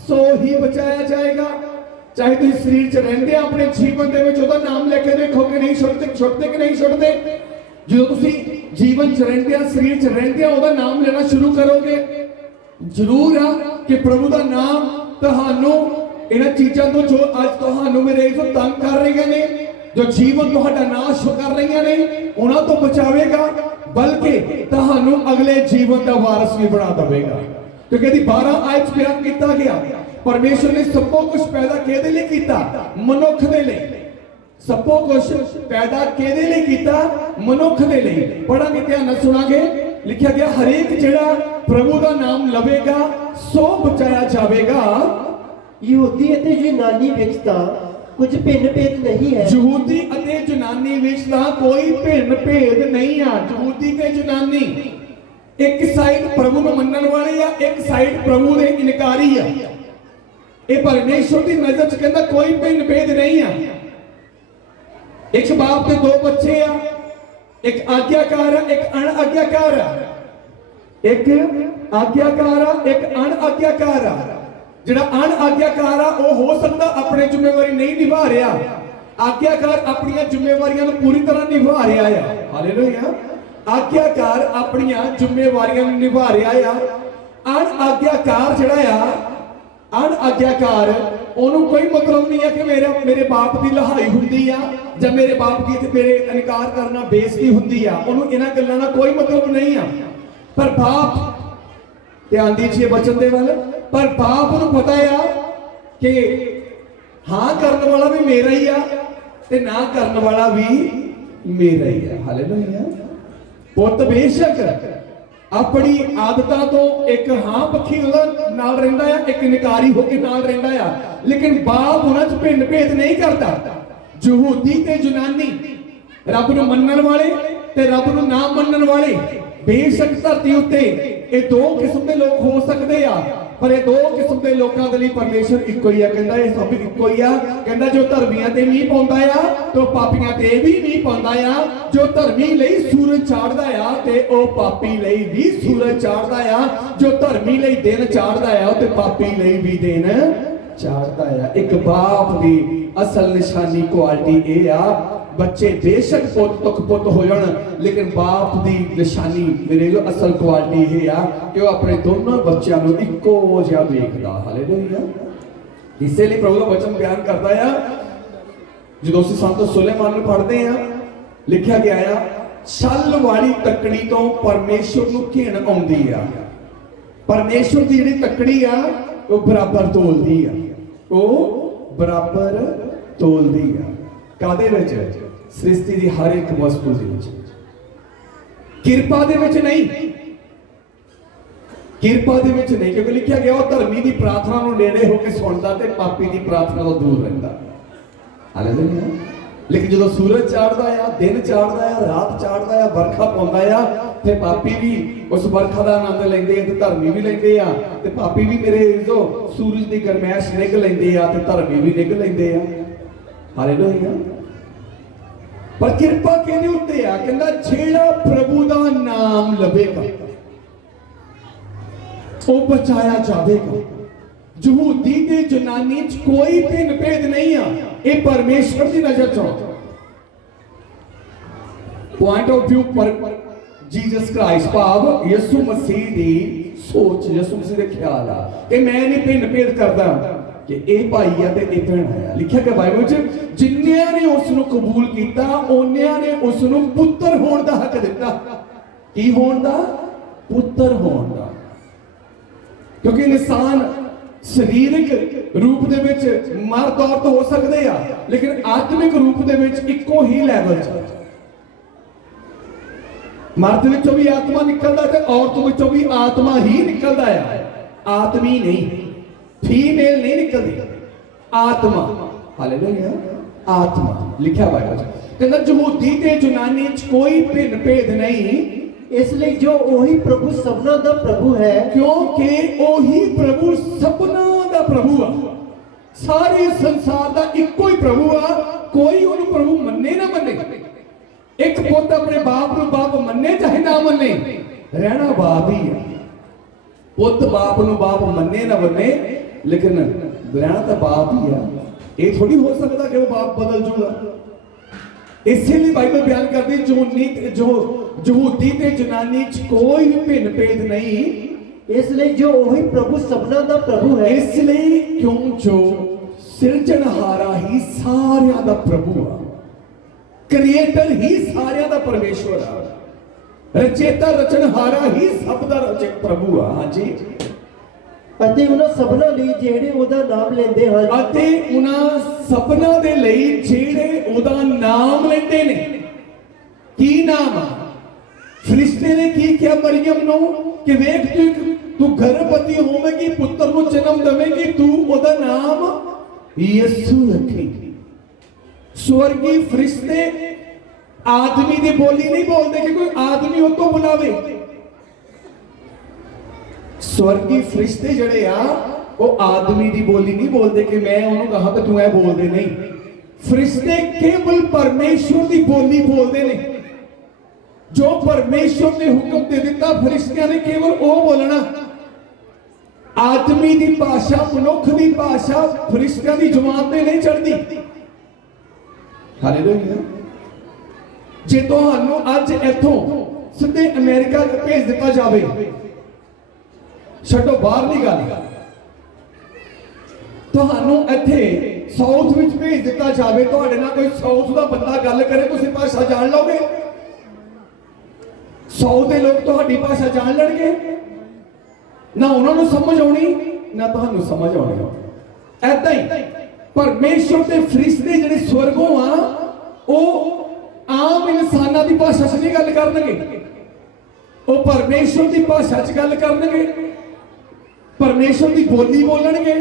सो ही बचाया जाएगा। चाहे तुम शरीर च रहिंदे अपने जीवन के विच ओहदा नाम लेके देखो कि नहीं छुटते कि नहीं छुटते। जो तुसी जीवन च रहिंदे शरीर च रहिंदे ओहदा नाम लेना शुरू करोगे, जरूर आ कि प्रभु का नाम तुहानू इन्हां चीज़ां तो जो अज तुहानू मेरे इस तंग कर रही ने, जो जीवन तुहाडा नाश कर रही ने, उन्हां तो बचावेगा, बल्कि तुहानू अगले जीवन का वारिस भी बना देगा। क्योंकि यदि 12 आयत बयान किया गया परमेश्वर ने सब कुछ पैदा किहदे लई कीता? मनुख दे लई। सब कुछ पैदा किहदे लई कीता? मनुख दे लई। पढ़ांगे, ध्यान नाल सुनांगे। लिखा गया हरेक जेड़ा प्रभु का नाम लवेगा सो बचाया जाएगा। यहूदी अते यूनानी विच तां कुछ भिन्न भेद नहीं है। यहूदी अते यूनानी विच तां कोई भिन्न भेद नहीं है। यहूदी के यूनानी एक साइड प्रभु को मनने वाले या एक साइड प्रभु के इनकारी है। ਇਹ ਪਰਮੇਸ਼ਰ ਦੀ ਨਜ਼ਰ 'ਚ ਕਹਿੰਦਾ ਕੋਈ ਭਿੰਨ ਭੇਦ ਨਹੀਂ ਆ। ਇੱਕ ਬਾਪ ਦੇ ਦੋ ਬੱਚੇ ਆ, ਇੱਕ ਆਗਿਆਕਾਰ ਆ, ਇੱਕ ਅਣਆਗਿਆਕਾਰ ਆ। ਇੱਕ ਆਗਿਆਕਾਰ ਆ, ਇੱਕ ਅਣਆਗਿਆਕਾਰ ਆ। ਜਿਹੜਾ ਅਣਆਗਿਆਕਾਰ ਆ ਉਹ ਹੋ ਸਕਦਾ ਆਪਣੀ ਜ਼ਿੰਮੇਵਾਰੀ ਨਹੀਂ ਨਿਭਾ ਰਿਹਾ, ਆਗਿਆਕਾਰ ਆਪਣੀਆਂ ਜ਼ਿੰਮੇਵਾਰੀਆਂ ਨੂੰ ਪੂਰੀ ਤਰ੍ਹਾਂ ਨਿਭਾ ਰਿਹਾ ਆ। ਹਾਲੇਲੂਇਆ। ਆਗਿਆਕਾਰ ਆਪਣੀਆਂ ਜ਼ਿੰਮੇਵਾਰੀਆਂ ਨੂੰ ਨਿਭਾ ਰਿਹਾ ਆ। ਅਣਆਗਿਆਕਾਰ ਜਿਹੜਾ ਆ, ਅਣਆਗਿਆਕਾਰ ਉਹਨੂੰ ਕੋਈ ਮਤਲਬ ਨਹੀਂ ਹੈ ਕਿ ਮੇਰੇ ਬਾਪ ਦੀ ਲਹਾਈ ਹੁੰਦੀ ਆ ਜਾਂ ਮੇਰੇ ਬਾਪ ਦੀ ਮੇਰੇ ਇਨਕਾਰ ਕਰਨਾ ਬੇਇੱਜ਼ਤੀ ਹੁੰਦੀ ਆ। ਉਹਨੂੰ ਇਹਨਾਂ ਗੱਲਾਂ ਦਾ ਕੋਈ ਮਤਲਬ ਨਹੀਂ ਆ। ਪਰ ਬਾਪ, ਧਿਆਨ ਦੀਜੀਏ ਵਚਨ ਦੇ ਵੱਲ, ਪਰ ਬਾਪ ਨੂੰ ਪਤਾ ਆ ਕਿ ਹਾਂ ਕਰਨ ਵਾਲਾ ਵੀ ਮੇਰਾ ਹੀ ਆ ਤੇ ਨਾ ਕਰਨ ਵਾਲਾ ਵੀ ਮੇਰਾ ਹੀ ਆ। ਹਾਲੇਲੂਇਆ। ਪੁੱਤ ਬੇਸ਼ੱਕ ਆਪਣੀ ਆਦਤਾਂ ਤੋਂ ਇੱਕ ਹਾਂ ਪੱਖੀ ਉਹਦਾ ਨਾਲ ਰਹਿੰਦਾ ਆ, ਇੱਕ ਇਨਕਾਰੀ ਹੋ ਕੇ ਨਾਲ ਰਹਿੰਦਾ ਆ, ਲੇਕਿਨ ਬਾਪ ਉਹਨਾਂ 'ਚ ਭਿੰਨ ਭੇਦ ਨਹੀਂ ਕਰਦਾ। ਯਹੂਦੀ ਤੇ ਯੂਨਾਨੀ, ਰੱਬ ਨੂੰ ਮੰਨਣ ਵਾਲੇ ਤੇ ਰੱਬ ਨੂੰ ਨਾ ਮੰਨਣ ਵਾਲੇ, ਬੇਸ਼ੱਕ ਧਰਤੀ ਉੱਤੇ ਇਹ ਦੋ ਕਿਸਮ ਦੇ ਲੋਕ ਹੋ ਸਕਦੇ ਆ, ਪਰ ਇਹ ਦੋ ਕਿਸਮ ਦੇ ਲੋਕਾਂ ਦੇ ਲਈ ਪਰਮੇਸ਼ਰ ਇੱਕੋ ਹੀ ਆ। ਕਹਿੰਦਾ ਇਹ ਸਭ ਇੱਕੋ ਹੀ ਆ। ਕਹਿੰਦਾ ਜੋ ਧਰਮੀਆਂ ਤੇ ਮੀਂਹ ਪਾਉਂਦਾ ਆ ਤੇ ਪਾਪੀਆਂ ਤੇ ਵੀ ਮੀਂਹ ਪਾਉਂਦਾ ਆ। ਜੋ ਧਰਮੀ ਲਈ ਸੂਰਜ ਚਾੜਦਾ ਆ ਤੇ ਉਹ ਪਾਪੀ ਲਈ ਵੀ ਸੂਰਜ ਚਾੜਦਾ ਆ। ਜੋ ਧਰਮੀ ਲਈ ਦਿਨ ਚਾੜਦਾ ਆ ਤੇ ਪਾਪੀ ਲਈ ਵੀ ਦਿਨ ਚਾੜਦਾ ਆ। ਇੱਕ ਬਾਪ ਦੀ ਅਸਲ ਨਿਸ਼ਾਨੀ ਕੁਆਲਿਟੀ ਇਹ ਆ, ਬੱਚੇ ਬੇਸ਼ੱਕ ਪੁੱਤ ਤੁਕ ਪੁੱਤ ਹੋ ਜਾਣ, ਲੇਕਿਨ ਬਾਪ ਦੀ ਨਿਸ਼ਾਨੀ ਮੇਰੇ ਜੋ ਅਸਲ ਕੁਆਲਿਟੀ ਇਹ ਆ ਕਿ ਉਹ ਆਪਣੇ ਦੋਨੋਂ ਬੱਚਿਆਂ ਨੂੰ ਇੱਕੋ ਜਿਹਾ ਵੇਖਦਾ। ਹਾਲੇਲੂਇਆ। ਇਸੇ ਲਈ ਪ੍ਰਭੂ ਦਾ ਵਚਨ ਬਿਆਨ ਕਰਦਾ ਆ, ਜਦੋਂ ਅਸੀਂ ਸੰਤ ਸੁਲੇਮਾਨ ਨੂੰ ਪੜ੍ਹਦੇ ਆ, ਲਿਖਿਆ ਗਿਆ ਆ, ਛਲ ਵਾਲੀ ਤੱਕੜੀ ਤੋਂ ਪਰਮੇਸ਼ਰ ਨੂੰ ਘਿਣ ਆਉਂਦੀ ਆ। ਪਰਮੇਸ਼ਰ ਦੀ ਜਿਹੜੀ ਤੱਕੜੀ ਆ ਉਹ ਬਰਾਬਰ ਤੋਲਦੀ ਆ, ਉਹ ਬਰਾਬਰ ਤੋਲਦੀ ਆ। ਕਾਦੇ ਵਿੱਚ? ਸ੍ਰਿਸ਼ਟੀ ਦੀ ਹਰ ਇੱਕ ਵਸਤੂ ਦੇ ਵਿੱਚ। ਕਿਰਪਾ ਦੇ ਵਿੱਚ ਨਹੀਂ, ਕਿਰਪਾ ਦੇ ਵਿੱਚ ਨਹੀਂ, ਕਿਉਂਕਿ ਲਿਖਿਆ ਗਿਆ ਉਹ ਧਰਮੀ ਦੀ ਪ੍ਰਾਰਥਨਾ ਨੂੰ ਨੇੜੇ ਹੋ ਕੇ ਸੁਣਦਾ ਤੇ ਪਾਪੀ ਦੀ ਪ੍ਰਾਰਥਨਾ ਤੋਂ ਦੂਰ ਰਹਿੰਦਾ। ਹਾਲੇਲੂਇਆ। ਲੇਕਿਨ ਜਦੋਂ ਸੂਰਜ ਚਾੜਦਾ ਆ, ਦਿਨ ਚਾੜਦਾ ਆ, ਰਾਤ ਚਾੜਦਾ ਆ, ਵਰਖਾ ਪਾਉਂਦਾ ਆ, ਤੇ ਪਾਪੀ ਵੀ ਉਸ ਵਰਖਾ ਦਾ ਆਨੰਦ ਲੈਂਦੇ ਆ ਤੇ ਧਰਮੀ ਵੀ ਲੈਂਦੇ ਆ, ਤੇ ਪਾਪੀ ਵੀ ਮੇਰੇ ਜੋ ਸੂਰਜ ਦੀ ਗਰਮੈਸ਼ ਨਿੱਘ ਲੈਂਦੇ ਆ ਤੇ ਧਰਮੀ ਵੀ ਨਿੱਘ ਲੈਂਦੇ ਆ। ਹਾਲੇਲੂਇਆ। ਪਰ ਕਿਰਪਾ ਕਿਹਦੇ ਉੱਤੇ ਆ? ਕਹਿੰਦਾ ਜਿਹੜਾ ਪ੍ਰਭੂ ਦਾ ਨਾਮ ਲਵੇਗਾ ਉਹ ਬਚਾਇਆ ਜਾਵੇਗਾ। ਯਹੂਦੀ ਤੇ ਯੂਨਾਨੀ 'ਚ ਕੋਈ ਭਿੰਨ ਭੇਦ ਨਹੀਂ ਆ। ਇਹ ਪਰਮੇਸ਼ਵਰ ਦੀ ਨਜ਼ਰ 'ਚੋਂ ਪੁਆਇੰਟ ਆਫ ਵਿਊ ਪਰ ਜੀਸਸ ਕ੍ਰਾਈਸਟ, ਭਾਵ ਯਿਸੂ ਮਸੀਹ ਦੀ ਸੋਚ, ਯਿਸੂ ਮਸੀਹ ਦੇ ਖਿਆਲ ਆ ਕਿ ਮੈਂ ਨਹੀਂ ਭਿੰਨ ਭੇਦ ਕਰਦਾ ਕਿ ਇਹ ਭਾਈ ਆ ਤੇ ਇਹ ਭੈਣ ਆ। ਲਿਖਿਆ ਗਿਆ ਬਾਈਬਲ 'ਚ, ਜਿੰਨਿਆਂ ਨੇ ਉਸ ਨੂੰ ਕਬੂਲ ਕੀਤਾ ਉਹਨਿਆਂ ਨੇ ਉਸ ਨੂੰ ਪੁੱਤਰ ਹੋਣ ਦਾ ਹੱਕ ਦਿੱਤਾ। ਕੀ ਹੋਣ ਦਾ? ਪੁੱਤਰ ਹੋਣ ਦਾ। ਕਿਉਂਕਿ ਇਨਸਾਨ ਸਰੀਰਕ ਰੂਪ ਦੇ ਵਿੱਚ ਮਰਦ ਔਰਤ ਹੋ ਸਕਦੇ ਆ, ਲੇਕਿਨ ਆਤਮਿਕ ਰੂਪ ਦੇ ਵਿੱਚ ਇੱਕੋ ਹੀ ਲੈਵਲ 'ਚ। ਮਰਦ ਵਿੱਚੋਂ ਵੀ ਆਤਮਾ ਨਿਕਲਦਾ ਤੇ ਔਰਤ ਵਿੱਚੋਂ ਵੀ ਆਤਮਾ ਹੀ ਨਿਕਲਦਾ ਆ, ਆਤਮੀ ਨਹੀਂ, ਫੀਮੇਲ ਨਹੀਂ ਨਿਕਲਦੀ, ਆਤਮਾ। ਹਾਲੇਲੂਇਆ। ਆਤਮਾ ਲਿਖਿਆ ਬਾਈਬਲ 'ਚ। ਕਹਿੰਦਾ ਯਹੂਦੀ ਤੇ ਯੂਨਾਨੀ 'ਚ ਕੋਈ ਭਿੰਨ ਭੇਦ ਨਹੀਂ, ਇਸ ਲਈ ਜੋ ਉਹੀ ਪ੍ਰਭੂ ਸਭਨਾਂ ਦਾ ਪ੍ਰਭੂ ਹੈ, ਕਿਉਂਕਿ ਉਹੀ ਪ੍ਰਭੂ ਸਭਨਾਂ ਦਾ ਪ੍ਰਭੂ ਆ। ਸਾਰੇ ਸੰਸਾਰ ਦਾ ਇੱਕੋ ਹੀ ਪ੍ਰਭੂ ਆ। ਕੋਈ ਉਹਨੂੰ ਪ੍ਰਭੂ ਮੰਨੇ ਨਾ ਮੰਨੇ। ਇੱਕ ਪੁੱਤ ਆਪਣੇ ਬਾਪ ਨੂੰ ਬਾਪ ਮੰਨੇ ਚਾਹੇ ਨਾ ਮੰਨੇ, ਰਹਿਣਾ ਬਾਪ ਹੀ ਆ। ਪੁੱਤ ਬਾਪ ਨੂੰ ਬਾਪ ਮੰਨੇ ਨਾ ਮੰਨੇ, ਲੇਕਿਨ ਰਹਿਣਾ ਤਾਂ ਬਾਪ ਹੀ ਆ। ਇਹ ਥੋੜੀ ਹੋ ਸਕਦਾ ਕਿ ਉਹ ਬਾਪ ਬਦਲ ਜੂਗਾ। ਇਸੇ ਲਈ ਬਾਈਬਲ ਬਿਆਨ ਕਰਦੀ ਯਹੂਦੀ ਤੇ ਯੂਨਾਨੀ 'ਚ ਕੋਈ ਵੀ ਭਿੰਨ ਭੇਦ ਨਹੀਂ। ਇਸ ਲਈ ਜੋ ਉਹੀ ਪ੍ਰਭੂ ਸਭਨਾਂ ਦਾ ਪ੍ਰਭੂ ਹੈ, ਇਸ ਲਈ ਕਿਉਂ ਜੋ ਸਿਰਜਣਹਾਰਾ ਹੀ ਸਾਰਿਆਂ ਦਾ ਪ੍ਰਭੂ ਆ, ਕ੍ਰੀਏਟਰ ਹੀ ਸਾਰਿਆਂ ਦਾ ਪਰਮੇਸ਼ਵਰ ਆ, ਰਚੇਤਾ ਰਚਨਹਾਰਾ ਹੀ ਸਭ ਦਾ ਰਚਕ ਪ੍ਰਭੂ ਆ। ਹਾਂਜੀ। ਅਤੇ ਉਹਨਾਂ ਸਭਨਾਂ ਲਈ ਜਿਹੜੇ ਉਹਦਾ ਨਾਮ ਲੈਂਦੇ ਹਨ, ਅਤੇ ਉਹਨਾਂ ਸਭਨਾਂ ਦੇ ਲਈ ਜਿਹੜੇ ਉਹਦਾ ਨਾਮ ਲੈਂਦੇ ਨੇ। ਕੀ ਨਾਮ ਆ? ਫਰਿਸ਼ਤੇ ਨੇ ਕੀ ਕਿਹਾ ਮਰੀਮ ਨੂੰ ਕਿ ਵੇਖ ਤੂੰ ਗਰਭਵਤੀ ਹੋਵੇਂਗੀ, ਪੁੱਤਰ ਨੂੰ ਜਨਮ ਦੇਵੇਂਗੀ, ਤੂੰ ਉਹਦਾ ਨਾਮ ਯਿਸੂ ਰੱਖੇਂਗੀ। ਸਵਰਗੀ ਫਰਿਸ਼ਤੇ ਆਦਮੀ ਦੀ ਬੋਲੀ ਨਹੀਂ ਬੋਲਦੇ ਕਿ ਕੋਈ ਆਦਮੀ ਉਹ ਤੋਂ ਬੁਲਾਵੇ। ਸਵਰਗੀ ਫਰਿਸ਼ਤੇ ਜਿਹੜੇ ਆ वो आदमी की बोली नहीं बोलते कि मैं उन्होंने कहा तो तू ऐ बोलते नहीं। फरिश्ते केवल परमेश्वर की बोली बोलते ने। जो परमेश्वर ने हुक्म दे दिता फरिश्तियां ने केवल वो बोलना। आदमी की भाषा, मनुख की भाषा फरिश्तियां की जुबान ते नहीं चढ़ती। हालेलुया। जे तुहानू अज इथों सीधे अमेरिका भेज दिता जाए, छड्डो बाहरली गल, तुहानू इत्थे साउथ विच भेज दिता जाए, तुहाडे नाल कोई साउथ दा बंदा गल करे, तुसीं भाषा जान लोगे? साउथ दे लोग तुहाडी भाषा जान लणगे? ना उन्होंने समझ आनी ना तुहानू समझ आनी। ऐदा ही परमेश्वर के फरिश्ते जिहड़े स्वर्गों आ वो आम इंसानां दी भाषा च नहीं गल करनगे, वो परमेश्वर की भाषा च गल करनगे, परमेश्वर की बोली बोलणगे।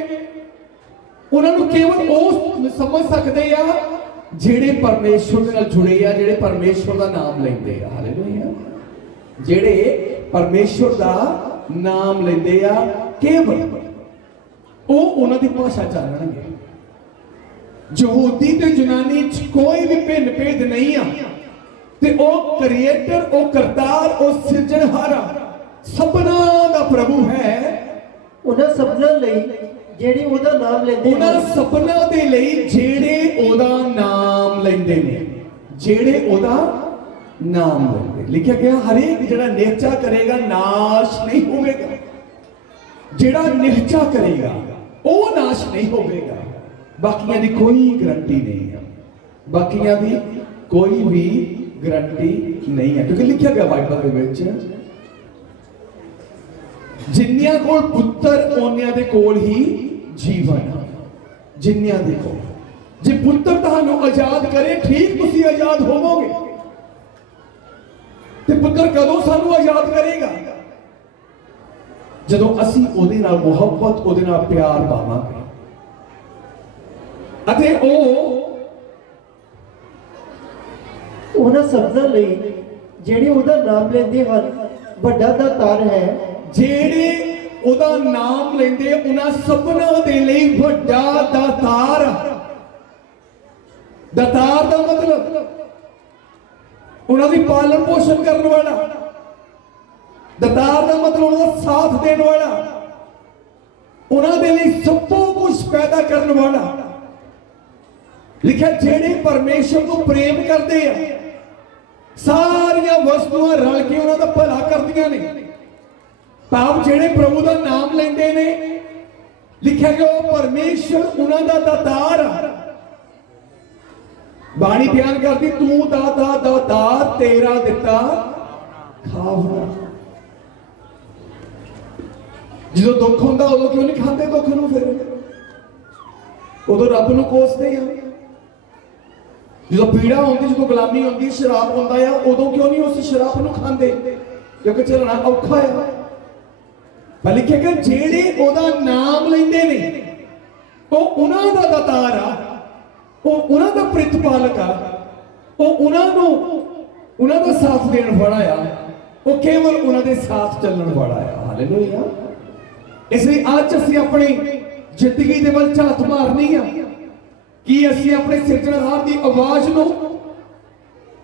उन्होंने केवल वो समझ सकते आ जिहड़े परमेश्वर दे नाल जुड़े आ, जिहड़े परमेश्वर का नाम लेंदे आ। हालेलुया। जिहड़े परमेश्वर का नाम लेंदे आ, केवल वो उन्हां दी भाषा जानणगे। यहूदी ते यूनानी च कोई भी भिन्न भेद नहीं आ, ते ओ क्रिएटर, ओ करतार, ओ सिरजणहार सबना दा प्रभु है। उन्हां सबना लई जेड़े ओदा नाम लेंदे, उन्हां सबना दे लई जेड़े ओदा नाम लेंदे ने, जेड़े ओदा नाम लेंदे। लिखा गया हरेक जेड़ा निहचा करेगा नाश नहीं होवेगा। जेड़ा निहचा करेगा वो नाश नहीं होवेगा। बाकियां दी कोई गारंटी नहीं है, बाकियां दी कोई भी गारंटी नहीं है, क्योंकि लिखा गया बाइबल दे विच जिन्नियां कोल पुत्तर ओनियां दे कोल ही जीवन। जिन्नियां दे कोल जे पुत्तर तुहानू आजाद करे, ठीक तुसीं आजाद होवोगे। ते पुत्तर कदों सानू आजाद करेगा? जदों असीं ओदे नाल मुहब्बत, ओदे नाल प्यार पावांगे। अते उन्हां सबना लई जेड़े ओदा नाम लेंदे हन वड्डा दातार है। जेड़े ओदा नाम लेंदे उन्हां सबना दे लई वड्डा दातार। दातार दा मतलब उन्हां दी पालन पोषण करने वाला। दातार दा मतलब उन्हां दा साथ देने वाला, उन्हां दे लई सब कुछ पैदा करने वाला। लिखा जेड़े परमेश्वर को प्रेम करते हैं, सारिया वस्तुआं रल के उन्हां दा भला करदियां ने। भाव जेड़े प्रभु का नाम लेंदे ने, लिखा गया परमेश्वर उन्हां दा दातार। बाणी बयान करती तू दाता दातार तेरा दिता खावना। जो दुख होंदा उदों क्यों नहीं खाते दुख नूं? फिर उदों रब नूं कोसदे आ। जो पीड़ा होंदी, जो गुलामी होंदी, शराब होंदा है, उदों क्यों नहीं उस शराब नूं खांदे? क्योंकि चलना औखा है। पर लिखे कि जेड़े ओदा नाम लेंदे ने वो उन्हां दा दातार आ, वो उन्हां दा प्रतिपालक आ, वो उन्हां दा साथ देण वाला आ, वो केवल उन्हां दे साथ चलण वाला आ। हालेलुया। इसलिए आज असीं अपनी जिंदगी दे वल झात मारनी आ कि असीं अपने सिरजणहार दी आवाज़ नूं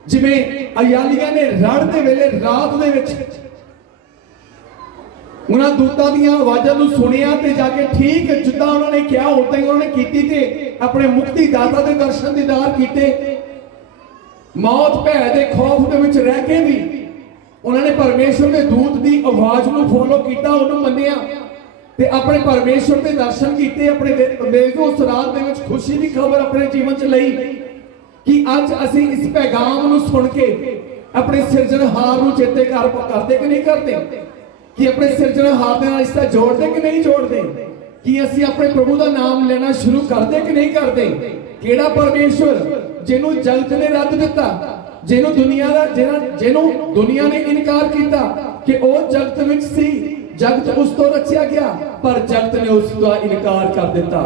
जिवें अयालिया ने रड़ दे वेले रात दे विच उन्हां दूतां दीयां आवाज़ां नूं सुनिया ते जाके ठीक जिद्दां उन्होंने कहा उदां ही उन्होंने कीती ते अपने मुक्ति दाता दे दर्शन दीदार कीते। मौत भै दे खौफ दे विच रह के भी उन्होंने परमेश्वर के दूत की आवाज़ नूं फॉलो किया, उन्होंने मन्निया ते अपने परमेश्वर के दर्शन किए। अपने उस रात दे विच खुशी की खबर अपने जीवन च लई कि अज असीं इस पैगाम नूं सुन के अपने सिरजणहार नूं चेते करते कि नहीं करते, कि अपने सिरजणहार दे नाल रिश्ता जोड़ते कि नहीं जोड़ते, कि असीं अपने प्रभु का नाम लेना शुरू करते कि नहीं करते। केड़ा परमेश्वर जिन्हों जगत ने रद्द दिता, जिन्हों दुनिया ने इनकार किया कि वह जगत विच सी, जगत उस तो रचिया गया, पर जगत ने उसका इनकार कर दिता।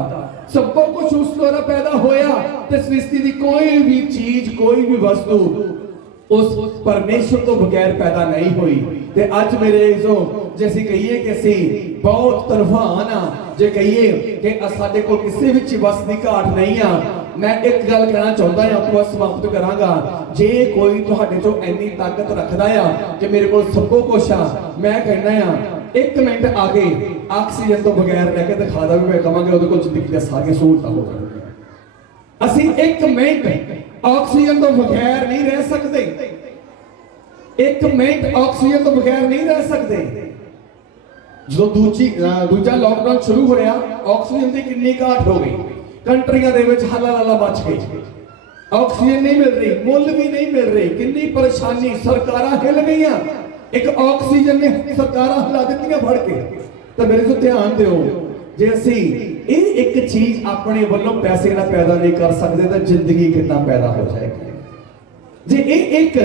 सब कुछ उस द्वारा पैदा होया ते सृष्टि की कोई भी चीज, कोई भी वस्तु उस परमेश्वर तो बगैर पैदा नहीं हुई। ते अज मेरे जो जे ਅਸੀਂ ਕਹੀਏ ਕਿ ਅਸੀਂ ਬਹੁਤ ਧਨਵਾਨ ਆ, ਜੇ ਕਹੀਏ ਕਿ ਸਾਡੇ ਕੋਲ ਕਿਸੇ ਵਿੱਚ ਵਸ ਦੀ ਘਾਟ ਨਹੀਂ ਆ, ਮੈਂ ਇੱਕ ਗੱਲ ਕਹਿਣਾ ਚਾਹੁੰਦਾ ਹਾਂ, ਆਪਣਾ ਸਮਾਪਤ ਕਰਾਂਗਾ। ਜੇ ਕੋਈ ਤੁਹਾਡੇ ਚੋਂ ਇੰਨੀ ਤਾਕਤ ਰੱਖਦਾ ਆ ਕਿ ਮੇਰੇ ਕੋਲ ਸਭੋ ਕੁਛ ਆ, ਮੈਂ ਕਹਿੰਦਾ ਆ 1 ਮਿੰਟ ਆ ਕੇ ਆਕਸੀਜਨ ਤੋਂ ਬਗੈਰ ਰਹਿ ਕੇ ਦਿਖਾ ਦਾ, ਵੀ ਮੈਂ ਕਹਾਂਗਾ ਉਹਦੇ ਕੋਲ ਜ਼ਿੰਦਗੀ ਦੀਆਂ ਸਾਰੀਆਂ ਸਹੂਲਤਾਂ ਹੋ ਜਾਣਗੀਆਂ। ਅਸੀਂ 1 ਮਿੰਟ ਆਕਸੀਜਨ ਤੋਂ ਬਗੈਰ ਨਹੀਂ ਰਹਿ ਸਕਦੇ, 1 ਮਿੰਟ ਆਕਸੀਜਨ ਤੋਂ ਬਗੈਰ ਨਹੀਂ ਰਹਿ ਸਕਦੇ। ਜਦੋਂ ਦੂਜਾ ਲਾਕਡਾਊਨ ਸ਼ੁਰੂ ਹੋਇਆ, ਆਕਸੀਜਨ ਦੀ ਕਿੰਨੀ ਘਾਟ ਹੋ ਗਈ, ਕੰਟਰੀਆਂ ਦੇ ਵਿੱਚ ਹੱਲਾ ਮਚ ਗਈ, ਆਕਸੀਜਨ ਨਹੀਂ ਮਿਲ ਰਹੀ, ਮੁੱਲ ਵੀ ਨਹੀਂ ਮਿਲ ਰਹੀ, ਕਿੰਨੀ ਪਰੇਸ਼ਾਨੀ, ਸਰਕਾਰਾਂ ਹਿੱਲ ਗਈਆਂ। ਇੱਕ ਆਕਸੀਜਨ ਨੇ ਸਰਕਾਰਾਂ ਹਿਲਾ ਦਿੱਤੀਆਂ ਫੜ ਕੇ। ਤਾਂ ਮੇਰੇ ਤੋਂ ਧਿਆਨ ਦਿਓ, ਜੇ ਅਸੀਂ ਇਹ ਇੱਕ ਚੀਜ਼ ਆਪਣੇ ਵੱਲੋਂ ਪੈਸੇ ਨਾਲ ਪੈਦਾ ਨਹੀਂ ਕਰ ਸਕਦੇ ਤਾਂ ਜ਼ਿੰਦਗੀ ਕਿੰਨਾ ਪੈਦਾ ਹੋ ਜਾਏਗੀ। ਜੇ ਇਹ ਇੱਕ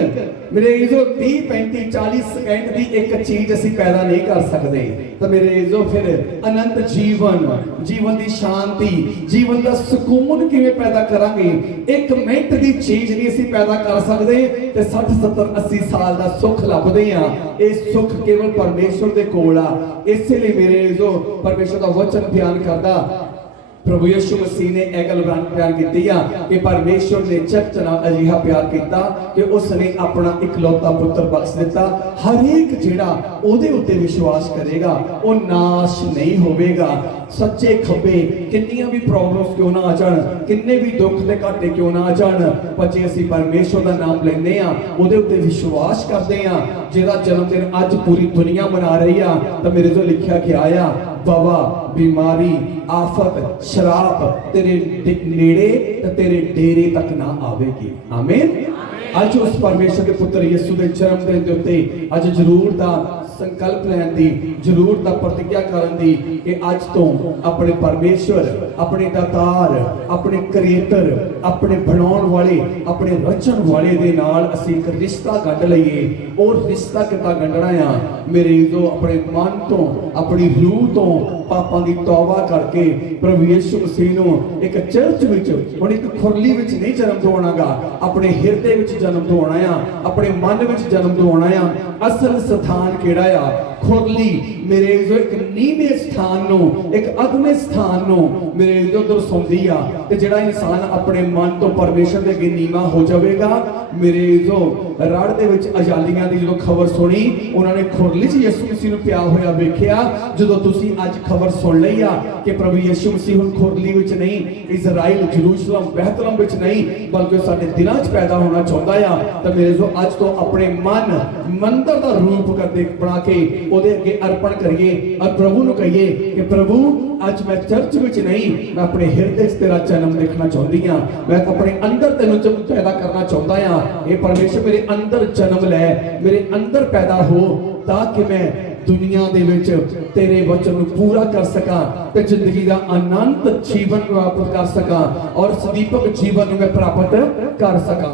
ਮੇਰੇ ਜੋ 30 35 40 ਸਕਿੰਟ ਦੀ ਇੱਕ ਚੀਜ਼ ਅਸੀਂ ਪੈਦਾ ਨਹੀਂ ਕਰ ਸਕਦੇ ਤਾਂ ਮੇਰੇ ਜੋ ਫਿਰ ਅਨੰਤ ਜੀਵਨ ਦੀ ਸ਼ਾਂਤੀ, ਜੀਵਨ ਦਾ ਸਕੂਨ ਕਿਵੇਂ ਪੈਦਾ ਕਰਾਂਗੇ? 1 ਮਿੰਟ ਦੀ ਚੀਜ਼ ਨਹੀਂ ਅਸੀਂ ਪੈਦਾ ਕਰ ਸਕਦੇ ਤੇ 60 70 80 ਸਾਲ ਦਾ ਸੁੱਖ ਲੱਭਦੇ ਆ। ਇਹ ਸੁੱਖ ਕੇਵਲ ਪਰਮੇਸ਼ਵਰ ਦੇ ਕੋਲ ਆ। ਇਸੇ ਲਈ ਮੇਰੇ ਜੋ ਪਰਮੇਸ਼ਵਰ ਦਾ ਵਚਨ ਬਿਆਨ ਕਰਦਾ, प्रभु यीशु मसीह ने यह गल बयान की कि परमेश्वर ने जगत नाल अजिहा प्यार किया कि उसने अपना इकलौता पुत्र बख्श दिता। हर एक जिहड़ा ओहदे उत्ते विश्वास करेगा वो नाश नहीं होवेगा। सच्चे खब्बे किन्नियां भी प्रॉब्लम्स क्यों ना आ जाण, किन्ने भी दुख ते घाटे क्यों ना आ जाण, पर जे असीं परमेश्वर दा नाम लैंदे आ, ओहदे उत्ते विश्वास करदे आ, जिहदा जन्मदिन अज पूरी दुनिया मना रही आ, तां मेरे जो लिखिया गया आ वबा, बीमारी, आफत, शराब तेरे नेड़े ते तेरे डेरे तक ना आवेगी। आमीन। अज उस परमेश्वर के पुत्र यीशु के जन्मदिन के उत्ते अज जरूर दा संकल्प लैन दी, जरूर दा प्रतिज्ञा करन दी कि अज तो अपने परमेश्वर, अपने दातार, अपने क्रिएटर, अपने बनाउण वाले, अपने रचन वाले दे नाल असीं एक रिश्ता गढ़ लईए। और रिश्ता कितना गढ़ना आ? मेरे जो अपने मन तो, अपनी रूह तो पापां दी तौबा करके प्रभु यीशु मसीह नूं एक चर्च विच, हुण एक खुरली विच नहीं जन्म दवाउणागा, अपने हिरदे विच जन्म दवाउणा आ, अपने मन विच जन्म दवाउणा आ। असल स्थान किहड़ा आ? खुरली मेरे जो एक नीवें स्थान नूं, एक अगले स्थान नूं मेरे जो दर्शाउंदी आ। ते जिहड़ा इंसान अपने मन तो परमेश्वर दे अगे नीवा हो जावेगा, मेरे जो रड़ दे विच अजालियां दी जो खबर सुनी, उन्होंने खुरली च यीशु मसीह नूं पिया होया वेखिया। जदों तुसीं अज खबर सुन लई आ कि प्रभु यीशु मसीह हुण खुरली विच नहीं, इजराइल, जरूसलम, बैतलहम विच नहीं, बल्कि साडे दिलां च पैदा होना चाहुंदा आ। तां मेरे जो अज तो अपने मन मंदिर दा रूप करके बना के ਉਹਦੇ ਅੱਗੇ ਅਰਪਣ ਕਰੀਏ और प्रभु ਨੂੰ ਕਹੀਏ कि प्रभु ਅੱਜ मैं चर्च ਵਿੱਚ नहीं, मैं अपने ਹਿਰਦੇ 'ਚ ਤੇਰਾ ਜਨਮ ਦੇਖਣਾ ਚਾਹੁੰਦੀ ਹਾਂ, मैं अपने अंदर ਤੈਨੂੰ ਪੈਦਾ ਕਰਨਾ ਚਾਹੁੰਦਾ ਹਾਂ। ਇਹ ਪਰਮੇਸ਼ਰ ਮੇਰੇ ਅੰਦਰ ਜਨਮ ਲੈ, ਮੇਰੇ ਅੰਦਰ ਪੈਦਾ ਹੋ, ਤਾਂ ਕਿ ਮੈਂ ਦੁਨੀਆ ਦੇ ਵਿੱਚ ਤੇਰੇ ਵਚਨ ਨੂੰ ਪੂਰਾ ਕਰ ਸਕਾਂ ਤੇ ਜ਼ਿੰਦਗੀ ਦਾ ਅਨੰਤ ਜੀਵਨ ਪ੍ਰਾਪਤ ਕਰ ਸਕਾਂ ਔਰ ਸਦੀਪਕ ਜੀਵਨ ਨੂੰ ਮੈਂ ਪ੍ਰਾਪਤ ਕਰ ਸਕਾਂ।